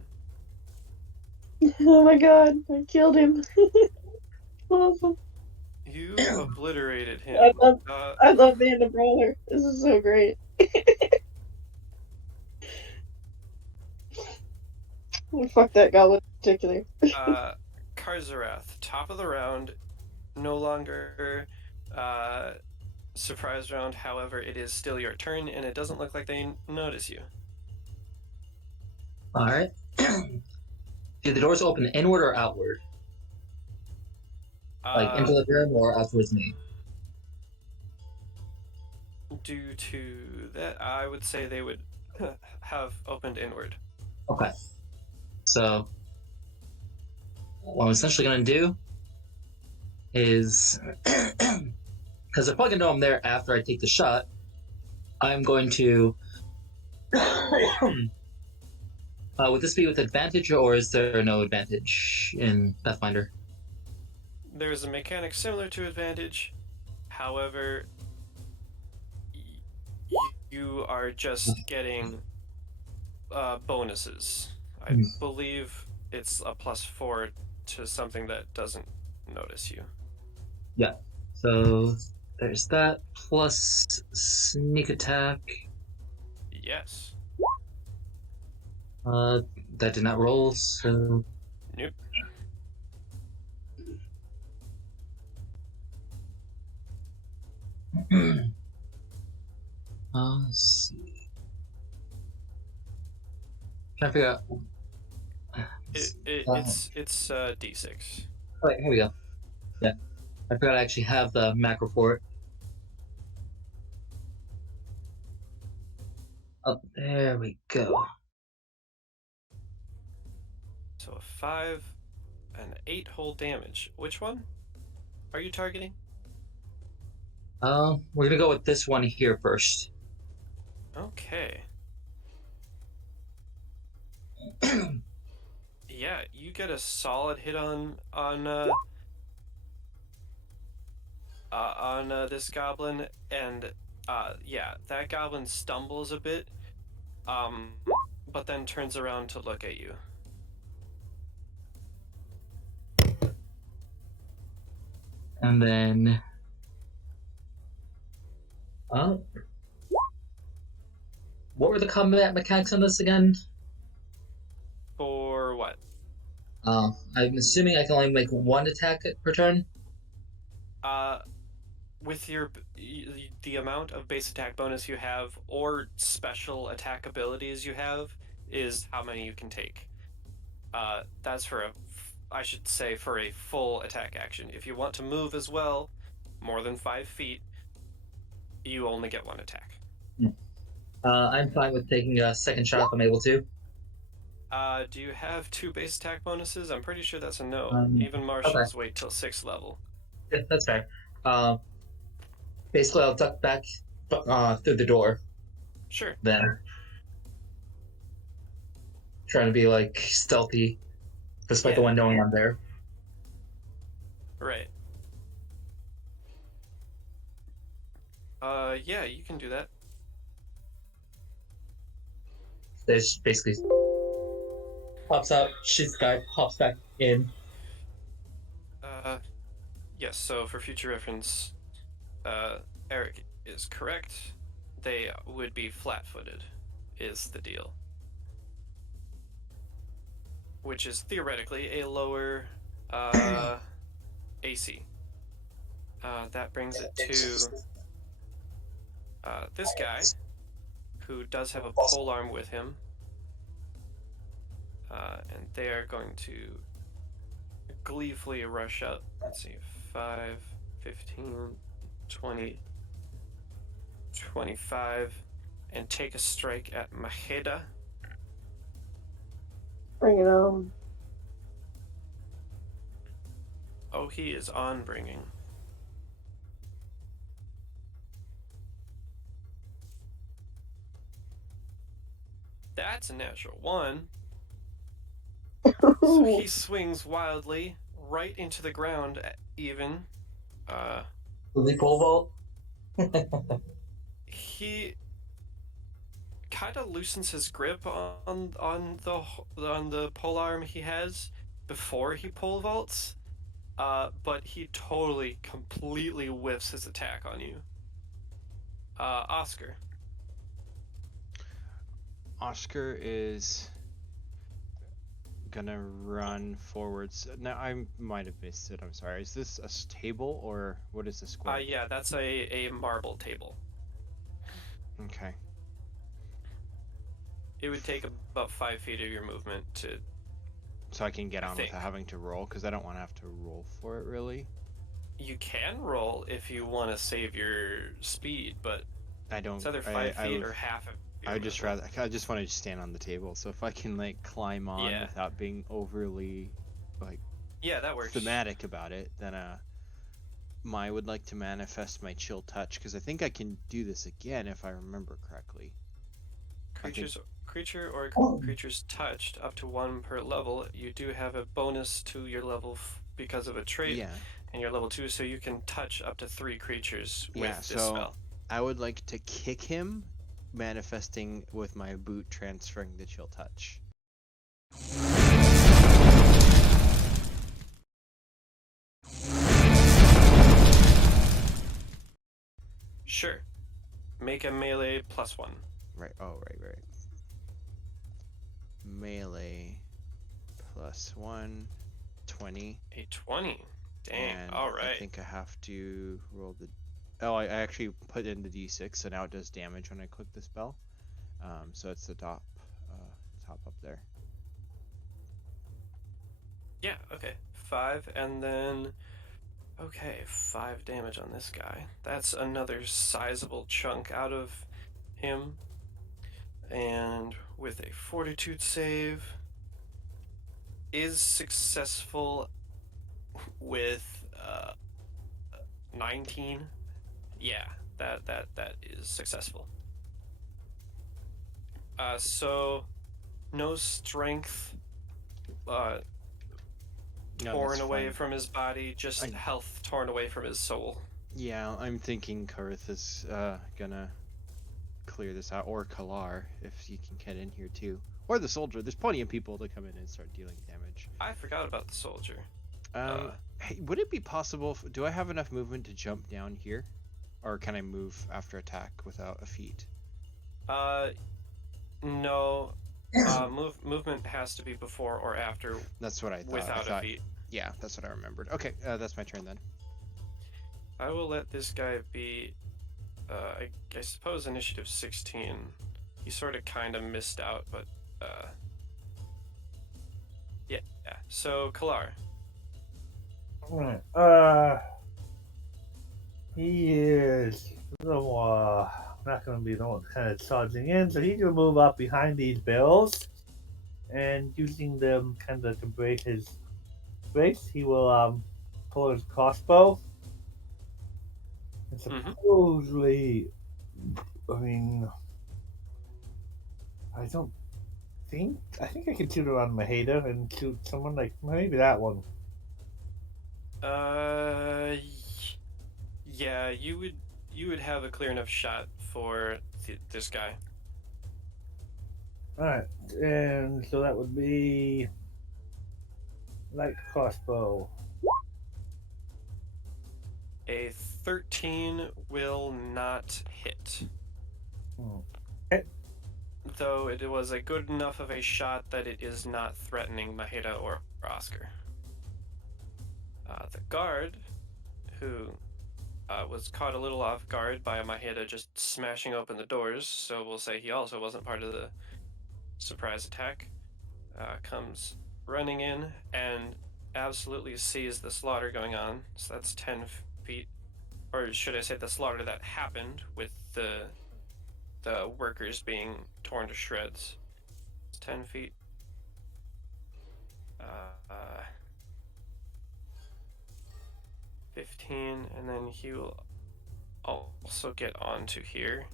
Oh my god, I killed him. Awesome. You obliterated him. I love being a brawler. This is so great. Fuck that goblin in particular. Carrath, top of the round, no longer surprise round. However, it is still your turn, and it doesn't look like they notice you. All right. Do the doors open inward or outward? Like into the room or out towards me? Due to that, I would say they would have opened inward. Okay. So, what I'm essentially going to do is, because they're probably going to know I'm there after I take the shot, I'm going to. Would this be with advantage, or is there no advantage in Pathfinder? There is a mechanic similar to advantage. However, you are just getting bonuses. I believe it's a +4 to something that doesn't notice you. Yeah. So there's that plus sneak attack. Yes. That did not roll, so. Nope. Let's see. Trying to figure out. It's D6. Oh, wait, here we go. Yeah, I forgot I actually have the macro for it. Oh, there we go. So a 5 and 8 hold damage. Which one are you targeting? We're gonna go with this one here first. Okay. Yeah, you get a solid hit on this goblin, and yeah, that goblin stumbles a bit, but then turns around to look at you. And then, what were the combat mechanics on this again? For what? I'm assuming I can only make one attack per turn. With the amount of base attack bonus you have, or special attack abilities you have, is how many you can take. That's for I should say for a full attack action. If you want to move as well, more than 5 feet, you only get 1 attack. I'm fine with taking a second shot if I'm able to. Do you have 2 base attack bonuses? I'm pretty sure that's a no. Even Martians wait till 6th level. Yeah, that's fair. Basically, I'll duck back through the door. Sure. Then, trying to be like stealthy, despite the one knowing I'm there. Right. Yeah, you can do that. There's basically Pops out. Shit's guy pops back in. Yes, so for future reference, Eric is correct. They would be flat-footed, is the deal. Which is theoretically a lower AC. That brings it to this guy, who does have a polearm with him. And they are going to gleefully rush up. Let's see, 5, 15, 20, 25, and take a strike at Maheda. Bring it on. Oh, he is on bringing. That's a natural 1. So he swings wildly right into the ground, even. Will he pole vault? He kind of loosens his grip on the polearm he has before he pole vaults, but he totally, completely whiffs his attack on you. Oscar. Oscar is gonna run forwards. Now I might have missed it. I'm sorry. Is this a table or what is the square? Yeah, that's a marble table. Okay. It would take about 5 feet of your movement to. So I can get I on think. without having to roll, because I don't want to have to roll for it really. You can roll if you want to save your speed, but I don't. it's either 5 feet or half of. I would just rather. I just want to stand on the table. So if I can like climb on without being overly, like, that works. thematic about it, then I would like to manifest my chill touch, because I think I can do this again if I remember correctly. Creature or creatures touched up to 1 per level. You do have a bonus to your level because of a trait, and you're level 2, so you can touch up to 3 creatures with this spell. I would like to kick him, manifesting with my boot, transferring the chill touch. Sure. Make a melee +1. Right. Oh, right. Melee +1, 20. A 20. Dang. And all right. I think I have to roll the. Oh, I actually put in the d6, so now it does damage when I click the spell. So it's the top up there. Yeah. Okay. 5, and then. Okay, 5 damage on this guy. That's another sizable chunk out of him. And with a fortitude save, is successful with 19. Yeah, that is successful. So no strength torn away from his body, just health torn away from his soul. Yeah, I'm thinking Carrath is gonna clear this out, or Kalar, if he can get in here too. Or the soldier. There's plenty of people to come in and start dealing damage. I forgot about the soldier. Hey, would it be possible, do I have enough movement to jump down here? Or can I move after attack without a feat? No. Movement has to be before or after. That's what I thought. Without a feat. Yeah, that's what I remembered. Okay, that's my turn then. I will let this guy be, I suppose, initiative 16. He sort of kind of missed out, but, yeah. So, Kalar. Alright, he is not going to be the one kind of charging in, so he's going to move up behind these barrels, and using them kind of to break his brace, he will pull his crossbow. And supposedly, I think I can shoot around Maheda and shoot someone like maybe that one. Yeah, you would have a clear enough shot for this guy. Alright, and so that would be light crossbow. A 13 will not hit. Hmm. Though it was a good enough of a shot that it is not threatening Maheda or Oscar. The guard, who was caught a little off guard by Maheda just smashing open the doors, so we'll say he also wasn't part of the surprise attack, comes running in and absolutely sees the slaughter going on. So that's 10 feet, or should I say the slaughter that happened with the workers being torn to shreds. It's 10 feet. 15, and then he will also get onto here.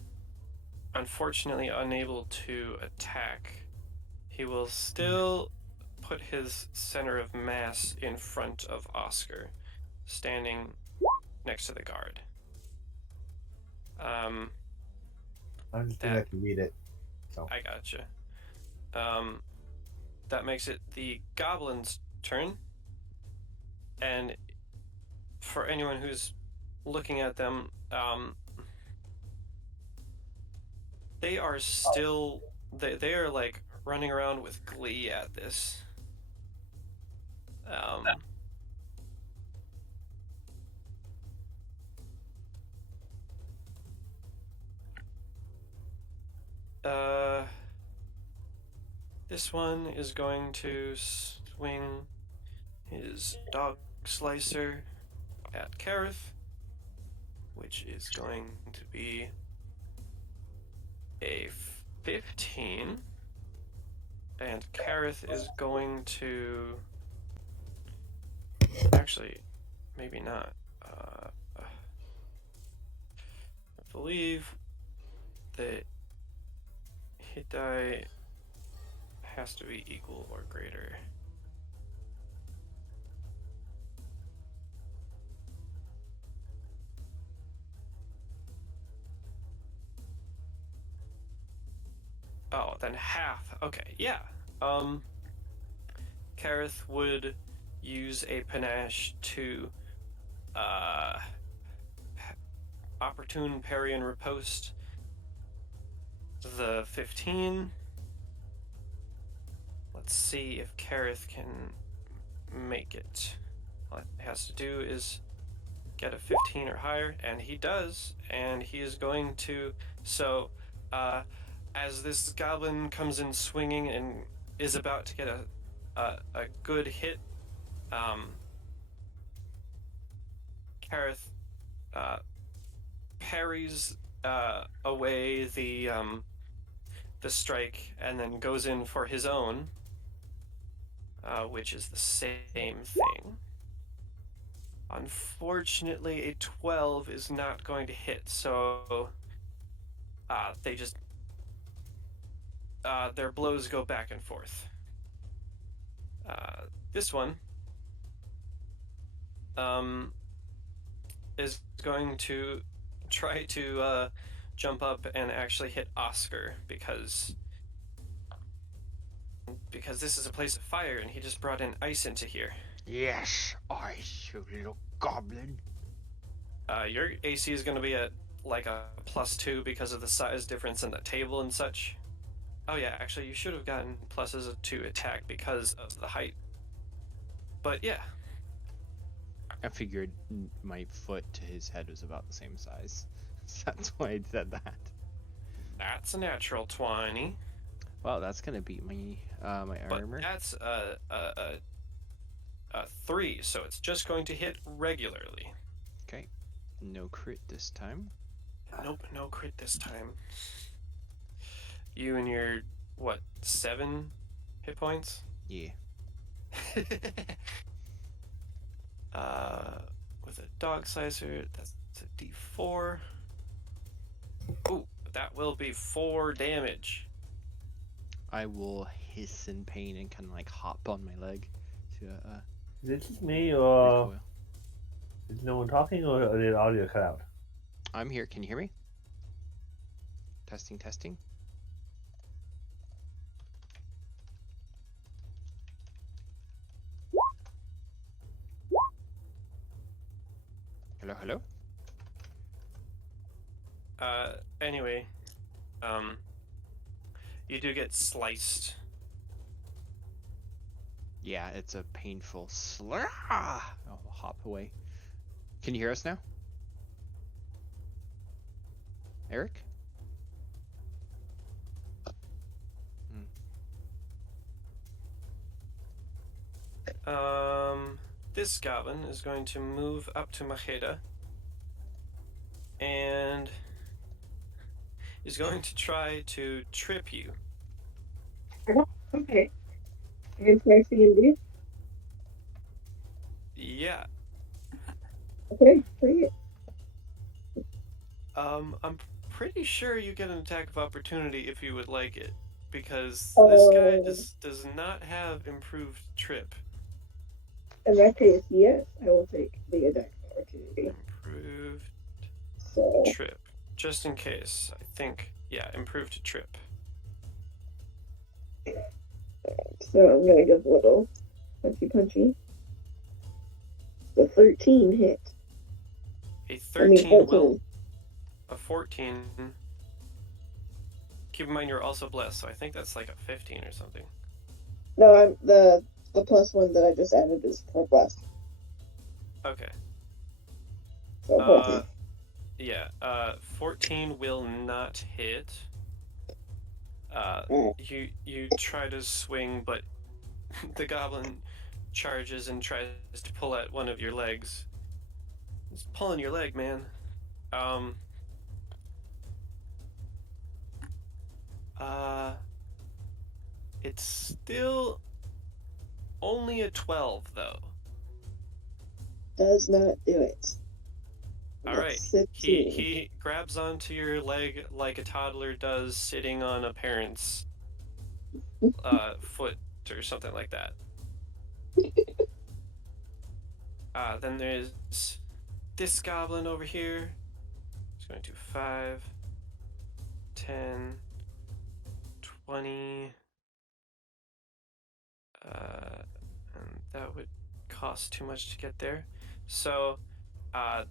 Unfortunately, unable to attack. He will still put his center of mass in front of Oscar, standing next to the guard. I'm just gonna have to read it. So. I gotcha. That makes it the goblin's turn. And for anyone who's looking at them, they are still they are like running around with glee at this. This one is going to swing his dog slicer at Carrath, which is going to be a 15, and Carrath is going to actually maybe not. I believe the hit die has to be equal or greater. Oh, then half. Okay, yeah. Carrath would use a panache to opportune parry and riposte the 15. Let's see if Carrath can make it. All he has to do is get a 15 or higher, and he does, and he is going to. So, as this goblin comes in swinging and is about to get a good hit, Carrath parries away the strike and then goes in for his own, which is the same thing. Unfortunately, a 12 is not going to hit, so they just their blows go back and forth. This one is going to try to jump up and actually hit Oscar because this is a place of fire and he just brought in ice into here. Yes, ice, you little goblin. Your AC is going to be at like a +2 because of the size difference in the table and such. Oh yeah, actually you should have gotten pluses to attack because of the height. But yeah. I figured my foot to his head was about the same size. That's why I said that. That's a natural 20. Well, that's gonna beat my my armor. But that's a 3, so it's just going to hit regularly. Okay, no crit this time. Nope, no crit this time. You and your, what, 7 hit points? Yeah. With a dog slicer, that's a D4. Ooh, that will be 4 damage. I will hiss in pain and kind of like hop on my leg to Is it just me, or recoil. is no one talking, or did audio cut out? I'm here. Can you hear me? Testing, testing. Hello, hello. Anyway, you do get sliced. Yeah, it's a painful slur. I'll hop away. Can you hear us now? Eric? This goblin is going to move up to Macheda and is going to try to trip you. Okay. Against my CMD? Yeah. Okay, bring it. I'm pretty sure you get an attack of opportunity if you would like it, because this guy does not have improved trip. In that case, yes, I will take the attack of opportunity. Improved So, trip. Just in case, I think, yeah, improved trip. so I'm gonna give a little punchy. The 13 hit. A 13 will... 14. A 14. Keep in mind you're also blessed, so I think that's like a 15 or something. No, I'm the plus one that I just added is for blast. Okay. So 14. Yeah, 14 will not hit. You try to swing, but the goblin charges and tries to pull at one of your legs. He's pulling your leg, man. It's still only a 12, though. Does not do it. Alright, 16. he grabs onto your leg like a toddler does sitting on a parent's foot or something like that. Then there's this goblin over here. It's going to 5, 10, 20, and that would cost too much to get there. So,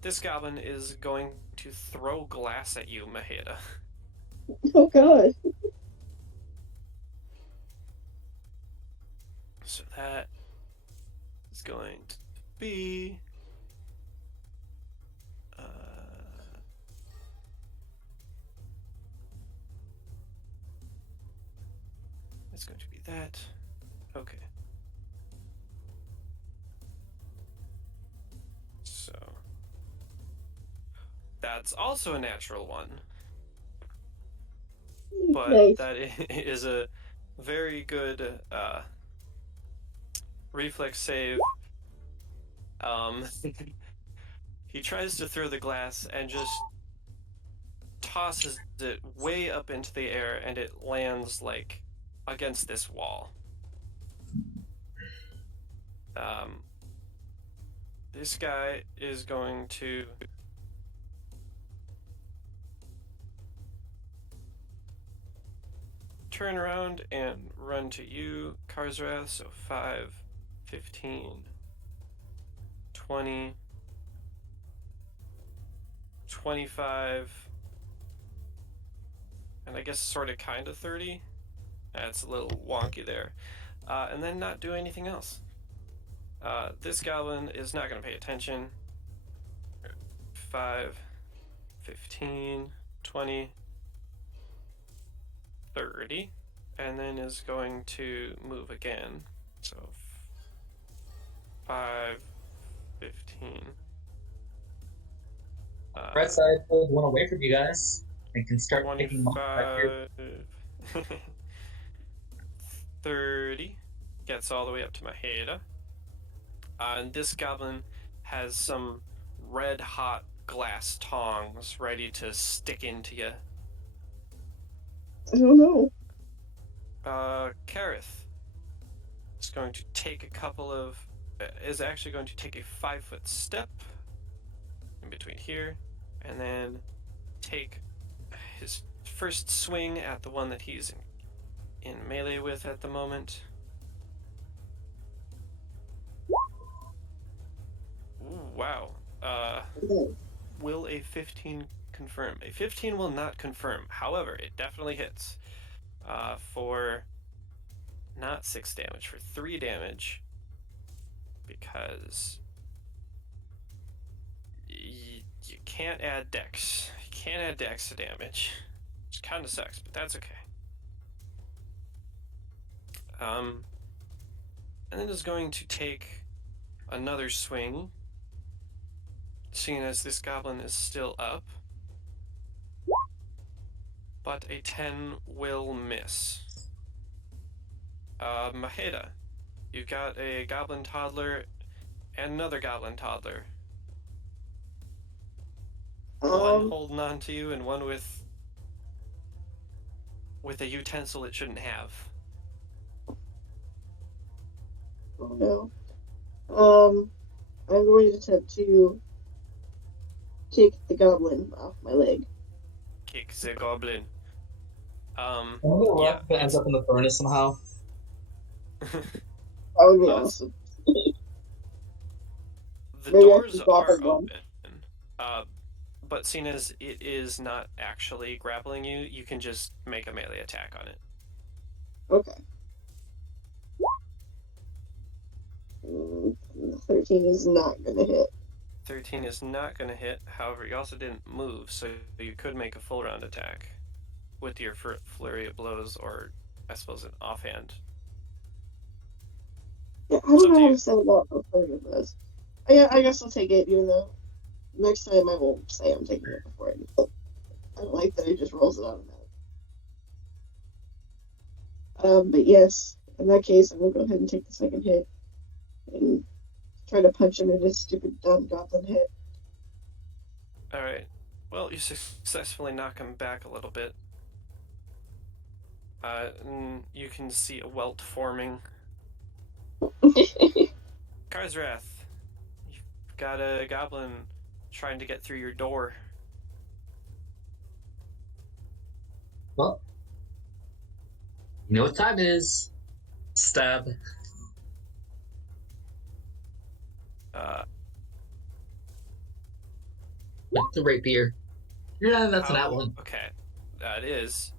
this goblin is going to throw glass at you, Maheda. Oh god. So that is going to be... it's going to be that. Okay. So... that's also a natural one. But Nice. that is a very good reflex save. He tries to throw the glass and just tosses it way up into the air, and it lands like against this wall. This guy is going to turn around and run to you, Carrath. So 5, 15, 20, 25, and I guess sort of kind of 30. That's a little wonky there. And then not do anything else. This goblin is not going to pay attention. 5, 15, 20, 30, and then is going to move again. So 5, 15. Right side pulled one away from you guys and can start picking them up back here. 25, 30, gets all the way up to Maheda. And this goblin has some red hot glass tongs ready to stick into you. I don't know. Carrath is going to take is actually going to take a 5-foot step in between here, and then take his first swing at the one that he's in melee with at the moment. Ooh, wow. Okay. Will a 15 confirm? A 15 will not confirm. However, it definitely hits. For not 6 damage, for 3 damage. Because you can't add dex. You can't add dex to damage. Which kind of sucks, but that's okay. And then is going to take another swing, seeing as this goblin is still up. But a 10 will miss. Maheda, you've got a goblin toddler and another goblin toddler. One holding on to you and one with a utensil it shouldn't have. Oh no. I'm going to attempt to kick the goblin off my leg. Kick the goblin. I wonder what Yeah, if it ends up in the furnace somehow. That would be Well, awesome. the Maybe I doors can drop are it one. open, but seeing as it is not actually grappling you, you can just make a melee attack on it. Okay. 13 is not gonna hit. 13 is not going to hit. However, you also didn't move, so you could make a full round attack with your flurry of blows, or I suppose an offhand. Yeah, I don't So know do how you. to set it up before it does. Yeah, I guess I'll take it, even though next time I won't say I'm taking it before I do it. I don't like that it just rolls it automatic. But yes, in that case, I will go ahead and take the second hit and try to punch him in his stupid dumb goblin hit. Alright. Well, you successfully knock him back a little bit. And you can see a welt forming. Carrath, you've got a goblin trying to get through your door. Well, you know what time it is. Stab. With the rapier. Yeah, that's an that one. Okay, that is.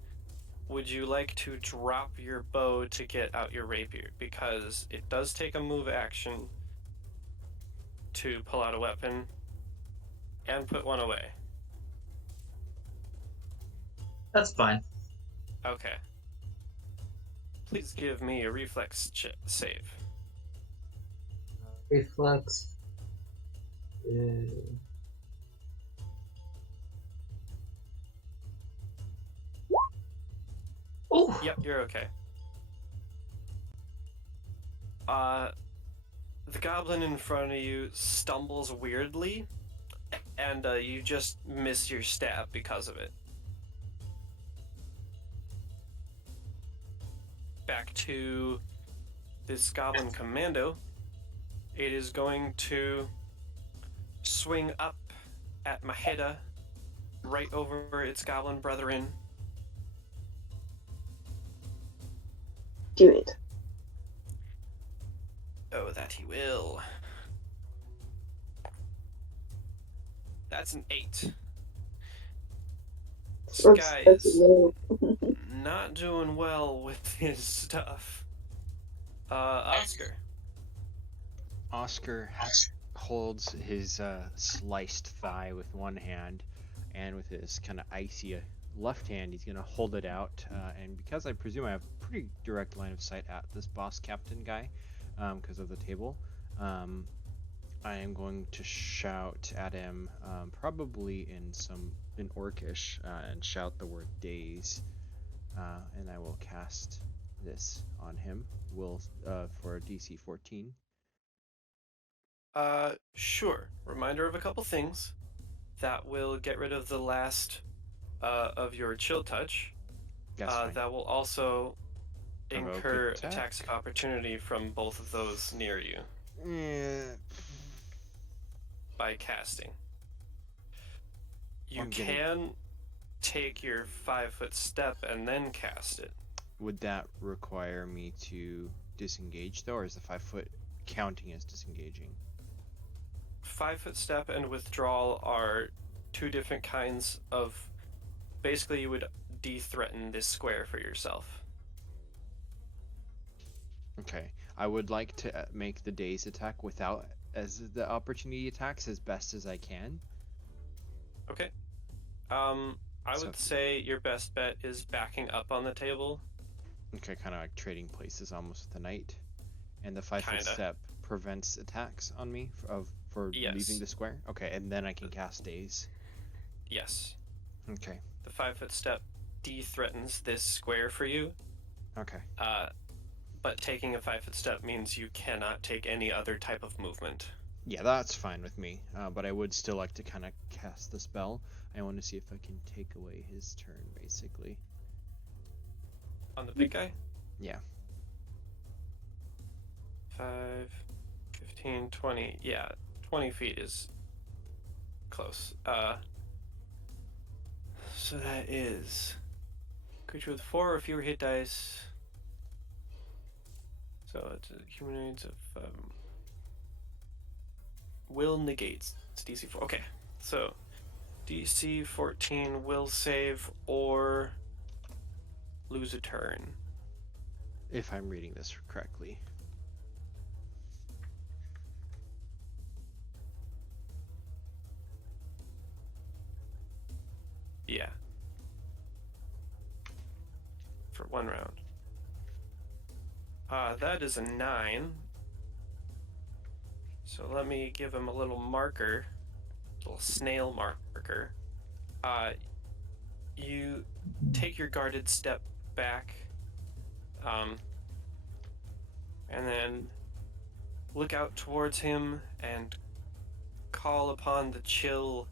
Would you like to drop your bow to get out your rapier? Because it does take a move action to pull out a weapon and put one away. That's fine. Okay. Please give me a reflex save. Reflex. Oh. Yep, you're okay. The goblin in front of you stumbles weirdly, and you just miss your stab because of it. Back to this goblin commando. It is going to swing up at Maheda, right over its goblin brethren. Do it. Oh, that he will. That's an 8. This Oops, guy that's is a not doing well with his stuff. Oscar. Oscar holds his sliced thigh with one hand, and with his kind of icy left hand, he's gonna hold it out. And because I presume I have pretty direct line of sight at this boss captain guy, because of the table, I am going to shout at him, probably in Orcish, and shout the word "daze," and I will cast this on him. For DC 14. Sure. Reminder of a couple things. That will get rid of the last of your chill touch. That's fine. That will also Provoke incur attack. attacks of opportunity from both of those near you Yeah. by casting. You I'm can gonna- take your 5-foot step and then cast it. Would that require me to disengage though, or is the 5 foot counting as disengaging? 5-foot step and withdrawal are two different kinds of. Basically, you would de-threaten this square for yourself. Okay. I would like to make the daze attack without as the opportunity attacks as best as I can. Okay. I would say your best bet is backing up on the table. Okay, kind of like trading places almost with the knight. And the 5-foot Kinda. step prevents attacks on me for Yes. leaving the square? Okay, and then I can cast daze. Yes. Okay. The 5-foot step de-threatens this square for you. Okay. But taking a 5-foot step means you cannot take any other type of movement. Yeah, that's fine with me. But I would still like to kind of cast the spell. I want to see if I can take away his turn, basically. On the big guy? Yeah. 5, 15, 20. Yeah, 20 feet is close. So that is creature with 4 or fewer hit dice. So it's humanoids of will negates. It's DC 4. Okay, so DC 14 will save or lose a turn. If I'm reading this correctly. Yeah. For 1 round. That is a 9. So let me give him a little marker. Little snail marker. You take your guarded step back. And then look out towards him and call upon the chill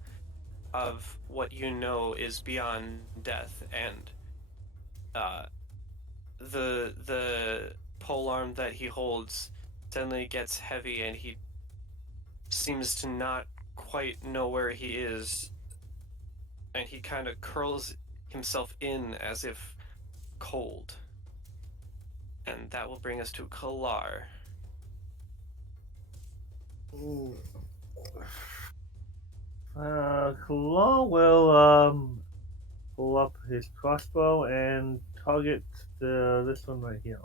of what you know is beyond death, and the polearm that he holds suddenly gets heavy, and he seems to not quite know where he is, and he kind of curls himself in as if cold. And that will bring us to Kalar. Claw will pull up his crossbow and target this one right here.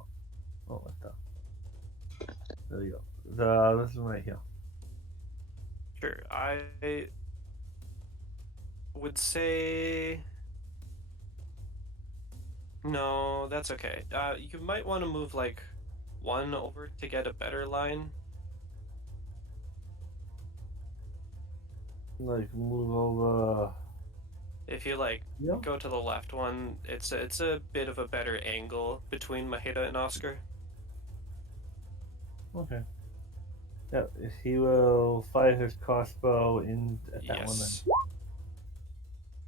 Oh, what the? There you go. This one right here. Sure, I would say no, that's okay. You might want to move like 1 over to get a better line. Like move over. If you like Yeah. go to the left one, it's a bit of a better angle between Maheda and Oscar. Okay. Yeah, he will fire his crossbow in at that one. Yes.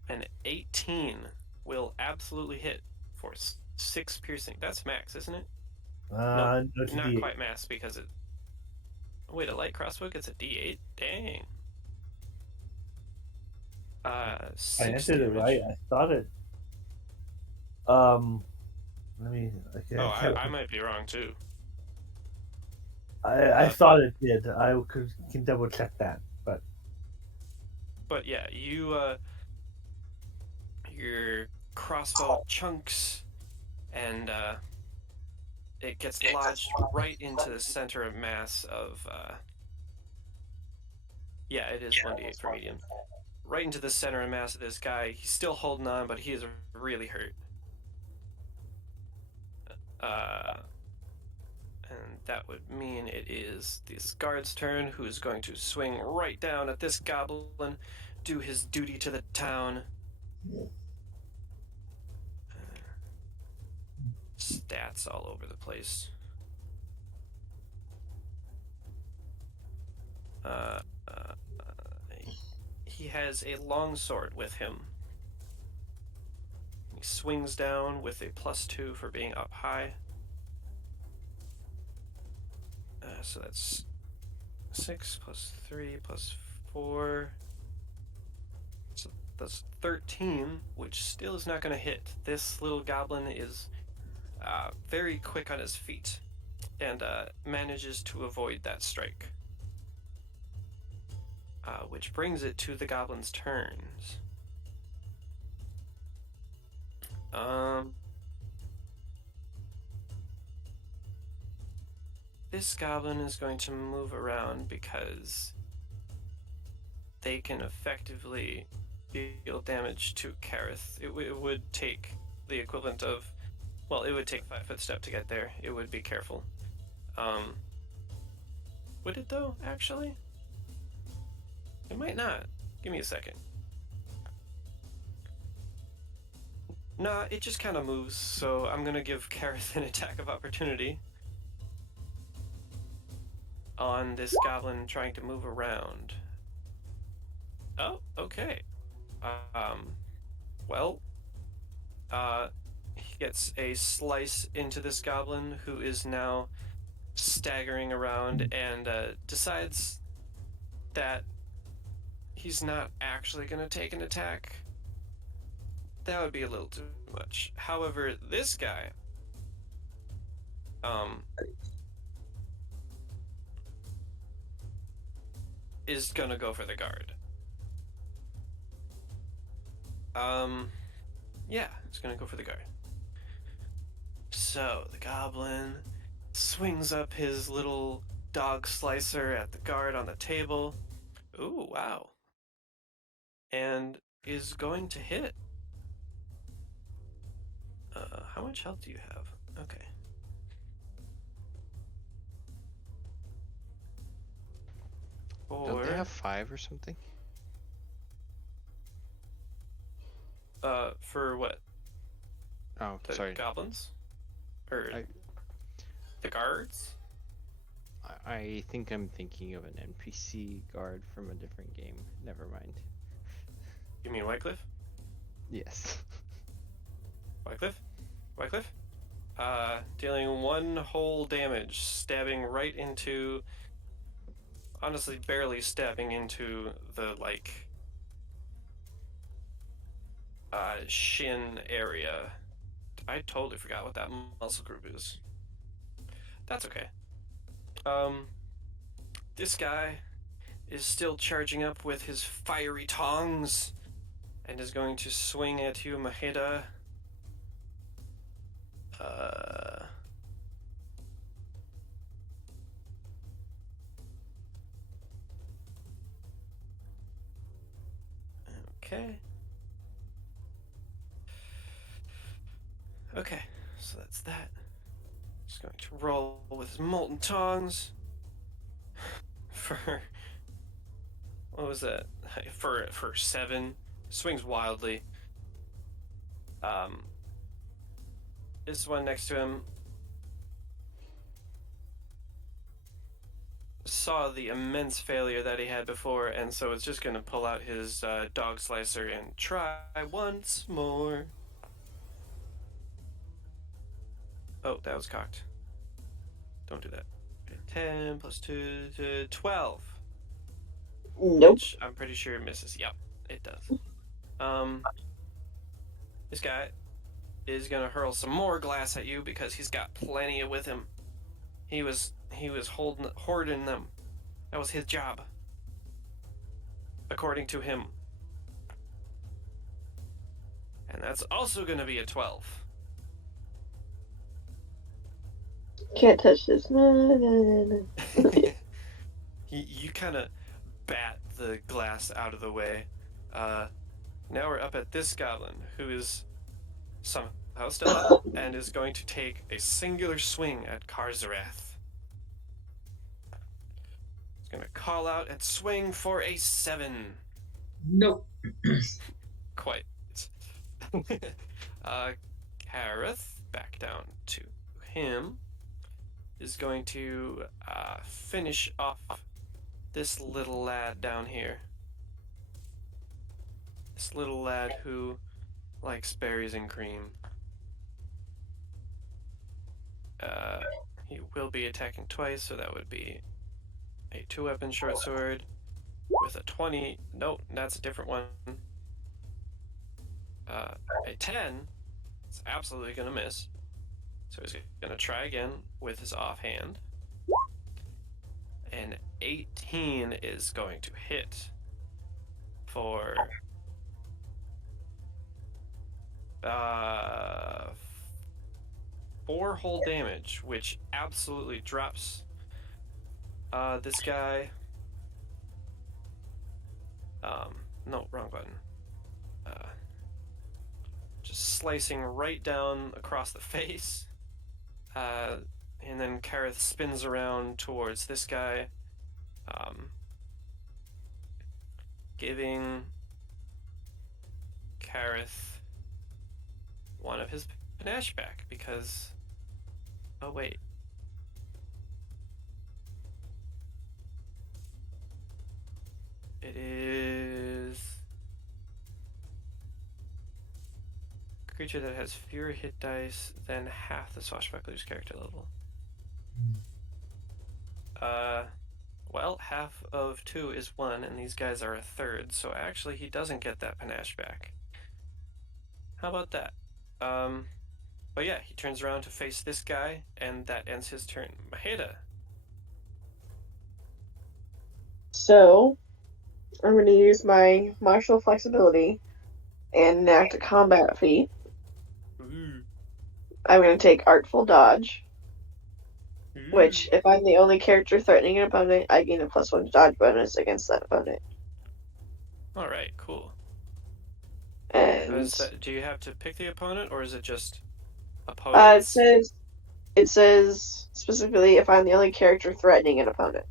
An 18 will absolutely hit for 6 piercing. That's max, isn't it? No, it's a Not D8. quite max because it. Wait, a light crossbow gets a D8? Dang. I 6 entered it damage. right. I thought it. Let me. Okay. Oh, I might be wrong too. I thought it did. I can double check that, but yeah, you your crossbow chunks, and it gets lodged right into the center of mass of. Yeah, it is 1d8 for medium. Right into the center of mass of this guy. He's still holding on, but he is really hurt. And that would mean it is this guard's turn, who is going to swing right down at this goblin, do his duty to the town. Stats all over the place. He has a longsword with him. He swings down with a +2 for being up high. So that's 6 + 3 + 4. So that's 13, which still is not going to hit. This little goblin is very quick on his feet and manages to avoid that strike. which brings it to the goblin's turns. This goblin is going to move around because they can effectively deal damage to Carrath. It would take the equivalent of, well, it would take 5-foot step to get there. It would be careful. Would it though, actually? It might not. Give me a second. Nah, it just kind of moves, so I'm gonna give Carrath an attack of opportunity on this goblin trying to move around. Oh, okay. Well, he gets a slice into this goblin who is now staggering around and decides that he's not actually going to take an attack. That would be a little too much. However, this guy, is going to go for the guard. Yeah, he's going to go for the guard. So, the goblin swings up his little dog slicer at the guard on the table. Ooh, wow. And is going to hit. How much health do you have? Okay. Don't they have 5 or something? For what? Oh, The sorry. goblins? Or the guards? I think I'm thinking of an NPC guard from a different game. Never mind. You mean Wycliffe? Yes. Wycliffe? Wycliffe? Dealing 1 whole damage, stabbing right into, honestly, barely stabbing into the, like, shin area. I totally forgot what that muscle group is. That's okay. This guy is still charging up with his fiery tongs and is going to swing at you, Maheda. Okay. Okay, so that's that. Just going to roll with his molten tongs for, what was that? For 7. Swings wildly. This one next to him saw the immense failure that he had before, and so it's just going to pull out his dog slicer and try once more. Oh, that was cocked. Don't do that. 10 plus 2 to 12. Nope. Which I'm pretty sure it misses. Yep, it does. This guy is gonna hurl some more glass at you because he's got plenty with him. He was hoarding them. That was his job, according to him. And that's also gonna be a 12. Can't touch this. No. You kind of bat the glass out of the way. Now we're up at this goblin, who is somehow still up, and is going to take a singular swing at Carrath. He's going to call out and swing for a 7. Nope. Quite. Carrath, back down to him, is going to finish off this little lad down here. This little lad who likes berries and cream. He will be attacking twice, so that would be a 2-weapon short sword with a 20. Nope, that's a different one. A 10. It's absolutely going to miss. So he's going to try again with his offhand. An 18 is going to hit. for 4 whole damage, which absolutely drops this guy. No, wrong button. Just slicing right down across the face. And then Carrath spins around towards this guy, giving Carrath one of his panache back because... Oh, wait. It is... creature that has fewer hit dice than half the swashbuckler's character level. Well, half of 2 is 1, and these guys are a third, so actually he doesn't get that panache back. How about that? But yeah, he turns around to face this guy, and that ends his turn. Maheda. So, I'm going to use my martial flexibility and enact a combat feat. Ooh. I'm going to take Artful Dodge, Ooh. which, if I'm the only character threatening an opponent, I gain a +1 dodge bonus against that opponent. Alright, cool. And Do you have to pick the opponent, or is it just opponents? it says specifically if I'm the only character threatening an opponent.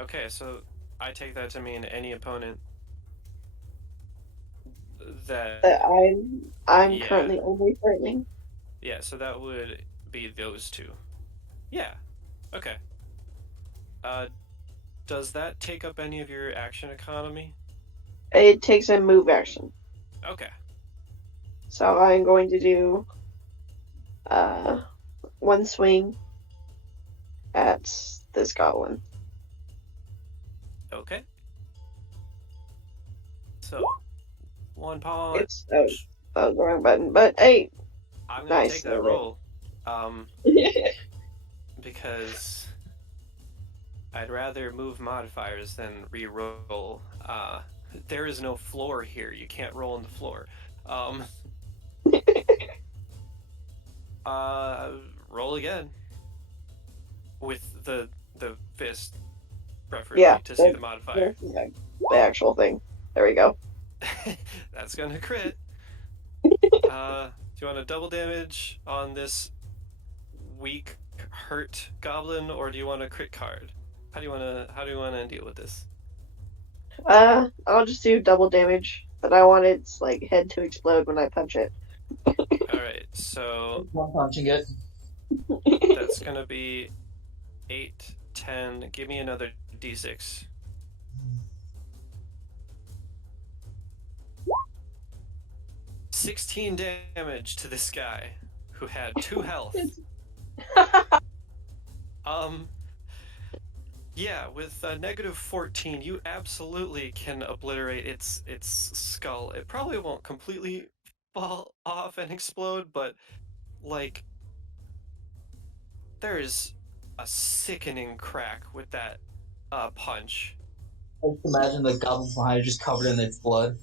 Okay, so I take that to mean any opponent that... I'm Yeah. currently only threatening. Yeah, so that would be those two. Yeah. Okay. Does that take up any of your action economy? It takes a move action. Okay. So I'm going to do one swing at this goblin. Okay. So, one pawn. It's that was the wrong button, but hey, I'm gonna nice. take that roll. Because I'd rather move modifiers than re-roll. There is no floor here. You can't roll on the floor. Roll again. With the fist, preferably, to see the modifier. The actual thing. There we go. That's gonna crit. Do you want to double damage on this weak, hurt goblin, or do you want a crit card? How do you wanna deal with this? I'll just do double damage, but I want its head to explode when I punch it. Alright, so One punching it. that's gonna be 8, 10. Give me another d6. $16 damage to this guy who had 2 health. Yeah, with -14, you absolutely can obliterate its skull. It probably won't completely fall off and explode, but there's a sickening crack with that punch. I just imagine the goblin behind it just covered in its blood.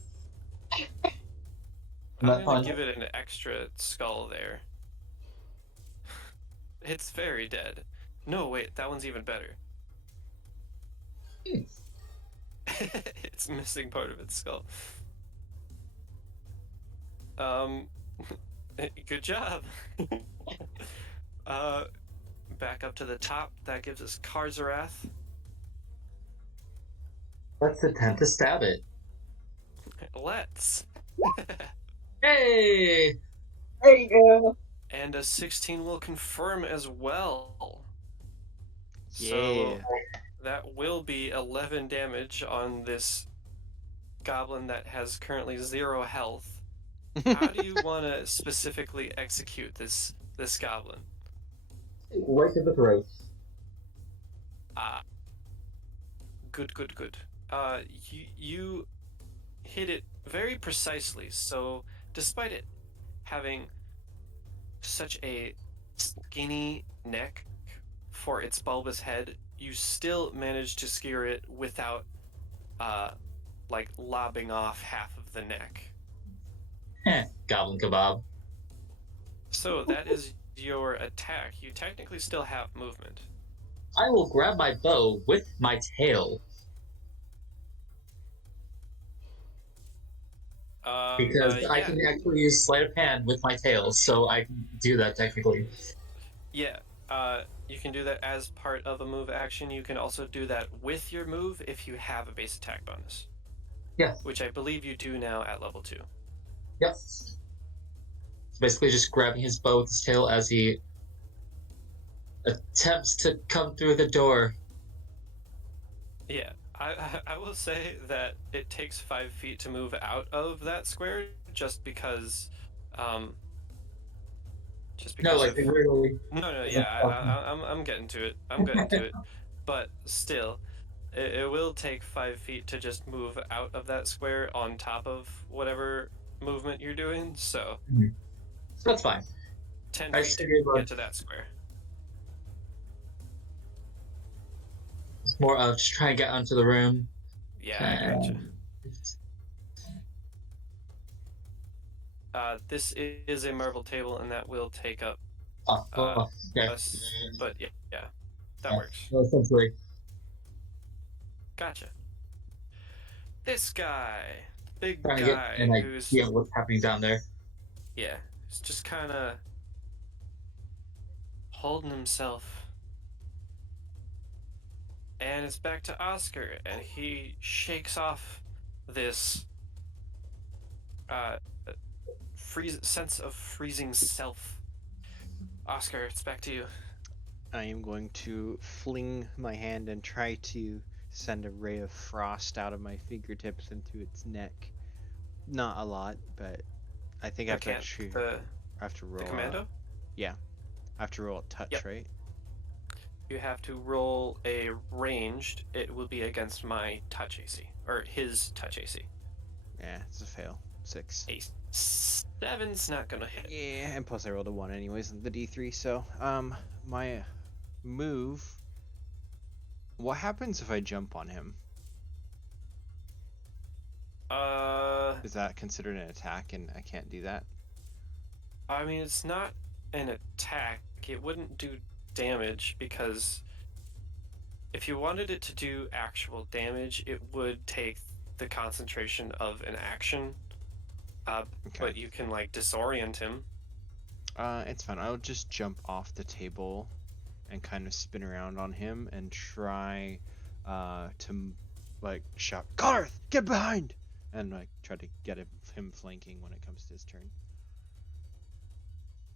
I'm gonna give it an extra skull there. It's very dead. No, wait, that one's even better. It's missing part of its skull. Good job. Back up to the top. That gives us Carrath. Let's attempt to stab it. Let's. Hey! There you go. And a 16 will confirm as well. Yeah. So that will be 11 damage on this goblin that has currently 0 health. How do you want to specifically execute this goblin? Right to the throat. Good. You hit it very precisely, so despite it having such a skinny neck for its bulbous head, you still manage to skewer it without like lobbing off half of the neck. Goblin kebab. So that is your attack. You technically still have movement. I will grab my bow with my tail because I yeah, can actually use sleight of hand with my tail, so I can do that technically. yeah. You can do that as part of a move action. You can also do that with your move if you have a base attack bonus. Yeah. Which I believe you do now at level 2. Yep. Basically, just grabbing his bow with his tail as he attempts to come through the door. Yeah, I will say that it takes 5 feet to move out of that square, just because No, like of... literally. No, yeah, I'm getting to it. But still, it will take 5 feet to just move out of that square on top of whatever movement you're doing. So That's fine. 10 I feet to figured, get to that square. It's more of just trying to get onto the room. Yeah, I gotcha. This is a marble table, and that will take up Okay. us. But yeah, that works. So essentially, Gotcha. This guy, big trying to get guy, an who's idea of what's happening down there. yeah, he's just kind of holding himself. And it's back to Oscar, and he shakes off this sense of freezing self. Oscar, it's back to you. I am going to fling my hand and try to send a ray of frost out of my fingertips into its neck. Not a lot, but I think I have to actually. I have to roll. The commando? Yeah, I have to roll a touch, Yep. right? You have to roll a ranged. It will be against my touch AC, or his touch AC. Yeah, it's a fail. 6. A 7's not gonna hit. Yeah, and plus I rolled a 1 anyways in the D3. So, my move. What happens if I jump on him? Is that considered an attack, and I can't do that? I mean, it's not an attack. It wouldn't do damage, because if you wanted it to do actual damage, it would take the concentration of an action. Okay. But you can like disorient him. It's fine. I'll just jump off the table and kind of spin around on him and try to like shout, "Carrath, get behind!" and like try to get him flanking when it comes to his turn.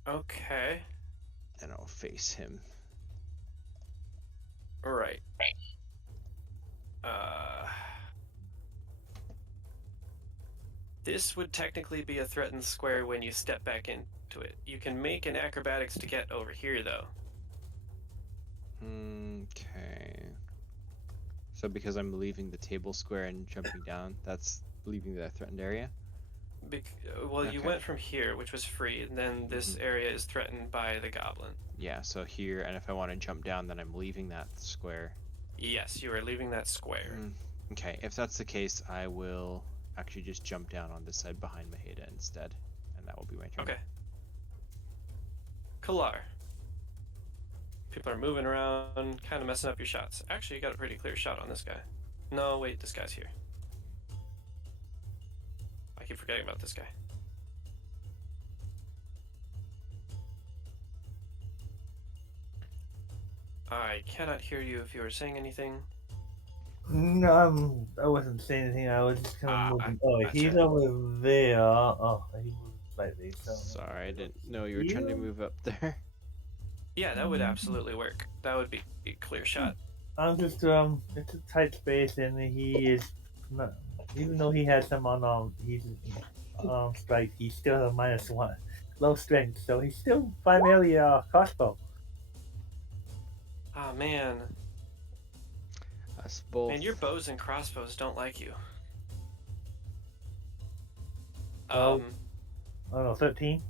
Okay. And I'll face him. All right. This would technically be a threatened square when you step back into it. You can make an acrobatics to get over here, though. Okay. So because I'm leaving the table square and jumping down, that's leaving the threatened area? Well, you Okay. went from here, which was free, and then this area is threatened by the goblin. Yeah, so here, and if I want to jump down, then I'm leaving that square. Yes, you are leaving that square. Okay, if that's the case, I will actually just jump down on this side behind Maheda instead, and that will be my turn. Okay. Kalar. People are moving around, kind of messing up your shots. Actually, you got a pretty clear shot on this guy. No, wait, this guy's here. I keep forgetting about this guy. I cannot hear you if you are saying anything. No, I wasn't saying anything. I was just kind of moving. Oh, gotcha. he's over there. Oh, he moved slightly. So. Sorry, I didn't know you were trying to move up there. Yeah, that would absolutely work. That would be a clear shot. I'm just it's a tight space, and he is not. Even though he has some on he's strike, he's still a -1, low strength, so he's still primarily a crossbow. Oh man. Us both. Man, your bows and crossbows don't like you. Oh, I don't know, 13.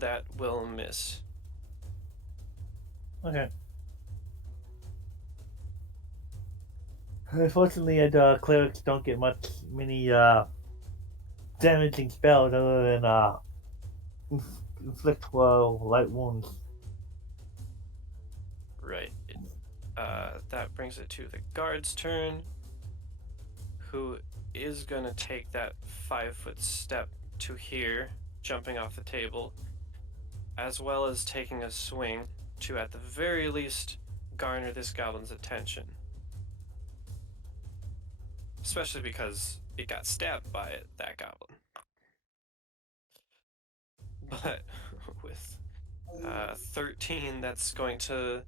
That will miss. Okay. Unfortunately, clerics don't get many damaging spells other than inflict light wounds. Right. That brings it to the guard's turn, who is going to take that 5-foot step to here, jumping off the table, as well as taking a swing to, at the very least, garner this goblin's attention. Especially because it got stabbed by that goblin. But with 13, that's going to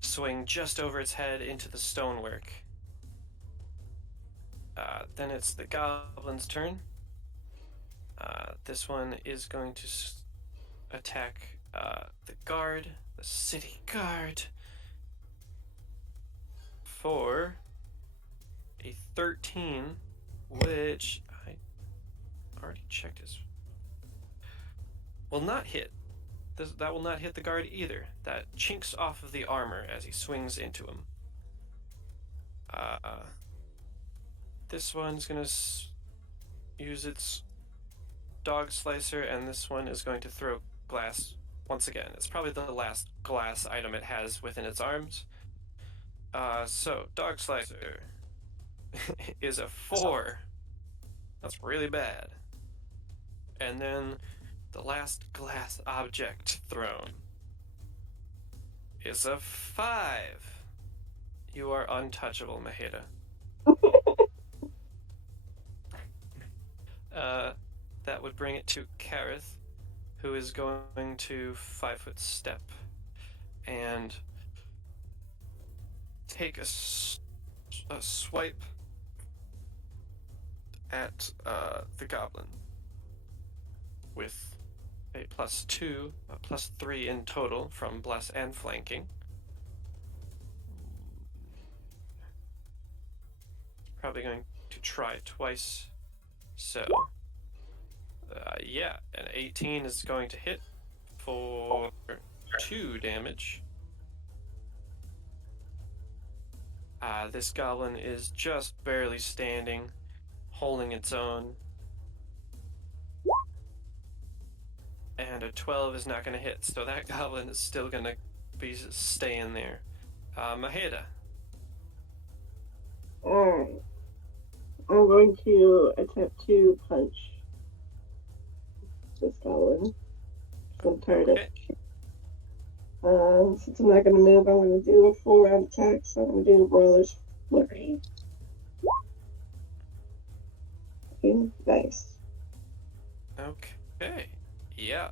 swing just over its head into the stonework. Then it's the goblin's turn. This one is going to attack the guard, the city guard, for a 13, which I already checked is will not hit. That will not hit the guard either. That chinks off of the armor as he swings into him. This one's gonna use its dog slicer, and this one is going to throw glass once again. It's probably the last glass item it has within its arms. So dog slicer is a 4. That's really bad. And then the last glass object thrown is a 5. You are untouchable, Maheda. That would bring it to Carrath, who is going to 5-foot step and take a swipe at the goblin with a +2, a +3 in total from bless and flanking. Probably going to try twice. So, yeah, an 18 is going to hit for 2 damage. This goblin is just barely standing, holding its own. And a 12 is not going to hit, so that goblin is still going to be staying there. Maheda. Alright. I'm going to attempt to punch this goblin. I'm tired of it. Since I'm not going to move, I'm going to do a full round attack, so I'm going to do the Brawler's Flurry. Okay, nice. Okay. Yeah.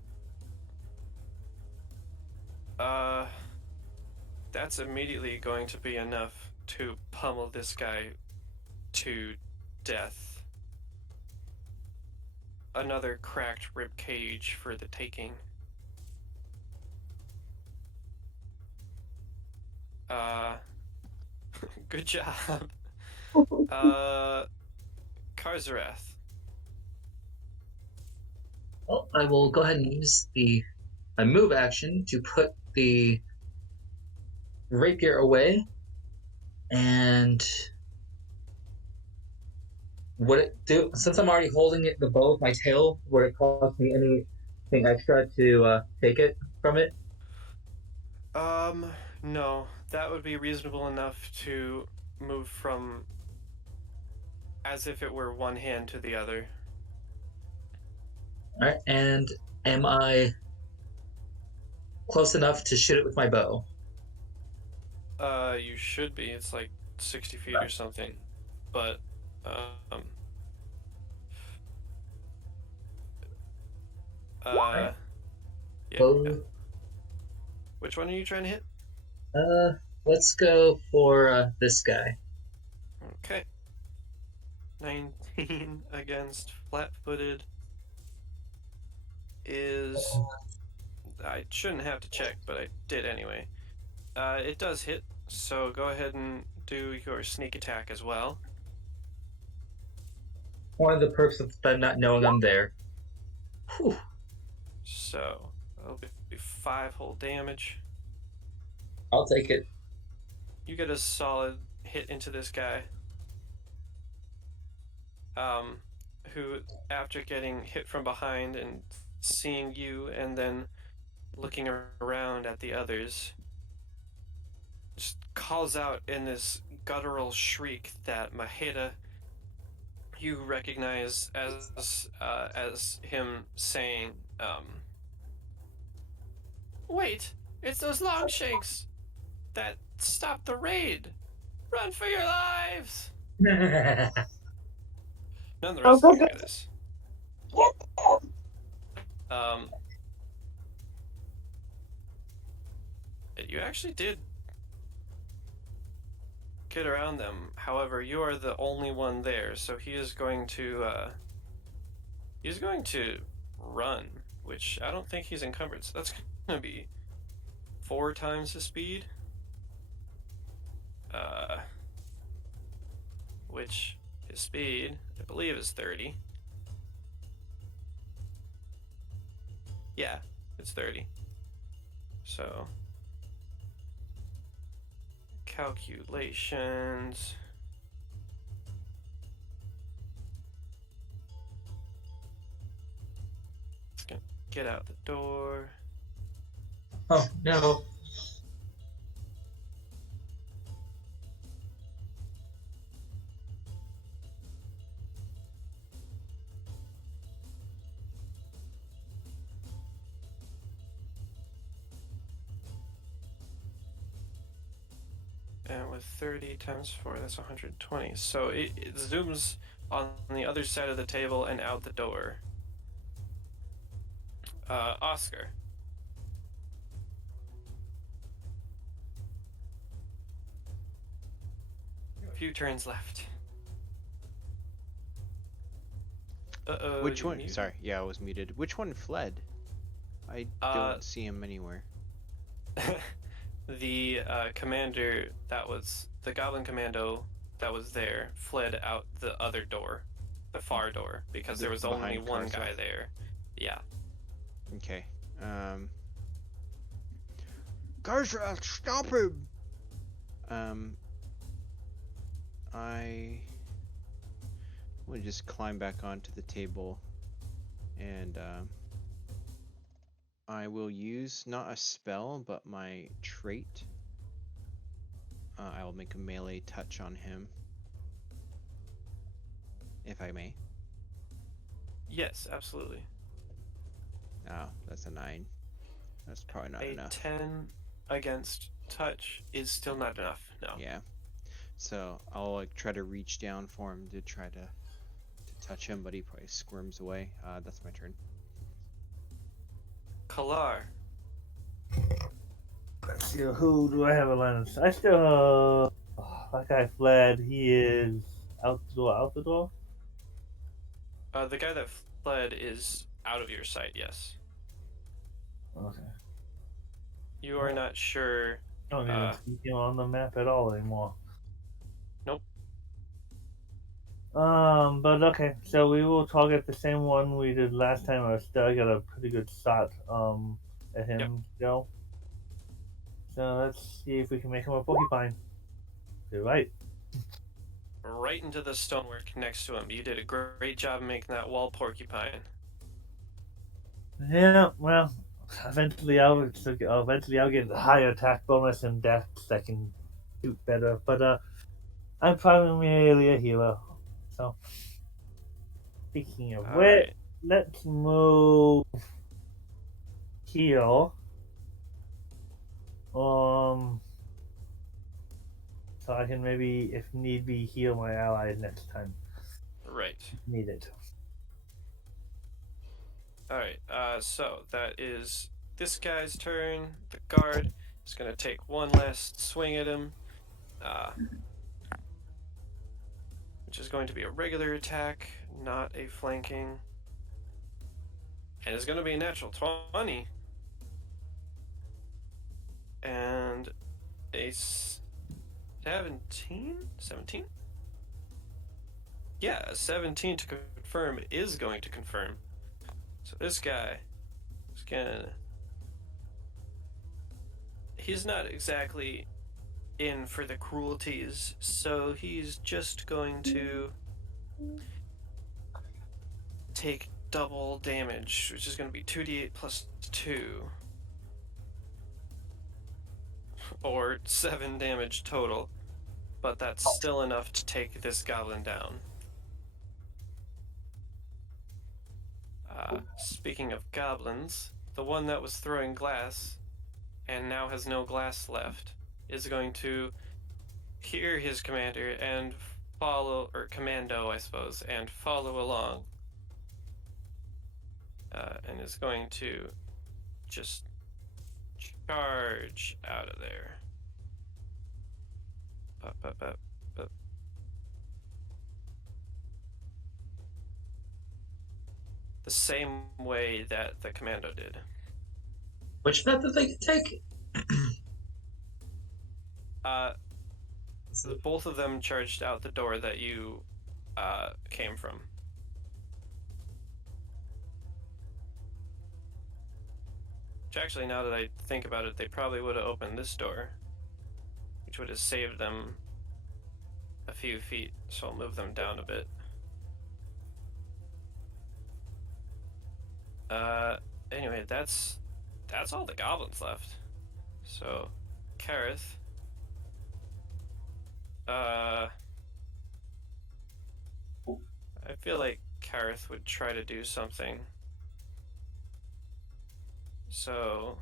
That's immediately going to be enough to pummel this guy to death. Another cracked rib cage for the taking. Good job. Karzarath. Well, I will go ahead and use my move action to put the rapier away. And would it do, since I'm already holding the bow with my tail, would it cost me anything extra to take it from it? No. That would be reasonable enough to move from as if it were one hand to the other. Alright, and am I close enough to shoot it with my bow? You should be. It's like 60 feet or something. But, Right. yeah. Bow. Which one are you trying to hit? Let's go for this guy. Okay. 19 against flat-footed is... I shouldn't have to check, but I did anyway. It does hit, so go ahead and do your sneak attack as well. One of the perks of them not knowing I'm there. Whew. So, that'll be 5 whole damage. I'll take it. You get a solid hit into this guy. Who, after getting hit from behind and seeing you and then looking around at the others, just calls out in this guttural shriek that Maheda, you recognize as him saying, "Wait, it's those Longshanks that stopped the raid! Run for your lives!" None of the rest of you hear this. You actually did get around them. However, you are the only one there, so he is going to run, which I don't think he's encumbered. So that's going to be 4 times his speed. Which his speed, I believe, is 30. Yeah, it's 30. So calculations. It's gonna get out the door. Oh no. And with 30 times 4, that's 120. So it zooms on the other side of the table and out the door. Oscar. A few turns left. Uh-oh. Which you one? muted. Sorry, yeah, I was muted. Which one fled? I don't see him anywhere. The commander that was the goblin commando that was there fled out the other door, the far door, because there was only Behind one Carrath. guy there. Yeah. Okay. Carrath, stop him! I will just climb back onto the table, and I will use not a spell, but my trait. I will make a melee touch on him, if I may. Yes, absolutely. Oh, that's a 9. That's probably not A enough. 10 against touch is still not enough. No. Yeah. So I'll like try to reach down for him to try to touch him, but he probably squirms away. That's my turn. Kalar. Let's see, who do I have a line of sight? I still, that guy fled. He is out the door. Out the door. The guy that fled is out of your sight. Yes. Okay. You are not sure. I don't even see him on the map at all anymore. Nope. But okay, so we will target the same one we did last time. I still got a pretty good shot at him. Go. So let's see if we can make him a porcupine. You're right. Right into the stonework next to him. You did a great job making that wall porcupine. Yeah. Well, eventually I'll get a higher attack bonus and dex that can shoot better. But I'm primarily a healer. So speaking of which, Alright. let's move heal. So I can maybe, if need be, heal my allies next time. Right. Need it. Alright, so that is this guy's turn. The guard is going to take one last swing at him, which is going to be a regular attack, not a flanking. And it's going to be a natural 20. And a 17? 17? Yeah, a 17 to confirm is going to confirm. So this guy is gonna... He's not exactly in for the cruelties, so he's just going to take double damage, which is going to be 2d8 plus 2, or 7 damage total, but that's still enough to take this goblin down. Speaking of goblins, the one that was throwing glass and now has no glass left is going to hear his commander and follow, or commando, I suppose, and follow along. And is going to just charge out of there. Up, up, up, up. The same way that the commando did. Which method they can take? Both of them charged out the door that you came from. Which actually, now that I think about it, they probably would have opened this door, which would have saved them a few feet, so I'll move them down a bit. Anyway, that's all the goblins left. So, Carrath. I feel like Carrath would try to do something. So,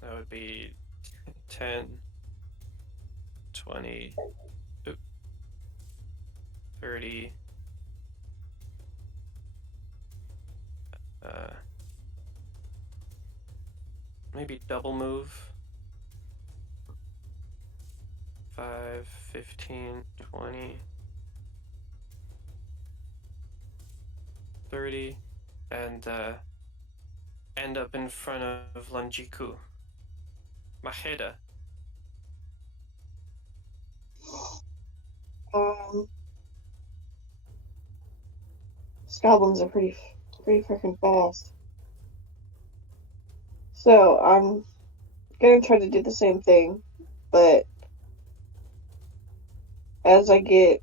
that would be 10, 20, 30, maybe double move. 5, 15, 20, 30, and end up in front of Lanjiku. Maheda. These goblins are pretty freaking fast. So I'm gonna try to do the same thing, but as I get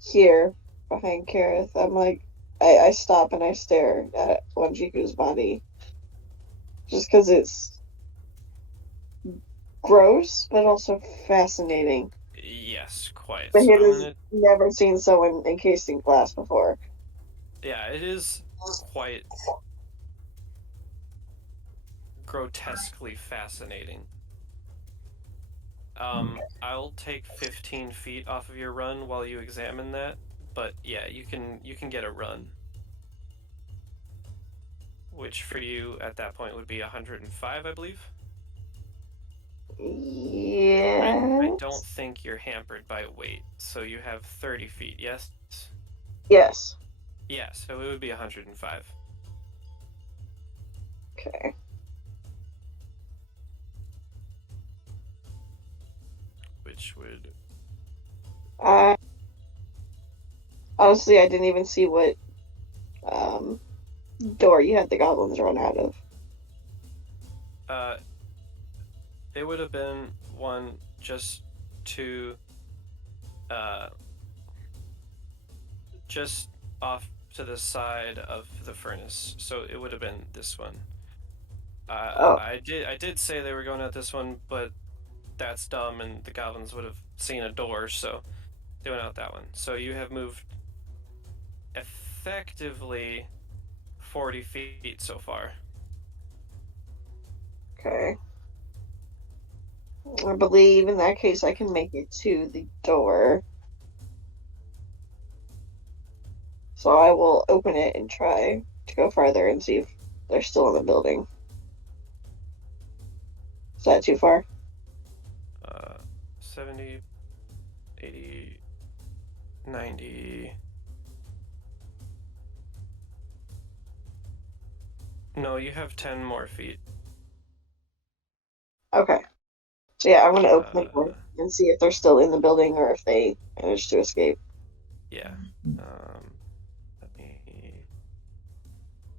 here behind Carrath, I'm like, I stop and I stare at Wanjiku's body, just because it's gross, but also fascinating. Yes, quite. But So he I'm has gonna, never seen someone encased in glass before. yeah, it is quite grotesquely fascinating. I'll take 15 feet off of your run while you examine that, but yeah, you can get a run. Which for you at that point would be 105, I believe. Yeah. I don't think you're hampered by weight, so you have 30 feet, yes? Yes. Yeah, so it would be 105. Okay. Which would... Honestly, I didn't even see what door you had the goblins run out of. It would have been one just to just off to the side of the furnace, so it would have been this one. I did say they were going at this one, but that's dumb, and the goblins would have seen a door, so they went out that one. So you have moved effectively 40 feet so far. Okay. I believe in that case I can make it to the door. So I will open it and try to go farther and see if they're still in the building. Is that too far? 70, 80, 90... No, you have 10 more feet. Okay. So yeah, I'm gonna open the door and see if they're still in the building or if they managed to escape. Yeah. Let me get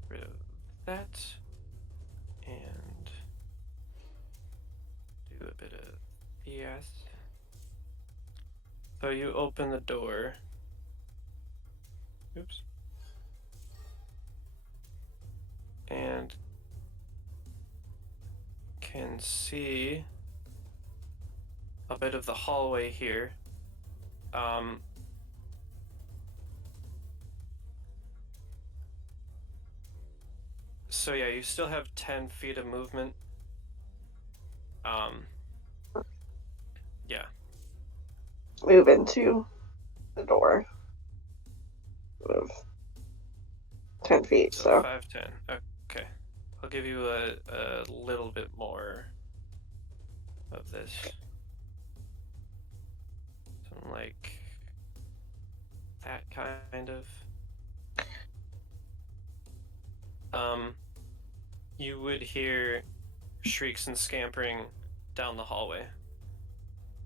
rid of that. And So you open the door. Oops. And can see a bit of the hallway here. So yeah, you still have 10 feet of movement. Yeah. Move into the door. Move 10 feet, so. 5, 10. Okay. I'll give you a little bit more of this. Something like that kind of. You would hear shrieks and scampering down the hallway.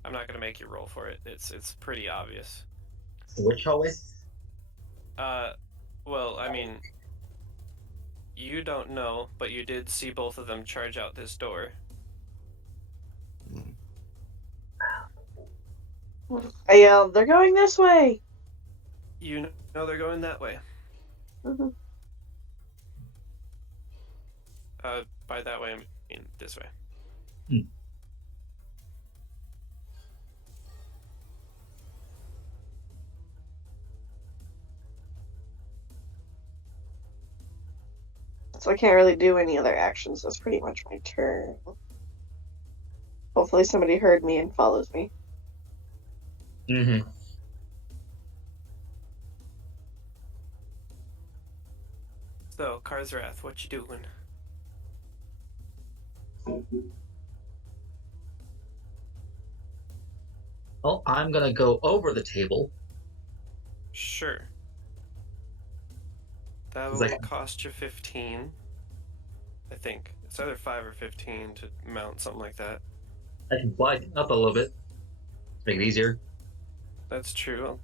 I'm not gonna make you roll for it. It's pretty obvious. Which hallway? Well, I mean, you don't know, but you did see both of them charge out this door. I yelled, "They're going this way!" You know they're going that way. Mm-hmm. By that way, I mean this way. So I can't really do any other actions. That's pretty much my turn. Hopefully somebody heard me and follows me. Mm-hmm. So, Carrath, what you doing? Well, I'm gonna go over the table. Sure. That will cost you 15. I think. It's either 5 or 15 to mount something like that. I can fly up a little bit. Make it easier. That's true. I'll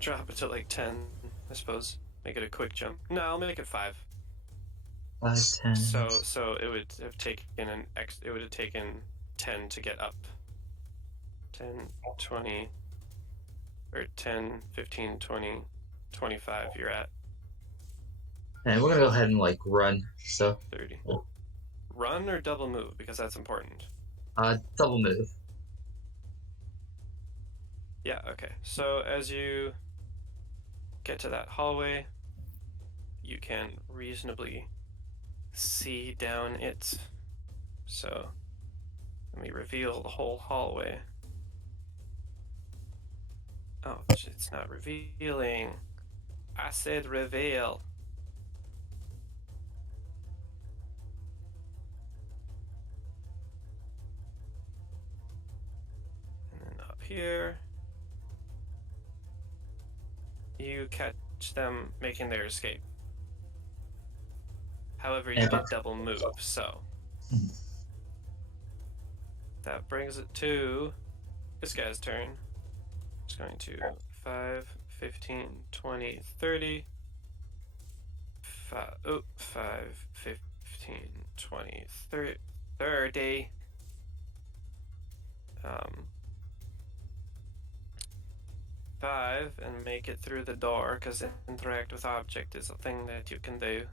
drop it to like 10, I suppose. Make it a quick jump. No, I'll make it 5. 5, 10. So it would have taken it would have taken 10 to get up. 10, 20, or 10, 15, 20, 25 you're at. And we're gonna go ahead and like run. So 30. Run or double move, because that's important. double move. Yeah, okay. So as you get to that hallway, you can reasonably see down it. So let me reveal the whole hallway. Oh, it's not revealing. I said reveal. And then up here, you catch them making their escape. However, you did double move, so that brings it to this guy's turn. It's going to 5, 15, 20, 30. 5, 15, 20, 30. 5 and make it through the door, because interact with object is a thing that you can do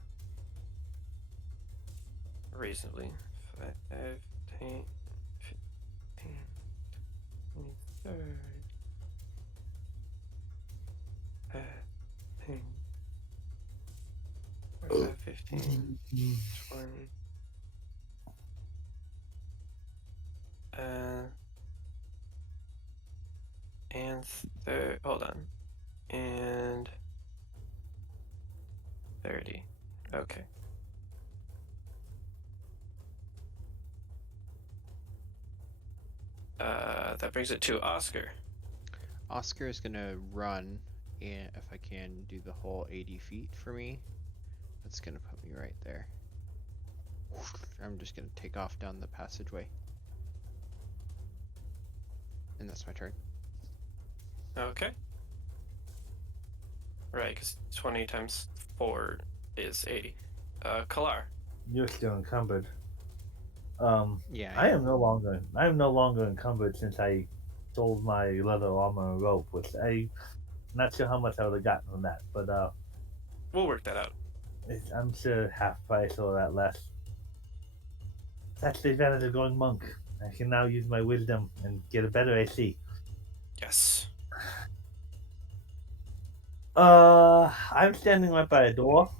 reasonably. 5, 10, 15, 20, 30. 5, 15, 20. And hold on. And 30. Okay. That brings it to Oscar. Oscar is gonna run, and if I can do the whole 80 feet for me, that's gonna put me right there. I'm just gonna take off down the passageway. And that's my turn. Okay. Right, because 20 times 4 is 80. Kalar. You're still encumbered. Yeah. I am no longer encumbered since I sold my leather armor and rope, which I'm not sure how much I would have gotten from that, but We'll work that out. I'm sure half price or that less. That's the advantage of going monk. I can now use my wisdom and get a better AC. Yes. I'm standing right by a door.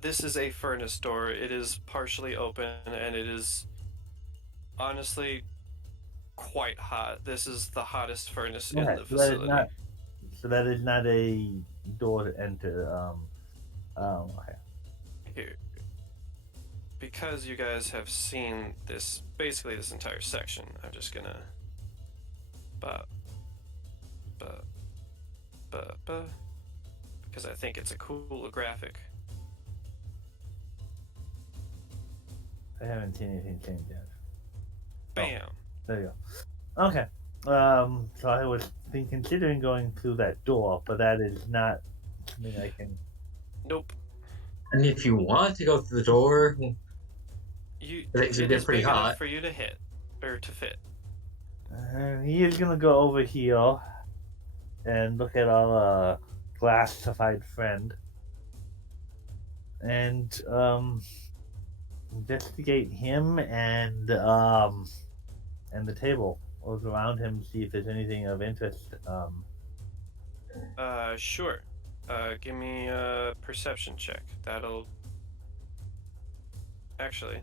This is a furnace door. It is partially open, and it is honestly quite hot. This is the hottest furnace in Okay, the facility. so that is not a door to enter. Okay. Here. Because you guys have seen this, basically this entire section, I'm just gonna because I think it's a cool graphic. I haven't seen anything change yet. Bam. There you go. Okay. So I was considering going through that door, but that is not something I can. Nope. And if you want to go through the door, It it's is pretty big enough hot. for you to hit or to fit. He is gonna go over here and look at our glassified friend and investigate him and the table. Look around him, see if there's anything of interest. Sure. Give me a perception check. That'll actually.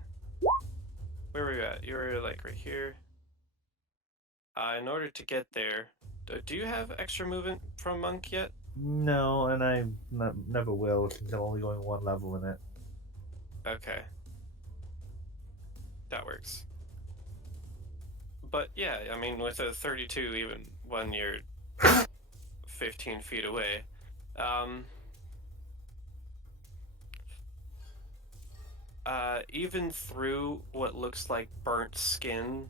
Where were you at? You were like right here. In order to get there, do you have extra movement from monk yet? No, and I never will since I'm only going one level in it. Okay. That works. But yeah, I mean, with a 32, even when you're 15 feet away, even through what looks like burnt skin,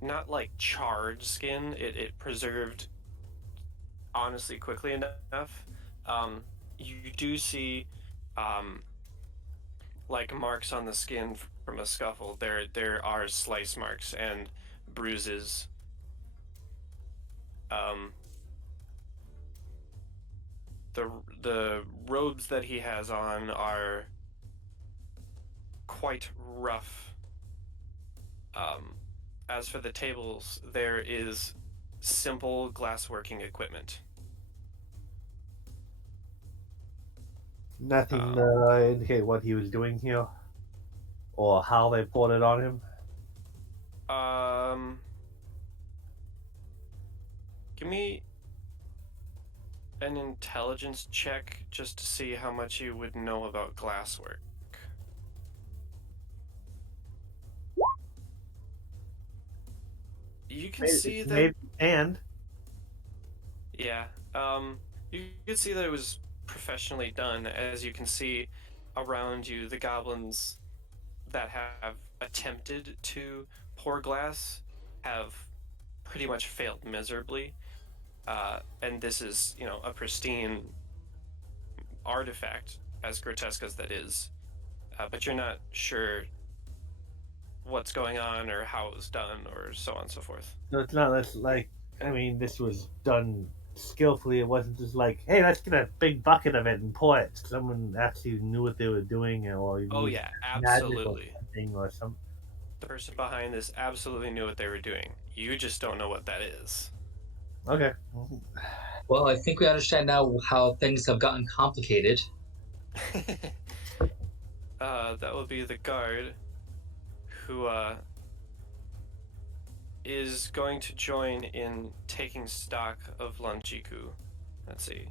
not like charred skin, it preserved honestly quickly enough. You do see like marks on the skin from a scuffle. There are slice marks and bruises. The robes that he has on are quite rough. As for the tables, there is simple glassworking equipment. Nothing indicate what he was doing here, or how they poured it on him. Give me an intelligence check just to see how much you would know about glasswork. You can see that. Yeah. You can see that it was professionally done. As you can see around you, the goblins that have attempted to pour glass have pretty much failed miserably. And this is, a pristine artifact, as grotesque as that is. But you're not sure what's going on or how it was done or so on and so forth. So it's not this was done skillfully. It wasn't just like, hey, let's get a big bucket of it and pour it. Someone actually knew what they were doing, or oh yeah, absolutely. Or something. The person behind this absolutely knew what they were doing. You just don't know what that is. Okay. Well, I think we understand now how things have gotten complicated. That will be the guard who is going to join in taking stock of Lanjiku. Let's see.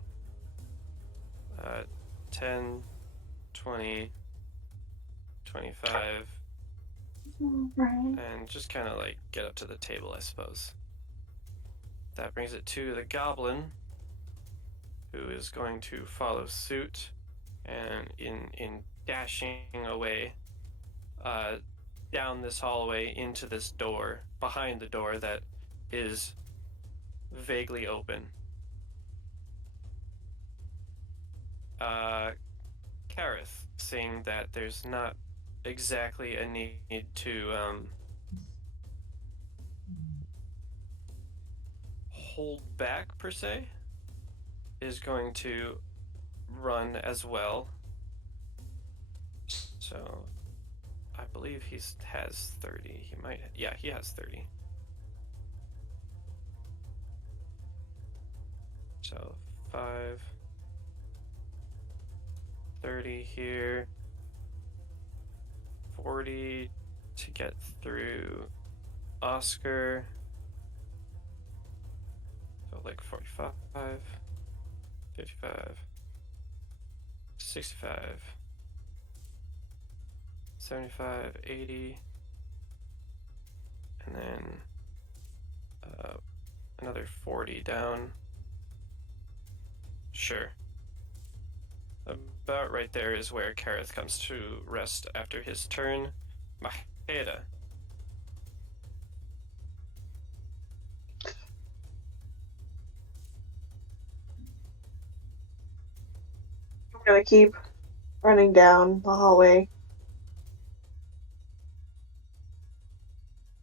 10, 20, 25, and just kind of like get up to the table, I suppose. That brings it to the goblin, who is going to follow suit, and in dashing away down this hallway into this door, behind the door that is vaguely open. Carrath, seeing that there's not exactly a need to hold back per se is going to run as well. So I believe he has 30. He might, yeah, he has 30. So 5, 30 here, 40 to get through Oscar. So like 45, 55, 65, 75, 80, and then another 40 down. Sure. About right there is where Carrath comes to rest after his turn. Maheda. I'm gonna keep running down the hallway.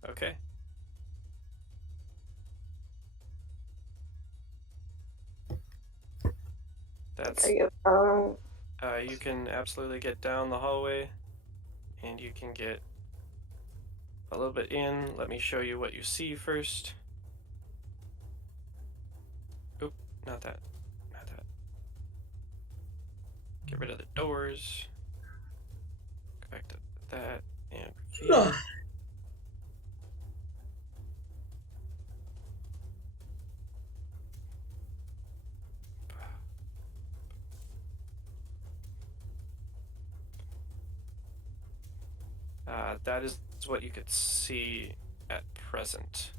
Okay. That's you can absolutely get down the hallway, and you can get a little bit in. Let me show you what you see first. Oop, not that. Not that. Get rid of the doors. Go back to that and reveal. That is what you could see at present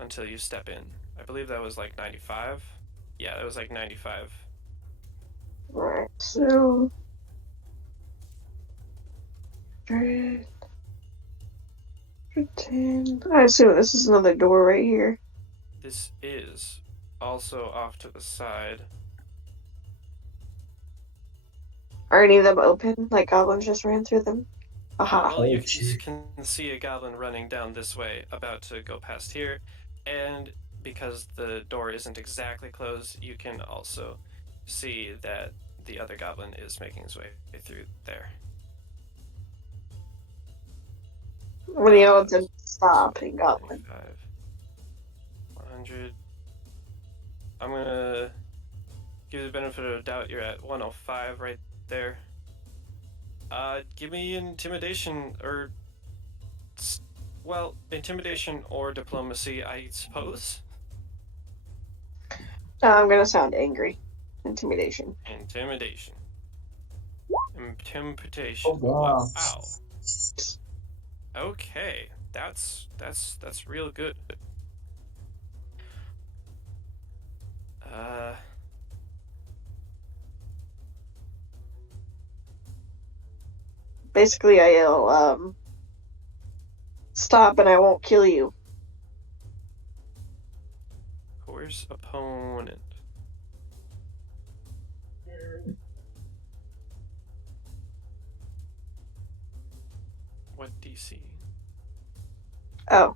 until you step in. I believe that was like 95. Yeah, that was like 95. Right, so 100, 110. I assume this is another door right here. This is also off to the side. Are any of them open? Like goblins just ran through them? Aha. Well, you Okay. can see a goblin running down this way, about to go past here, and because the door isn't exactly closed, you can also see that the other goblin is making his way through there. When he yelled to stop, he got one. 95, 100. I'm gonna give you the benefit of the doubt. You're at 105 right there. Give me intimidation or, well, intimidation or diplomacy, I suppose. I'm gonna sound angry. Intimidation. Intimidation. Intimidation. Oh, wow. Wow. Okay, that's real good. Basically, I yell, stop and I won't kill you. Course opponent. What DC? Oh,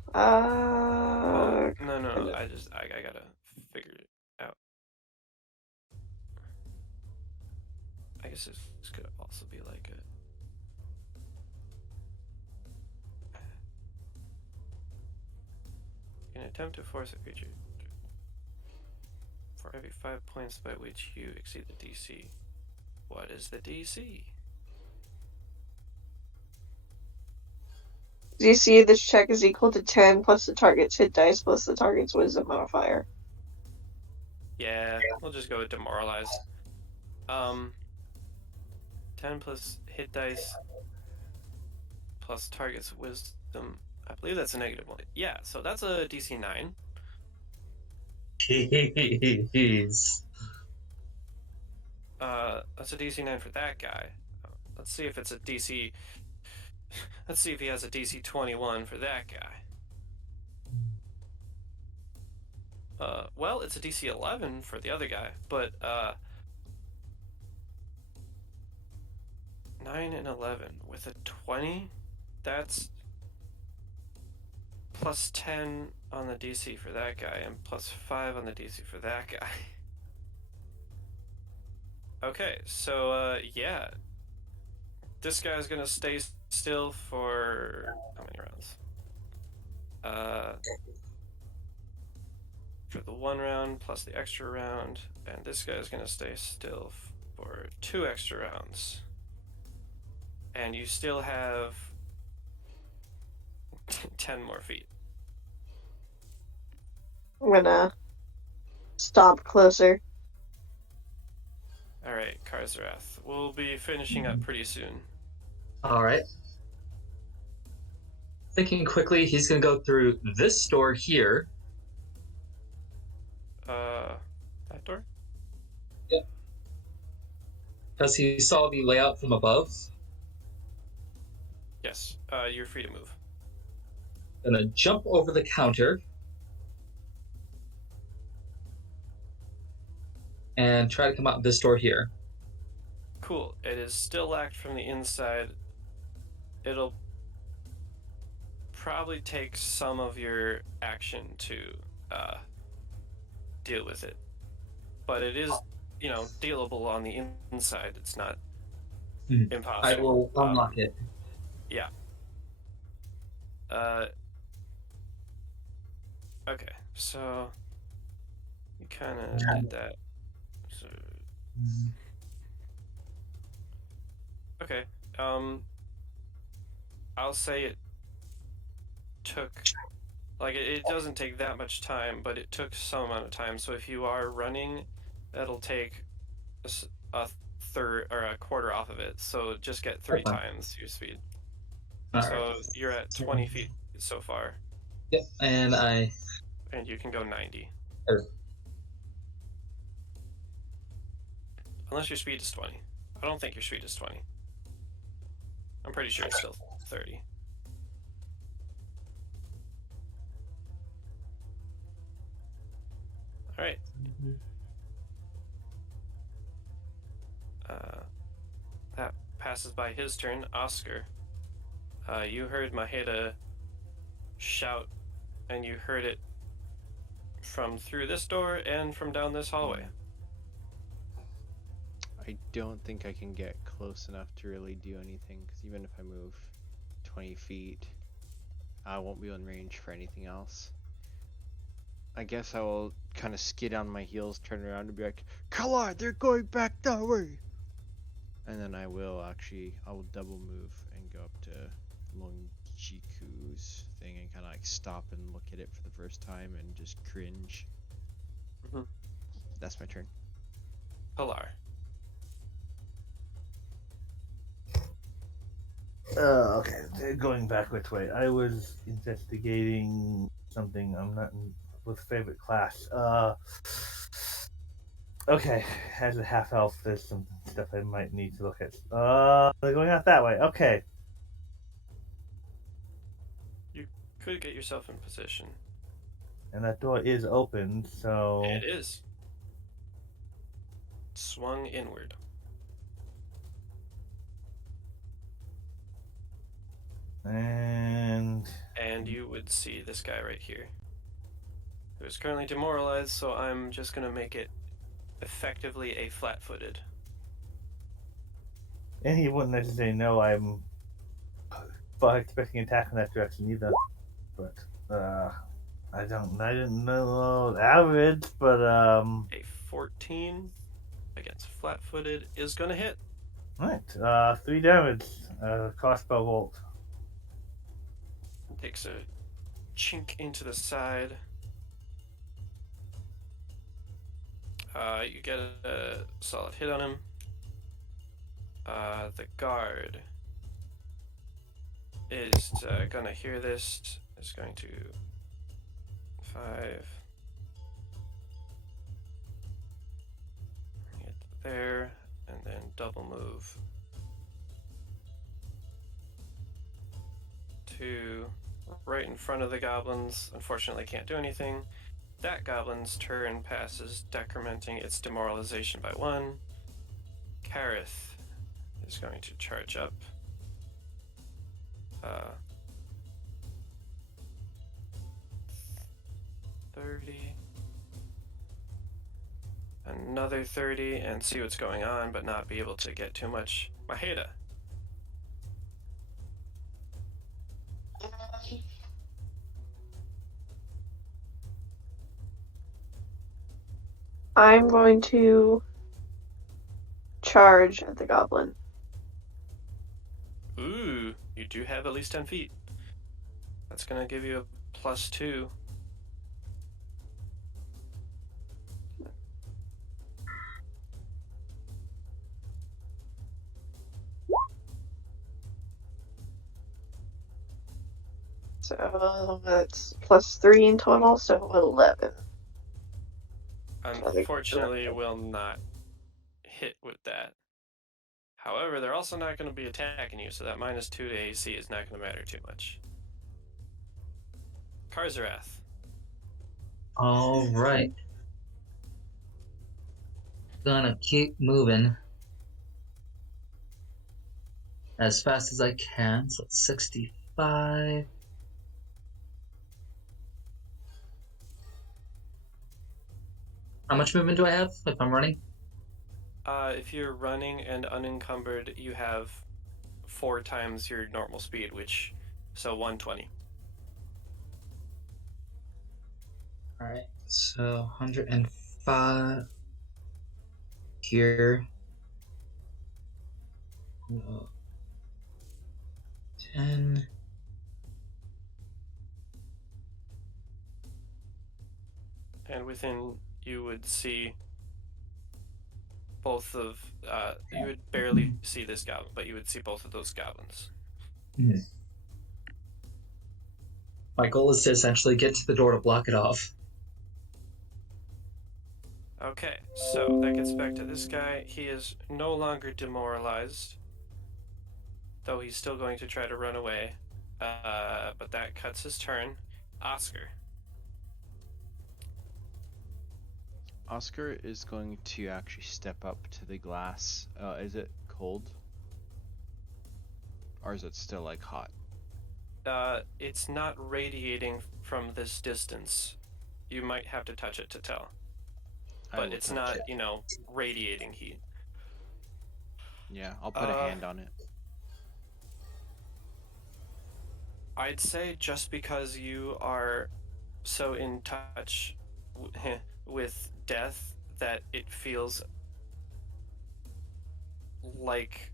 No, I gotta figure it out. I guess this could also be like a. You can attempt to force a creature for every 5 points by which you exceed the DC. What is the DC? DC of this check is equal to 10 plus the target's hit dice plus the target's wisdom modifier. Yeah, we'll just go with demoralized. 10 plus hit dice plus target's wisdom. I believe that's a -1. Yeah, so that's a DC 9. Jeez. That's a DC 9 for that guy. Let's see if it's a DC. Let's see if he has a DC 21 for that guy. Well, it's a DC 11 for the other guy, but 9 and 11 with a 20. That's plus 10 on the DC for that guy, and plus 5 on the DC for that guy. Okay, so, yeah. This guy's gonna stay still for how many rounds? For the 1 round plus the extra round, and this guy's gonna stay still for 2 extra rounds. And you still have 10 more feet. I'm gonna stomp closer. Alright, Carrath. We'll be finishing up pretty soon. All right. Thinking quickly, he's going to go through this door here. That door? Because he saw the layout from above. Yes, you're free to move. Gonna jump over the counter. And try to come out this door here. Cool. It is still locked from the inside. It'll probably take some of your action to deal with it. But it is, dealable on the inside. It's not impossible. I will unlock it. Yeah. Okay, so you kind of did that. So okay, I'll say it took, it doesn't take that much time, but it took some amount of time. So if you are running, that'll take a third or a quarter off of it. So just get 3 times your speed. So you're at 20 feet so far. Yep, and you can go 90. Sure. Unless your speed is 20. I don't think your speed is 20. I'm pretty sure it's still 30. Alright. That passes by his turn. Oscar. You heard Maheda shout, and you heard it from through this door and from down this hallway. I don't think I can get close enough to really do anything, because even if I move 20 feet, I won't be in range for anything else. I guess I will kind of skid on my heels, turn around and be like, Kala, they're going back that way! And then I will double move and go up to Longjiku's thing and kind of stop and look at it for the first time and just cringe. Mm-hmm. That's my turn. Pilar. Okay, going back which way? I was investigating something. I'm not with favorite class. Okay, as a half elf, there's some stuff I might need to look at. They're going out that way. Okay. You could get yourself in position. And that door is open, so It is. Swung inward. And you would see this guy right here, who is currently demoralized, so I'm just going to make it effectively a flat-footed. And he wouldn't necessarily know I'm expecting an attack in that direction either. But I didn't know the average, but A 14 against flat-footed is going to hit. Alright, 3 damage. Crossbow bolt. Takes a chink into the side. You get a solid hit on him. The guard is gonna hear this. Is going to 5. Get there, and then double move. 2. Right in front of the goblins. Unfortunately, can't do anything. That goblin's turn passes, decrementing its demoralization by 1. Carrath is going to charge up. 30. Another 30 and see what's going on, but not be able to get too much. Maheda. I'm going to charge at the goblin. Ooh, you do have at least 10 feet. That's gonna give you a +2. So that's +3 in total, so 11. Unfortunately, will not hit with that. However, they're also not going to be attacking you, so that -2 to AC is not going to matter too much. Carrath. All right. Gonna keep moving as fast as I can. So it's 65. How much movement do I have if I'm running? If you're running and unencumbered, you have 4 times your normal speed, so 120. All right. So 105 here. 10. And within, you would see both of, you would barely see this goblin, but you would see both of those goblins. My goal is to essentially get to the door to block it off. Okay, so that gets back to this guy. He is no longer demoralized, though he's still going to try to run away. But that cuts his turn. Oscar. Oscar is going to actually step up to the glass. Is it cold? Or is it still like hot? It's not radiating from this distance. You might have to touch it to tell. But it's not, radiating heat. Yeah, I'll put a hand on it. I'd say just because you are so in touch with death that it feels like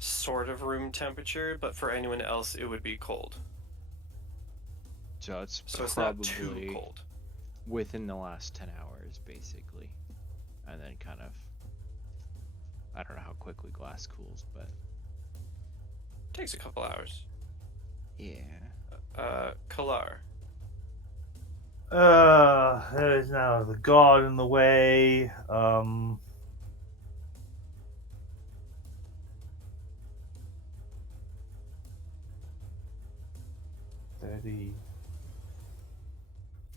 sort of room temperature, but for anyone else it would be cold. So it's it's not too cold. Within the last 10 hours, basically. And then kind of, I don't know how quickly glass cools, but... Takes a couple hours. Yeah. Kalar. There is now the guard in the way. 30.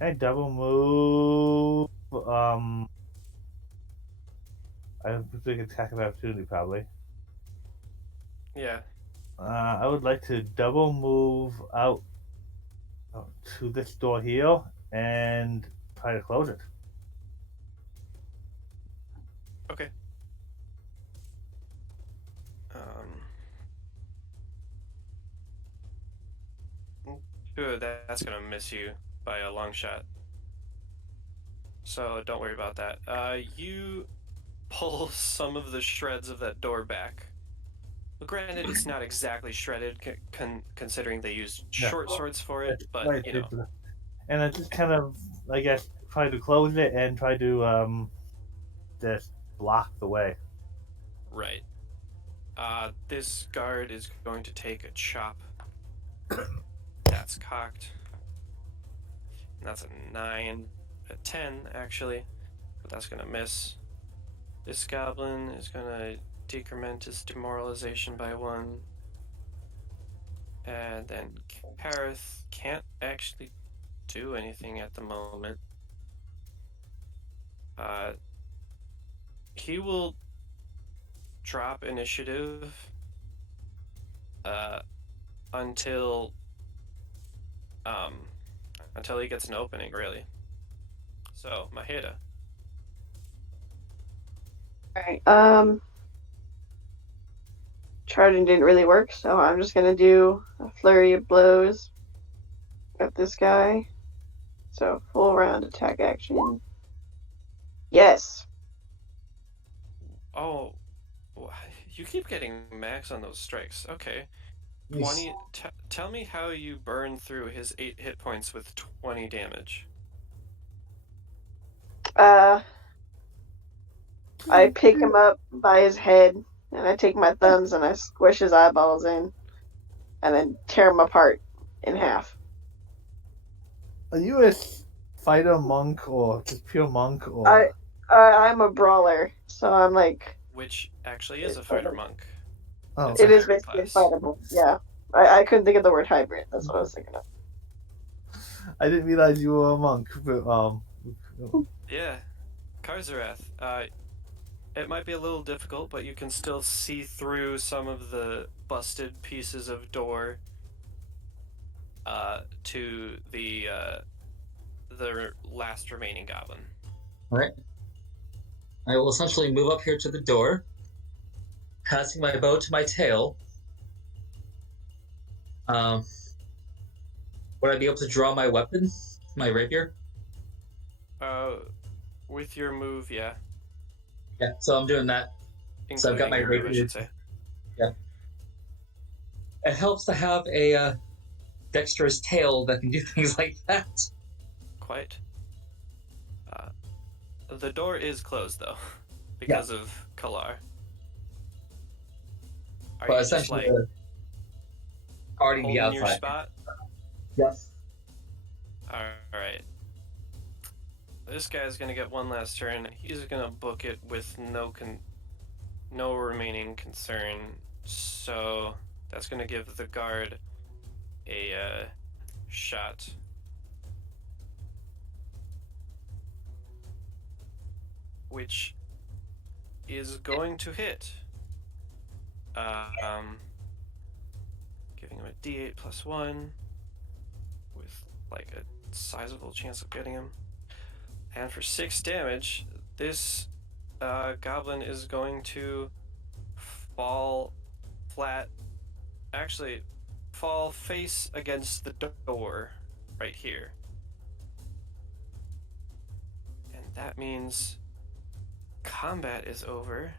I double move. I have a big attack of opportunity, probably. Yeah. I would like to double move out to this door here and try to close it. Okay. Good, that's gonna miss you by a long shot. So don't worry about that. You pull some of the shreds of that door back. Well, granted, it's not exactly shredded, considering they used short swords for it, but, right, And I just kind of, I guess, try to close it and try to just block the way. Right. This guard is going to take a chop. That's cocked. And that's a 9, a 10, actually. But that's going to miss. This goblin is going to decrement his demoralization by 1. And then Carrath can't actually do anything at the moment. He will drop initiative until he gets an opening, really. So, Maheda. Alright, charging didn't really work, so I'm just gonna do a flurry of blows at this guy. So, full round attack action. Yes! Oh, you keep getting max on those strikes. Okay. Nice. 20. Tell me how you burn through his 8 hit points with 20 damage. I pick him up by his head, and I take my thumbs and I squish his eyeballs in, and then tear him apart in half. Are you a fighter monk or just pure monk or? I'm a brawler, so I'm like... Which actually is a fighter monk. Oh, It's a It is hybrid basically class. fightable, yeah. I couldn't think of the word hybrid, that's what I was thinking of. I didn't realize you were a monk, but Yeah. Karzarath. It might be a little difficult, but you can still see through some of the busted pieces of door to the last remaining goblin. Alright. I will essentially move up here to the door, passing my bow to my tail. Would I be able to draw my weapon? My rapier? With your move, yeah. Yeah, so I'm doing that. So I've got my Including your move, I rapier. should say. Yeah. It helps to have a dexterous tail that can do things like that. Quite. The door is closed, though, because of Kalar. Are But you just, essentially, like, guarding the holding your outside. spot? Yes. Alright. This guy's gonna get one last turn. He's gonna book it with no remaining concern. So that's gonna give the guard a shot. Which is going to hit. Giving him a D8 plus 1 with like a sizable chance of getting him. And for 6 damage, this goblin is going to fall flat. Actually, fall face against the door right here. And that means combat is over,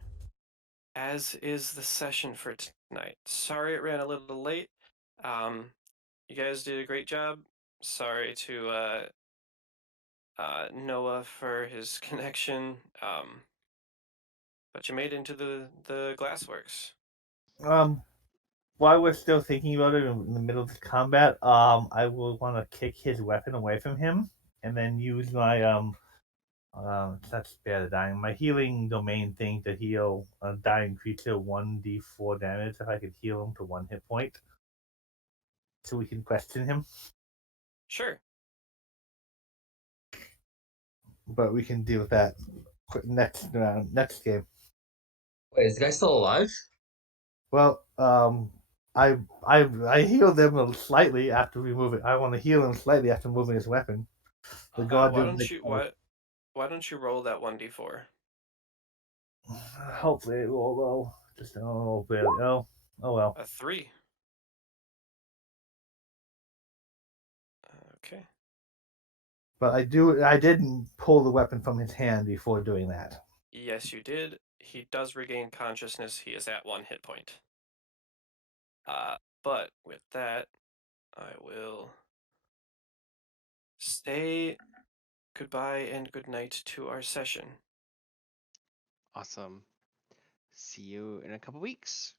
as is the session for tonight. Sorry it ran a little late. You guys did a great job. Sorry to Noah for his connection. But you made it into the Glassworks. while we're still thinking about it in the middle of the combat, I will want to kick his weapon away from him and then use my it's not spare the dying, my healing domain thing to heal a dying creature 1d4 damage if I could heal him to 1 hit point. So we can question him. Sure. But we can deal with that next game. Wait, is the guy still alive? Well, I healed him slightly after removing. I want to heal him slightly after moving his weapon. The god Why don't you roll that 1d4? Hopefully it will though. Just barely. Oh well. A 3. Okay. But I didn't pull the weapon from his hand before doing that. Yes, you did. He does regain consciousness. He is at 1 hit point. But with that, I will say goodbye and good night to our session. Awesome. See you in a couple weeks.